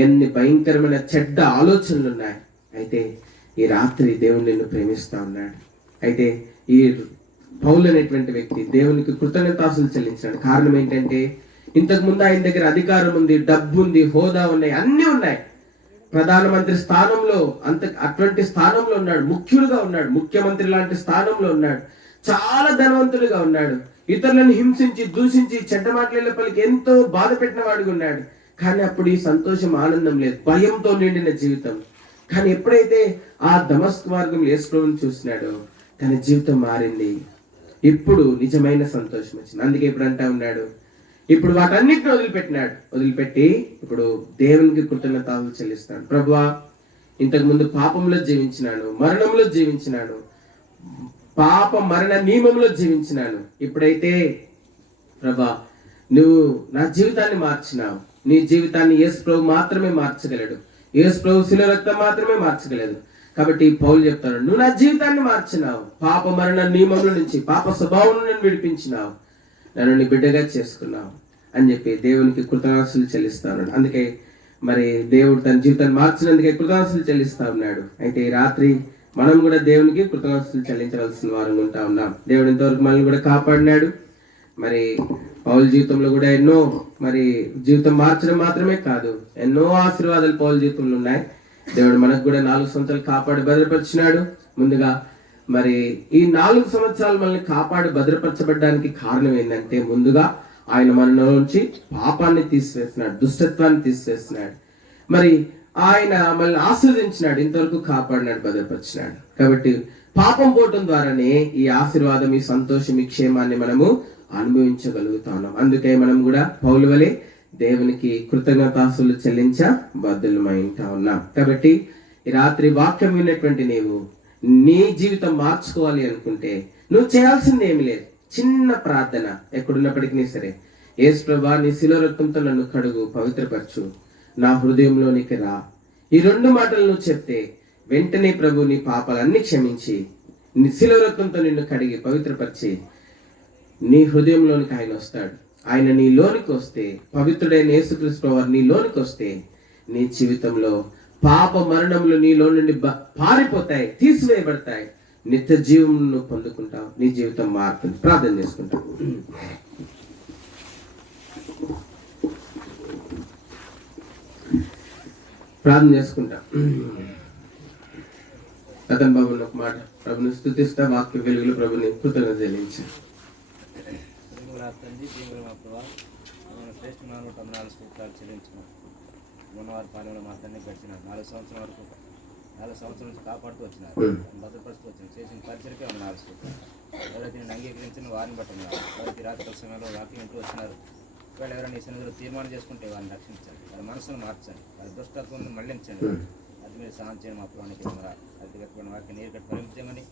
ఎన్ని భయంకరమైన చెడ్డ ఆలోచనలు ఉన్నాయి. అయితే ఈ రాత్రి దేవుడు నిన్ను ప్రేమిస్తా ఉన్నాడు. అయితే ఈ పౌలు అనేటువంటి వ్యక్తి దేవునికి కృతజ్ఞతాస్తులు చెల్లించాడు. కారణం ఏంటంటే ఇంతకు ముందు ఆయన దగ్గర అధికారం ఉంది, డబ్బు ఉంది, హోదా ఉన్నాయి, అన్ని ఉన్నాయి. ప్రధానమంత్రి స్థానంలో అటువంటి స్థానంలో ఉన్నాడు, ముఖ్యుడుగా ఉన్నాడు, ముఖ్యమంత్రి లాంటి స్థానంలో ఉన్నాడు, చాలా ధనవంతుడిగా ఉన్నాడు, ఇతరులను హింసించి దూషించి చెడ్డ మాటల పలికి ఎంతో బాధ పెట్టిన వాడిగా ఉన్నాడు. కానీ అప్పుడు ఈ సంతోషం ఆనందం లేదు, భయంతో నిండిన జీవితం. కానీ ఎప్పుడైతే ఆ దమస్కు మార్గం యేసు ప్రభువుని చూసినాడో తన జీవితం మారింది. ఇప్పుడు నిజమైన సంతోషం వచ్చింది. అందుకే ఇప్పుడు అంటా ఉన్నాడు, ఇప్పుడు వాటన్నిటిని వదిలిపెట్టి ఇప్పుడు దేవునికి కృతజ్ఞతలు చెల్లిస్తాడు. ప్రభువా, ఇంతకు ముందు పాపంలో జీవించినాను, మరణంలో జీవించినాను, పాప మరణ నియమంలో జీవించినాను. ఇప్పుడైతే ప్రభా నువ్వు నా జీవితాన్ని మార్చినావు. నీ జీవితాన్ని యేసు ప్రభు మాత్రమే మార్చగలడు. యేసు ప్రభు శిలువ రక్తం మాత్రమే మార్చగలదు. కాబట్టి పౌలు చెప్తాడు, నువ్వు నా జీవితాన్ని మార్చినావు, పాప మరణ నియమంలో నుంచి, పాప స్వభావం నుండి విడిపించినావు, నన్ను నీ బిడ్డగా చేసుకున్నావు అని చెప్పి దేవునికి కృతజ్ఞతలు చెల్లిస్తాను. అందుకే మరి దేవుడు తన జీవితాన్ని మార్చినందుకే కృతజ్ఞతలు చెల్లిస్తా ఉన్నాడు. అయితే ఈ రాత్రి మనం కూడా దేవునికి కృతజ్ఞతలు చెల్లించవలసిన వారు ఉంటా ఉన్నాం. దేవుడు ఇంతవరకు మనల్ని కూడా కాపాడినాడు. మరి పౌలు జీవితంలో కూడా ఎన్నో మరి జీవితం మార్చడం మాత్రమే కాదు, ఎన్నో ఆశీర్వాదాలు పౌలు జీవితంలో ఉన్నాయి. దేవుడు మనకు కూడా 4 సంవత్సరాలు కాపాడి భద్రపరిచినాడు. ముందుగా మరి ఈ 4 సంవత్సరాలు మనల్ని కాపాడి భద్రపరచబడడానికి కారణం ఏంటంటే, ముందుగా ఆయన మన నుంచి పాపాన్ని తీసివేసినాడు, దుష్టత్వాన్ని తీసివేసినాడు. మరి ఆయన మనల్ని ఆశీర్వదించినాడు, ఇంతవరకు కాపాడినాడు, భద్రపరిచినాడు. కాబట్టి పాపం పోవటం ద్వారానే ఈ ఆశీర్వాదం, ఈ సంతోషం, ఈ క్షేమాన్ని మనము అనుభవించగలుగుతా ఉన్నాం. అందుకే మనం కూడా పౌలు వలె దేవునికి కృతజ్ఞతాస్తులు చెల్లించ బద్దులమై ఉన్నాం. కాబట్టి ఈ రాత్రి వాక్యం విన్నటువంటి నీవు నీ జీవితం మార్చుకోవాలి అనుకుంటే నువ్వు చేయాల్సింది ఏమి లేదు. చిన్న ప్రార్థన, ఎక్కడున్నప్పటికీ సరే, యేసు ప్రభువా, నీ శిలువ రక్తంతో నన్ను కడుగు, పవిత్రపరచు, నా హృదయంలోనికి రా. ఈ 2 మాటలు నువ్వు చెప్తే వెంటనే ప్రభు నీ పాపాలన్నీ క్షమించి నీ శిలువ రక్తంతో నిన్ను కడిగి పవిత్రపరిచి నీ హృదయంలోనికి ఆయన వస్తాడు. ఆయన నీ లోనికి వస్తే, పవిత్రుడైన యేసుక్రీస్తు ప్రభువు నీ లోనికి వస్తే నీ జీవితంలో పాప మరణములు నీలో నుండి పారిపోతాయి, తీసివేయబడతాయి. నిత్య జీవమును పొందుకుంటావు. నీ జీవితం మారుతుంది. ప్రార్థన చేసుకుంటావు. ప్రార్థన చేసుకుంటా. అతని బాబుని ఒక మాట ప్రభుని స్తుతిస్తా, వాక్య వెలుగులో ప్రభుని కృతజ్ఞత చెల్లించాను. శ్రేష్ఠ నాలుగు 4 సూత్రాలు చెల్లించిన ఉన్నవారి పాలనలో మాత్రమే గడిచిన 4 సంవత్సరాల వరకు 4 సంవత్సరాల నుంచి కాపాడుతూ వచ్చినారు, భద్రపరుస్తూ వచ్చినారు. చేసిన పరిచయకే 4 సూత్రాలు. ఎవరైతే నేను అంగీకరించిన వారిని బట్టి ఎవరైతే రాత్రి సమయంలో వాక్యం వింటూ వచ్చినారు, ఒకవేళ ఎవరైనా ఈ సన్నిధిలో తీర్మానం చేసుకుంటే వారిని రక్షించండి, వారి మనసును మార్చండి, వారి దుష్టత్వం మళ్లించండి. అది మీరు సాయం చేయడం మా పురానికి అది కట్టుకున్న వాక్యం నీరు కట్టి ఫలించమని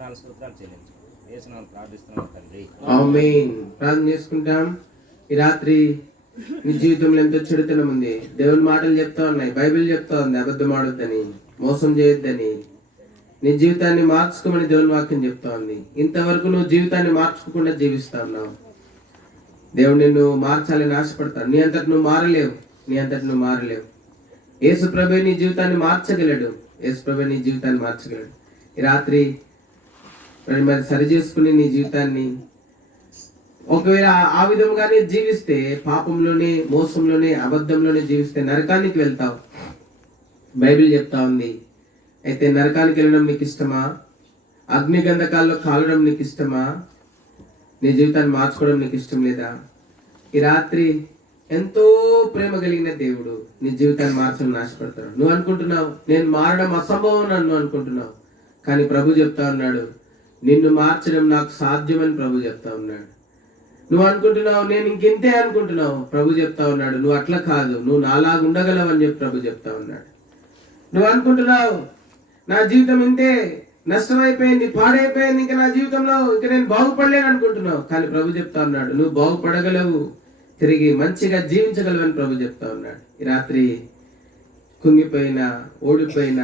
4 సూత్రాలు చెల్లించండి. వేసిన ప్రార్థిస్తున్నాం తండ్రి. ఆమేన్. ప్రార్థన చేసుకుంటాం. ఈ రాత్రి నీ జీవితంలో ఎంతో చెడుతనం ఉంది. దేవుని మాటలు చెప్తా ఉన్నాయి, బైబిల్ చెప్తా ఉంది అబద్ధం ఆడొద్దని, మోసం చేయొద్దని, నీ జీవితాన్ని మార్చుకోమని దేవుని వాక్యం చెప్తా ఉంది. ఇంతవరకు నువ్వు జీవితాన్ని మార్చుకోకుండా జీవిస్తా ఉన్నావు. దేవుడు నిన్ను మార్చాలని ఆశపడతాడు. నీ అంతటి నువ్వు మారలేవు. యేసు ప్రభువే నీ జీవితాన్ని మార్చగలడు. ఈ రాత్రి మరి సరి చేసుకుని నీ జీవితాన్ని, ఒకవేళ ఆ విధంగానే జీవిస్తే, పాపంలోనే, మోసంలోనే, అబద్ధంలోనే జీవిస్తే నరకానికి వెళ్తావు. బైబిల్ చెప్తా ఉంది. అయితే నరకానికి వెళ్ళడం నీకు ఇష్టమా? అగ్నిగంధకాల్లో కాలడం నీకు ఇష్టమా? నీ జీవితాన్ని మార్చుకోవడం నీకు ఇష్టం లేదా? ఈ రాత్రి ఎంతో ప్రేమ కలిగిన దేవుడు నీ జీవితాన్ని మార్చాలని ఆశపడతాడు. నువ్వు అనుకుంటున్నావు నేను మారడం అసంభవం నన్ను అనుకుంటున్నావు, కానీ ప్రభు చెప్తా ఉన్నాడు నిన్ను మార్చడం నాకు సాధ్యమని ప్రభు చెప్తా ఉన్నాడు. నువ్వు అనుకుంటున్నావు నేను ఇంకింతే అనుకుంటున్నావు, ప్రభు చెప్తా ఉన్నాడు నువ్వు అట్లా కాదు, నువ్వు నాలాగా ఉండగలవని చెప్పి ప్రభు చెప్తా ఉన్నాడు. నువ్వు అనుకుంటున్నావు నా జీవితం ఇంతే, నష్టమైపోయింది, పాడైపోయింది, ఇంకా నా జీవితంలో ఇంకా నేను బాగుపడలేను అనుకుంటున్నావు, కానీ ప్రభు చెప్తా ఉన్నాడు నువ్వు బాగుపడగలవు, తిరిగి మంచిగా జీవించగలవని ప్రభు చెప్తా ఉన్నాడు. ఈ రాత్రి కుంగిపోయిన, ఓడిపోయిన,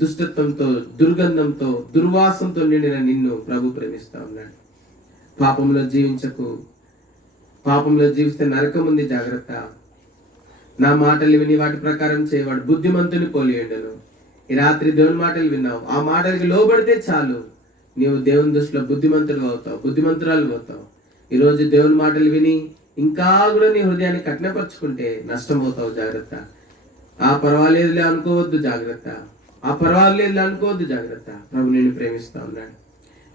దుష్టత్వంతో, దుర్గంధంతో, దుర్వాసంతో నిండిన నిన్ను ప్రభు ప్రేమిస్తా ఉన్నాడు. పాపంలో జీవించకు. పాపంలో జీవిస్తే నరకం ఉంది, జాగ్రత్త. నా మాటలు విని వాటి ప్రకారం చేయవాడు బుద్ధిమంతుని పోలి ఉండను. ఈ రాత్రి దేవుని మాటలు విన్నావు, ఆ మాటలకి లోబడితే చాలు, నీవు దేవుని దృష్టిలో బుద్ధిమంతుడు అవుతావు, బుద్ధిమంతురాలు అవుతావు. ఈరోజు దేవుని మాటలు విని ఇంకా కూడా నీ హృదయాన్ని కఠినపరుచుకుంటే నష్టం పోతావు, జాగ్రత్త. ఆ పర్వాలేదులే అనుకోవద్దు, జాగ్రత్త. ప్రభు నిన్ను ప్రేమిస్తా ఉన్నాడు.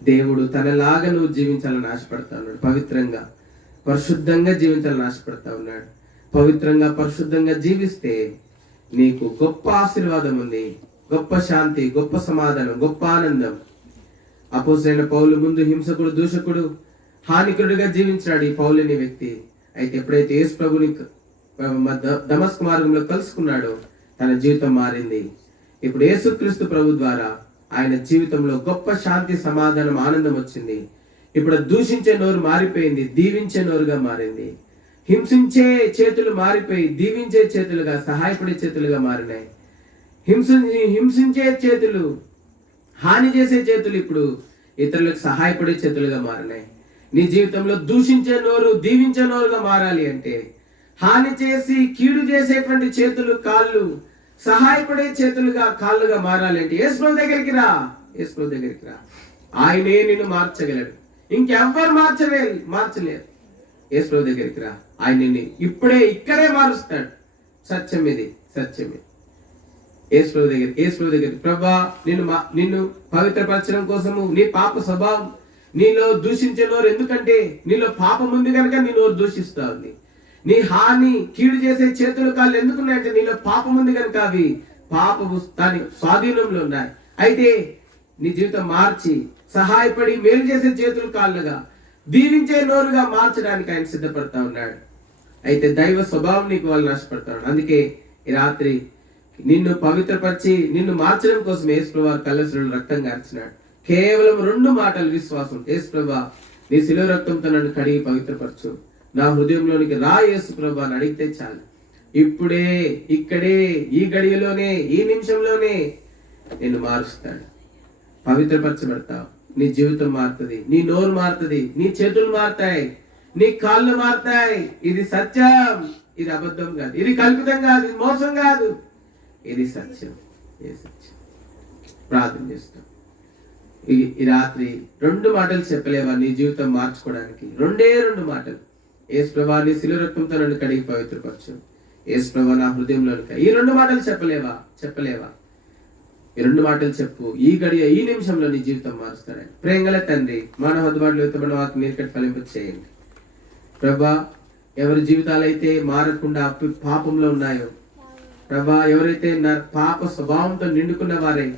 దేవుడు తనలాగా నువ్వు జీవించాలని ఆశపడతా ఉన్నాడు. పవిత్రంగా, పరిశుద్ధంగా జీవించాలని ఆశపడతా ఉన్నాడు. పవిత్రంగా, పరిశుద్ధంగా జీవిస్తే నీకు గొప్ప ఆశీర్వాదం ఉంది, గొప్ప శాంతి, గొప్ప సమాధానం, గొప్ప ఆనందం. అపోస్తలుడైన పౌలు ముందు హింసకుడు, దూషకుడు, హానికుడిగా జీవించాడు ఈ పౌలు అనే వ్యక్తి. అయితే ఎప్పుడైతే యేసు ప్రభుని దమస్కు మార్గంలో కలుసుకున్నాడో తన జీవితం మారింది. ఇప్పుడు యేసుక్రీస్తు ప్రభు ద్వారా ఆయన జీవితంలో గొప్ప శాంతి, సమాధానం, ఆనందం వచ్చింది. ఇప్పుడు దూషించే నోరు మారిపోయింది, దీవించే నోరుగా మారింది. హింసించే చేతులు మారిపోయి దీవించే చేతులుగా, సహాయపడే చేతులుగా మారినాయి. హింసించే చేతులు, హాని చేసే చేతులు ఇప్పుడు ఇతరులకు సహాయపడే చేతులుగా మారినాయి. నీ జీవితంలో దూషించే నోరు దీవించే నోరుగా మారాలి అంటే, హాని చేసి కీడు చేసేటువంటి చేతులు, కాళ్ళు సహాయపడే చేతులుగా, కాళ్ళుగా మారాలి అంటే యేసు ప్రభు దగ్గరికి రా. ఆయనే నిన్ను మార్చగలడు, ఇంకెవ్వరు మార్చలేరు. యేసు ప్రభు దగ్గరికి రా, ఆయన నిన్ను ఇక్కడే మారుస్తాడు. సత్యం ఇది. యేసు ప్రభు దగ్గరికి ప్రభా నిన్ను పవిత్రపరచడం కోసము, నీ పాప స్వభావం నీలో దూషించే నోరు, ఎందుకంటే నీలో పాపం ఉంది కనుక నీ నోరు దూషిస్తా ఉంది. నీ హాని కీడు చేసే చేతులు, కాళ్ళు ఎందుకున్నాయంటే నీలో పాపం ఉంది కనుక అవి పాపము దాని స్వాధీనంలో ఉన్నాయి. అయితే నీ జీవితం మార్చి సహాయపడి మేలు చేసే చేతులు, కాళ్ళుగా, దీవించే నోరుగా మార్చడానికి ఆయన సిద్ధపడతా ఉన్నాడు. అయితే దైవ స్వభావం నీకు వాళ్ళు నష్టపడతాడు. అందుకే ఈ రాత్రి నిన్ను పవిత్రపరిచి నిన్ను మార్చడం కోసం యేసు ప్రభువు కల్వరిలో రక్తం కార్చినాడు. కేవలం 2 మాటలు విశ్వాసం. యేసు ప్రభువా నీ శిలువ రక్తంతో నన్ను కడిగి పవిత్రపరచు, నా హృదయంలోనికి రా యేసు ప్రభువా అని అడిగితే చాలు. ఇప్పుడే, ఇక్కడే, ఈ గడియలోనే, ఈ నిమిషంలోనే నిన్ను మారుస్తాడు. పవిత్రపరచబడతావు, నీ జీవితం మారుతుంది, నీ నోరు మారుతుంది, నీ చేతులు మారుతాయి, నీ కాళ్ళు మారుతాయి. ఇది సత్యం, ఇది అబద్ధం కాదు, ఇది కల్పితం కాదు, ఇది మోసం కాదు, ఇది సత్యం. ఏ సత్యం? ప్రార్థన చేస్తాం. ఈ రాత్రి 2 మాటలు చెప్పలేవా నీ జీవితం మార్చుకోవడానికి? 2 మాటలు. యేసు ప్రభువా, నీ శిలువ రక్తంతో నన్ను కడిగి పవిత్రపరచు. యేసు ప్రభువా, నా హృదయంలోనికి. ఈ 2 మాటలు చెప్పలేవా? ఈ 2 మాటలు చెప్పు. ఈ గడియ, ఈ నిమిషంలో నీ జీవితం మారుస్తాడని. ప్రేమగల తండ్రి, మానవ హద్దుబాటులో ఎత్తబడిన వాటిని మీరు ఇక్కడ ఫలింప చేయండి ప్రభా. ఎవరి జీవితాలు అయితే మారకుండా పాపంలో ఉన్నాయో ప్రభా, ఎవరైతే పాప స్వభావంతో నిండుకున్న వారై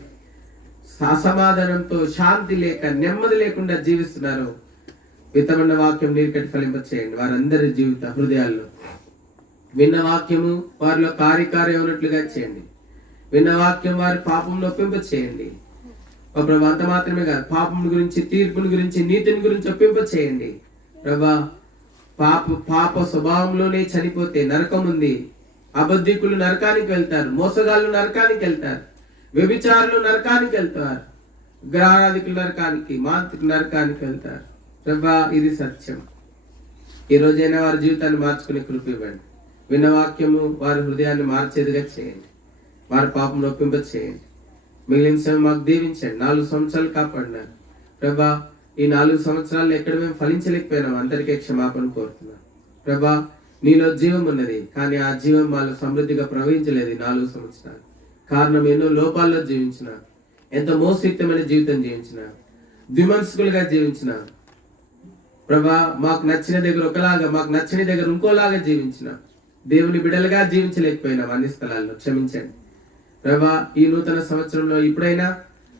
అసమాధానంతో, శాంతి లేక, నెమ్మది లేకుండా జీవిస్తున్నారో విత్తబడిన వాక్యం నీరు కట్టి ఫలింప చేయండి. వారందరి జీవిత హృదయాల్లో విన్న వాక్యము వారిలో కార్యకార్యం ఉన్నట్లుగా చేయండి. విన్న వాక్యం వారి పాపం ఒప్పింప చేయండి ప్రభా. అంత మాత్రమే కాదు, పాపం గురించి, తీర్పుని గురించి, నీతిని గురించి ఒప్పింప చేయండి ప్రభా. పాప స్వభావంలోనే చనిపోతే నరకం ఉంది. అబద్ధికులు నరకానికి వెళ్తారు, మోసగాళ్ళు నరకానికి వెళ్తారు, వ్యభిచారులు నరకానికి వెళ్తారు, గ్రహాధికులు నరకానికి, మాంత్రికులు నరకానికి వెళ్తారు ప్రభా. ఇది సత్యం. ఈ రోజైనా వారి జీవితాన్ని మార్చుకునే కృప ఇవ్వండి. విన్న వాక్యము వారి హృదయాన్ని మార్చేదిగా చేయండి. వారి పాపం ఒప్పింప చేయండి. మిగిలిన సమయం మాకు దీవించండి. 4 సంవత్సరాలు కాపాడినారు ప్రభా. ఈ 4 సంవత్సరాలు ఎక్కడ మేము ఫలించలేకపోయినాం, అందరికీ క్షమాపణ కోరుతున్నాం ప్రభా. నీలో జీవం ఉన్నది, కానీ ఆ జీవం వాళ్ళు సమృద్ధిగా ప్రవహించలేదు 4 సంవత్సరాలు. కారణం ఎన్నో లోపాల్లో జీవించిన, ఎంతో మోసయుక్తమైన జీవితం జీవించిన, ద్విమనస్కులుగా జీవించిన ప్రభా. మాకు నచ్చిన దగ్గర ఒకలాగా, మాకు నచ్చని దగ్గర ఇంకోలాగా జీవించిన, దేవుని బిడలుగా జీవించలేకపోయినాం అన్ని స్థలాల్లో. క్షమించండి ప్రభా. ఈ నూతన సంవత్సరంలో ఇప్పుడైనా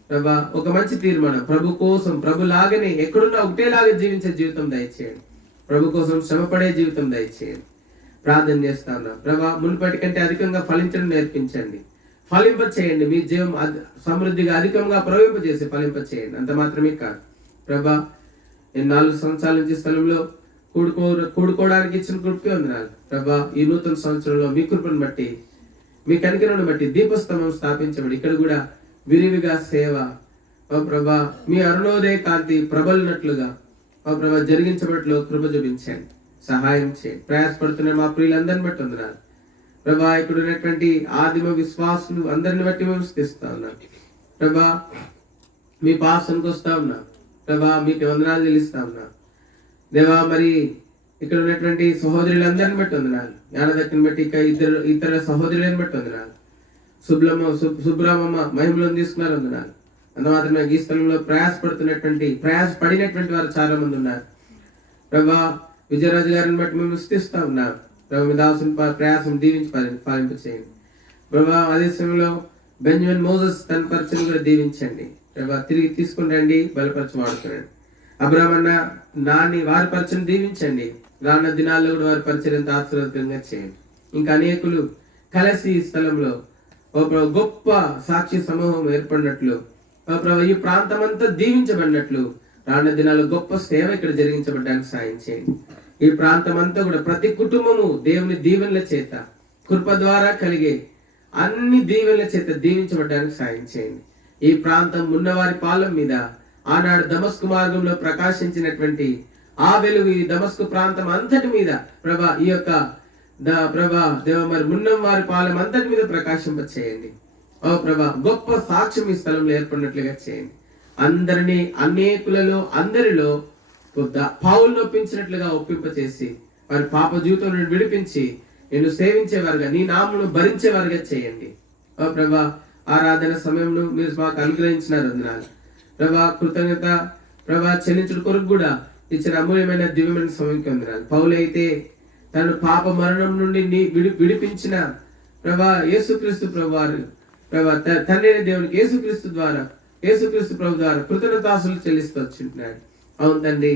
ప్రభా ఒక మంచి తీర్మానం, ప్రభు కోసం, ప్రభు లాగానే ఎక్కడున్నా ఒకటేలాగా జీవించే జీవితం దయచేయండి. ప్రభు కోసం శ్రమపడే జీవితం దయచేయండి. ప్రార్థన చేస్తా ఉన్నాం ప్రభా. మునుపటి కంటే అధికంగా ఫలించడం నేర్పించండి, ఫలింప చేయండి. మీ జీవం సమృద్ధిగా అధికంగా ప్రవహింపజేసి ఫలింప చేయండి. అంత మాత్రమే కాదు ప్రభా. నేను 4 సంవత్సరాల నుంచి స్థలంలో కూడుకోవడానికి ఇచ్చిన కృపే వందనాలు ప్రభా. ఈ నూతన సంవత్సరంలో మీ కృపను బట్టి, మీ కనికరను బట్టి దీపస్తంభం స్థాపించబడి ఇక్కడ కూడా విరివిగా సేవ ప్రభా, మీ అరుణోదయ కాంతి ప్రబలినట్లుగా ప్రభా జరిగించబట్లో కృప చూపించండి, సహాయం చేయండి. ప్రయాసపడుతున్న మా ప్రియులందరిని బట్టి వందనాలు ప్రభా. ఇక్కడ ఉన్నటువంటి ఆదిమ విశ్వాసులు అందరిని బట్టి మేము స్తుతిస్తా ఉన్నాం ప్రభా. మీ పాసనకు వస్తా ఉన్నాం ప్రభా. మీకు వందనాలు చెల్లిస్తా ఉన్నాం దేవా. మరి ఇక్కడ ఉన్నటువంటి సహోదరులందరిని బట్టి వందనాలు, జ్ఞానదక్కిని బట్టి ఇక ఇతర సహోదరులను బట్టి వందనాలు. సుబ్రహ్మమ్మ మహిమలను తీసుకున్నారు వందనాలు. అంత మాత్రమే ఈ స్థలంలో ప్రయాసపడినటువంటి వారు చాలా మంది ఉన్నారు ప్రభా. విజయరాజు గారిని బట్టి మేము స్తుతిస్తా ఉన్నాం ప్రభా. మీ దాసుని ప్రయాసం దీవించి పాలింప చేయండి ప్రభా. అదే సమయంలో బెంజమిన్ మోజెస్ తన పరిచయం కూడా దీవించండి ప్రభా. తిరిగి తీసుకుని రండి, బలపరచు వాడుకోండి. అబ్రాహ్మ నాని వారి పరిచయం దీవించండి. రానున్న దినాల్లో కూడా వారి పరిచయం ఎంత ఆశీర్వాదంగా చేయండి. ఇంకా అనేకులు కలిసి ఈ స్థలంలో గొప్ప సాక్షి సమూహం ఏర్పడినట్లు ఈ ప్రాంతం అంతా దీవించబడినట్లు రానున్న దినాల్లో గొప్ప సేవ ఇక్కడ జరిగించబడడానికి సాయం చేయండి. ఈ ప్రాంతం అంతా కూడా ప్రతి కుటుంబము దేవుని దీవెనల చేత, కృప ద్వారా కలిగే అన్ని దీవెనల చేత దీవించబడడానికి సాయం చేయండి. ఈ ప్రాంతం ఉన్నవారి పాలెం మీద ఆనాడు దమస్కు మార్గంలో ప్రకాశించినటువంటి ఆ వెలుగు ఈ దమస్కు ప్రాంతం అంతటి మీద ప్రభా, ఈ యొక్క ప్రభా దేవ మరి మున్నం వారి పాలెం అంతటి మీద ప్రకాశింప చేయండి. ఓ ప్రభా, గొప్ప సాక్ష్యం ఈ స్థలంలో ఏర్పడినట్లుగా చేయండి. అందరినీ అనేకులలో అందరిలో పావులను ఒప్పించినట్లుగా ఒప్పింప చేసి వారి పాప జీవితం నుండి విడిపించి నిన్ను సేవించేవారుగా, నీ నామమును భరించేవారుగా చేయండి. ఓ ప్రభా, ఆరాధన సమయంలో మీరు మాకు అనుగ్రహించినారు వందనాలు ప్రభా. కృతజ్ఞత ప్రభా చెల్లించడం కొరకు కూడా ఇచ్చిన అమూల్యమైన దివ్యమైన సమయంకి వందనాలు. పౌలైతే తను పాప మరణం నుండి విడిపించిన ప్రభా యేసుక్రీస్తు ప్రభువారు ప్రభా తండ్రి దేవునికి యేసుక్రీస్తు ప్రభు ద్వారా కృతజ్ఞతాసులు చెల్లిస్తూ వచ్చింటున్నాడు. అవును తండ్రి,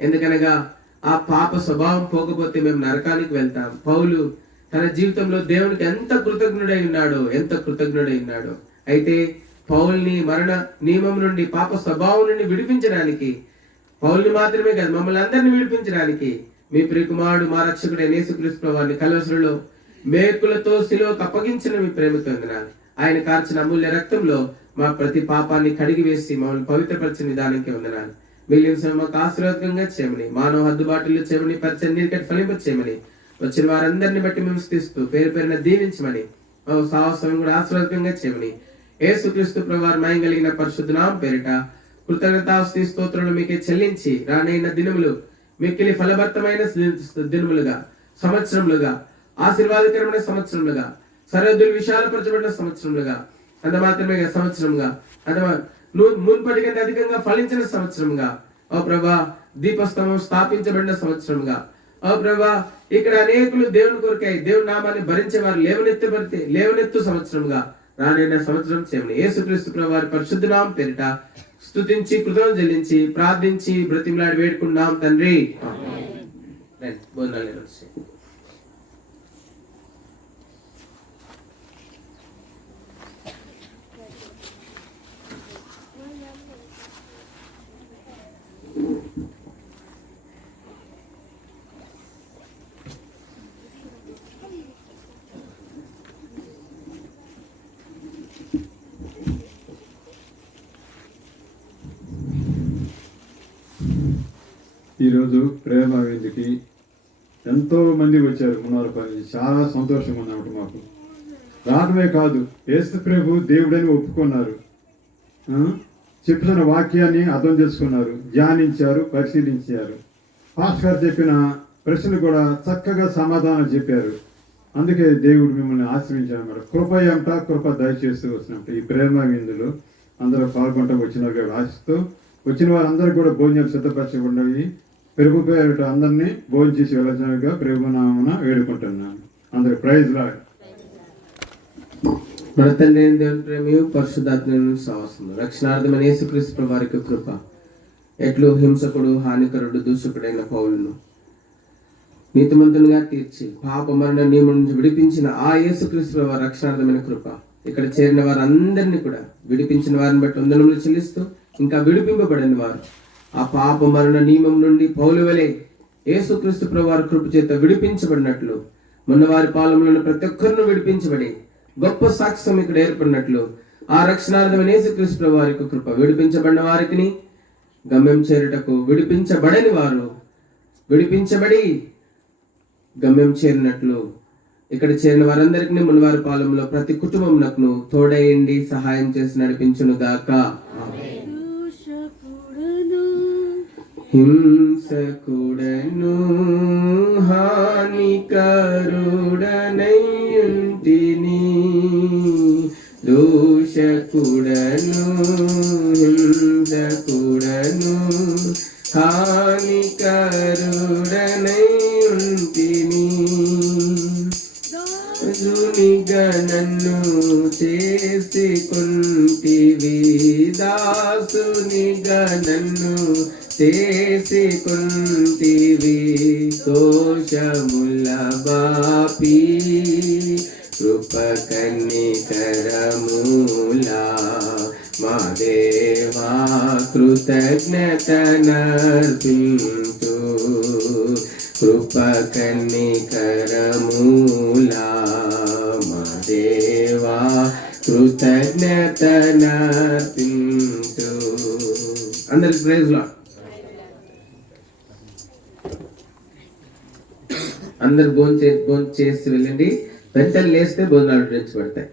ఎందుకనగా ఆ పాప స్వభావం పోకపోతే మేము నరకానికి వెళ్తాం. పౌలు తన జీవితంలో దేవునికి ఎంత కృతజ్ఞుడై ఉన్నాడో. అయితే పౌల్ని మరణ నియమం నుండి, పాప స్వభావం నుండి విడిపించడానికి, పౌల్ని మాత్రమే కాదు మమ్మల్ని అందరినీ విడిపించడానికి మీ ప్రియకుమారుడు మా రక్షకుడైన యేసుక్రీస్తు ప్రభువారిని కలువరిలో మేకులతో శిలువకు అప్పగించిన మీ ప్రేమతో వందనాలు. ఆయన కార్చిన అమూల్య రక్తంలో మా ప్రతి పాపాన్ని కడిగి వేసి మమ్మల్ని పవిత్రపరిచిన విధానానికి వందనాలు. మిగిలిన సమయం మాకు ఆశీర్వాదంగా చేయమని, మానవ హద్దుబాటులో చేయమని, పరిచయం నీటికట్టి ఫలింప చేయమని, వచ్చిన వారందరిని బట్టి మేము స్థిస్తూ పేరు పేరున దీవించమని, మా సాహసం కూడా ఆశీర్వాదంగా చేయమని, యేసుక్రీస్తు ప్రభువారి మహిమ కలిగిన పరిశుద్ధ నామం పేరిట కృతజ్ఞతాస్తుతి స్తోత్రాలు మీకే చెల్లించి రానైన దినములు మిక్కిలి ఫలభరితమైన దినములుగా, సంవత్సరములుగా, ఆశీర్వాదకరమైన సంవత్సరములుగా, సరిహద్దులు విశాలపరచబడిన సంవత్సరములుగా, అంత మాత్రమే సంవత్సరంగా, మున్పటి కంటే అధికంగా ఫలించిన సంవత్సరంగా, ఓ ప్రభా దీపస్తంభం స్థాపించబడిన సంవత్సరంగా, ఓ ప్రభా ఇక్కడ అనేకులు దేవుని కొరకై దేవుని నామాన్ని భరించే వారు లేవనెత్తు సంవత్సరంగా రానైన సంవత్సరం చేయమని యేసుక్రీస్తు ప్రభువారి పరిశుద్ధ నామం పేరిట స్తుతించి కృతజ్ఞతలు చెల్లించి ప్రార్థించి బ్రతిమలాడి వేడుకున్నాం తండ్రి. ఈరోజు ప్రేమ వేదికి ఎంతో మంది వచ్చారు. మున్నవరపల్లి చాలా సంతోషంగా ఉన్నమాట. మాకు రావడమే కాదు, యేసు ప్రభు దేవుడని ఒప్పుకున్నారు, చెప్తున్న వాక్యాన్ని అర్థం చేసుకున్నారు, ధ్యానించారు, పరిశీలించారు. పాస్టర్ గారు చెప్పిన ప్రశ్నలు కూడా చక్కగా సమాధానం చెప్పారు. అందుకే దేవుడు మిమ్మల్ని ఆశ్రయించాడు. కృప ఏమిట, కృప దయచేస్తూ వచ్చినట్టు ఈ ప్రేమ విందులో అందరూ పాల్గొంటూ వచ్చినారు. ఆశిస్తూ వచ్చిన వారందరూ కూడా భోజనాలు సిద్ధపరచబడినవి. ప్రభు పేరిట అందరినీ భోజనం చేసి వెళ్ళినగా ప్రభు నామమున వేడుకుంటున్నాను. అందరు ప్రైజ్ లార్డ్. మన తండ్రి అయిన దేవుని ప్రేమయు పరిశుద్ధాత్మ సహవాసము రక్షణార్థమైన యేసుక్రీస్తు ప్రభువారికి కృప ఎట్లు హింసకుడు హానికరుడు దూషకుడైన పౌలును నీతిమంతునిగా తీర్చి పాప మరణ నియమం నుంచి విడిపించిన ఆ యేసుక్రీస్తు ప్రభువారి రక్షణార్థమైన కృప ఇక్కడ చేరిన వారందరినీ కూడా విడిపించిన వారిని బట్టి వందనములు చెల్లిస్తూ ఇంకా విడిపింపబడిన వారు ఆ పాప మరణ నియమం నుండి పౌలు వలె యేసుక్రీస్తు ప్రభువారి కృప చేత విడిపించబడినట్లు మొన్న వారి పాలనలో ప్రతి ఒక్కరిని విడిపించబడి గొప్ప సాక్ష్యం ఇక్కడ ఏర్పడినట్లు ఆ రక్షణార్థమైన యేసుక్రీస్తు ప్రభువారి కృప విడిపించబడిన వారికి గమ్యం చేరుటకు విడిపించబడని వారు విడిపించబడి గమ్యం చేరినట్లు ఇక్కడ చేరిన వారందరికీ మునివారి పాలెంలో ప్రతి కుటుంబంకు తోడయండి సహాయం చేసి నడిపించును గాక. హింసకుడను హానికరుడనయుంటిని దోషకుడను హింసకుడను హానికరుడనయుంటిని దాసునిగా నన్ను చేసుకుంటివి దాసునిగా నన్ను చేసుకుంటివి దోషముల బాపి కృప కన్నికరములా మా దేవా కృతజ్ఞతనర్పింతు కృప కన్నికరములా మా దేవా కృతజ్ఞతనర్పింతు. అందరికి ప్రైజ్ లార్డ్. అందరు భోజనం చేసి వెళ్ళండి. వెంటనే లేస్తే భోజనాలు పడతాయి.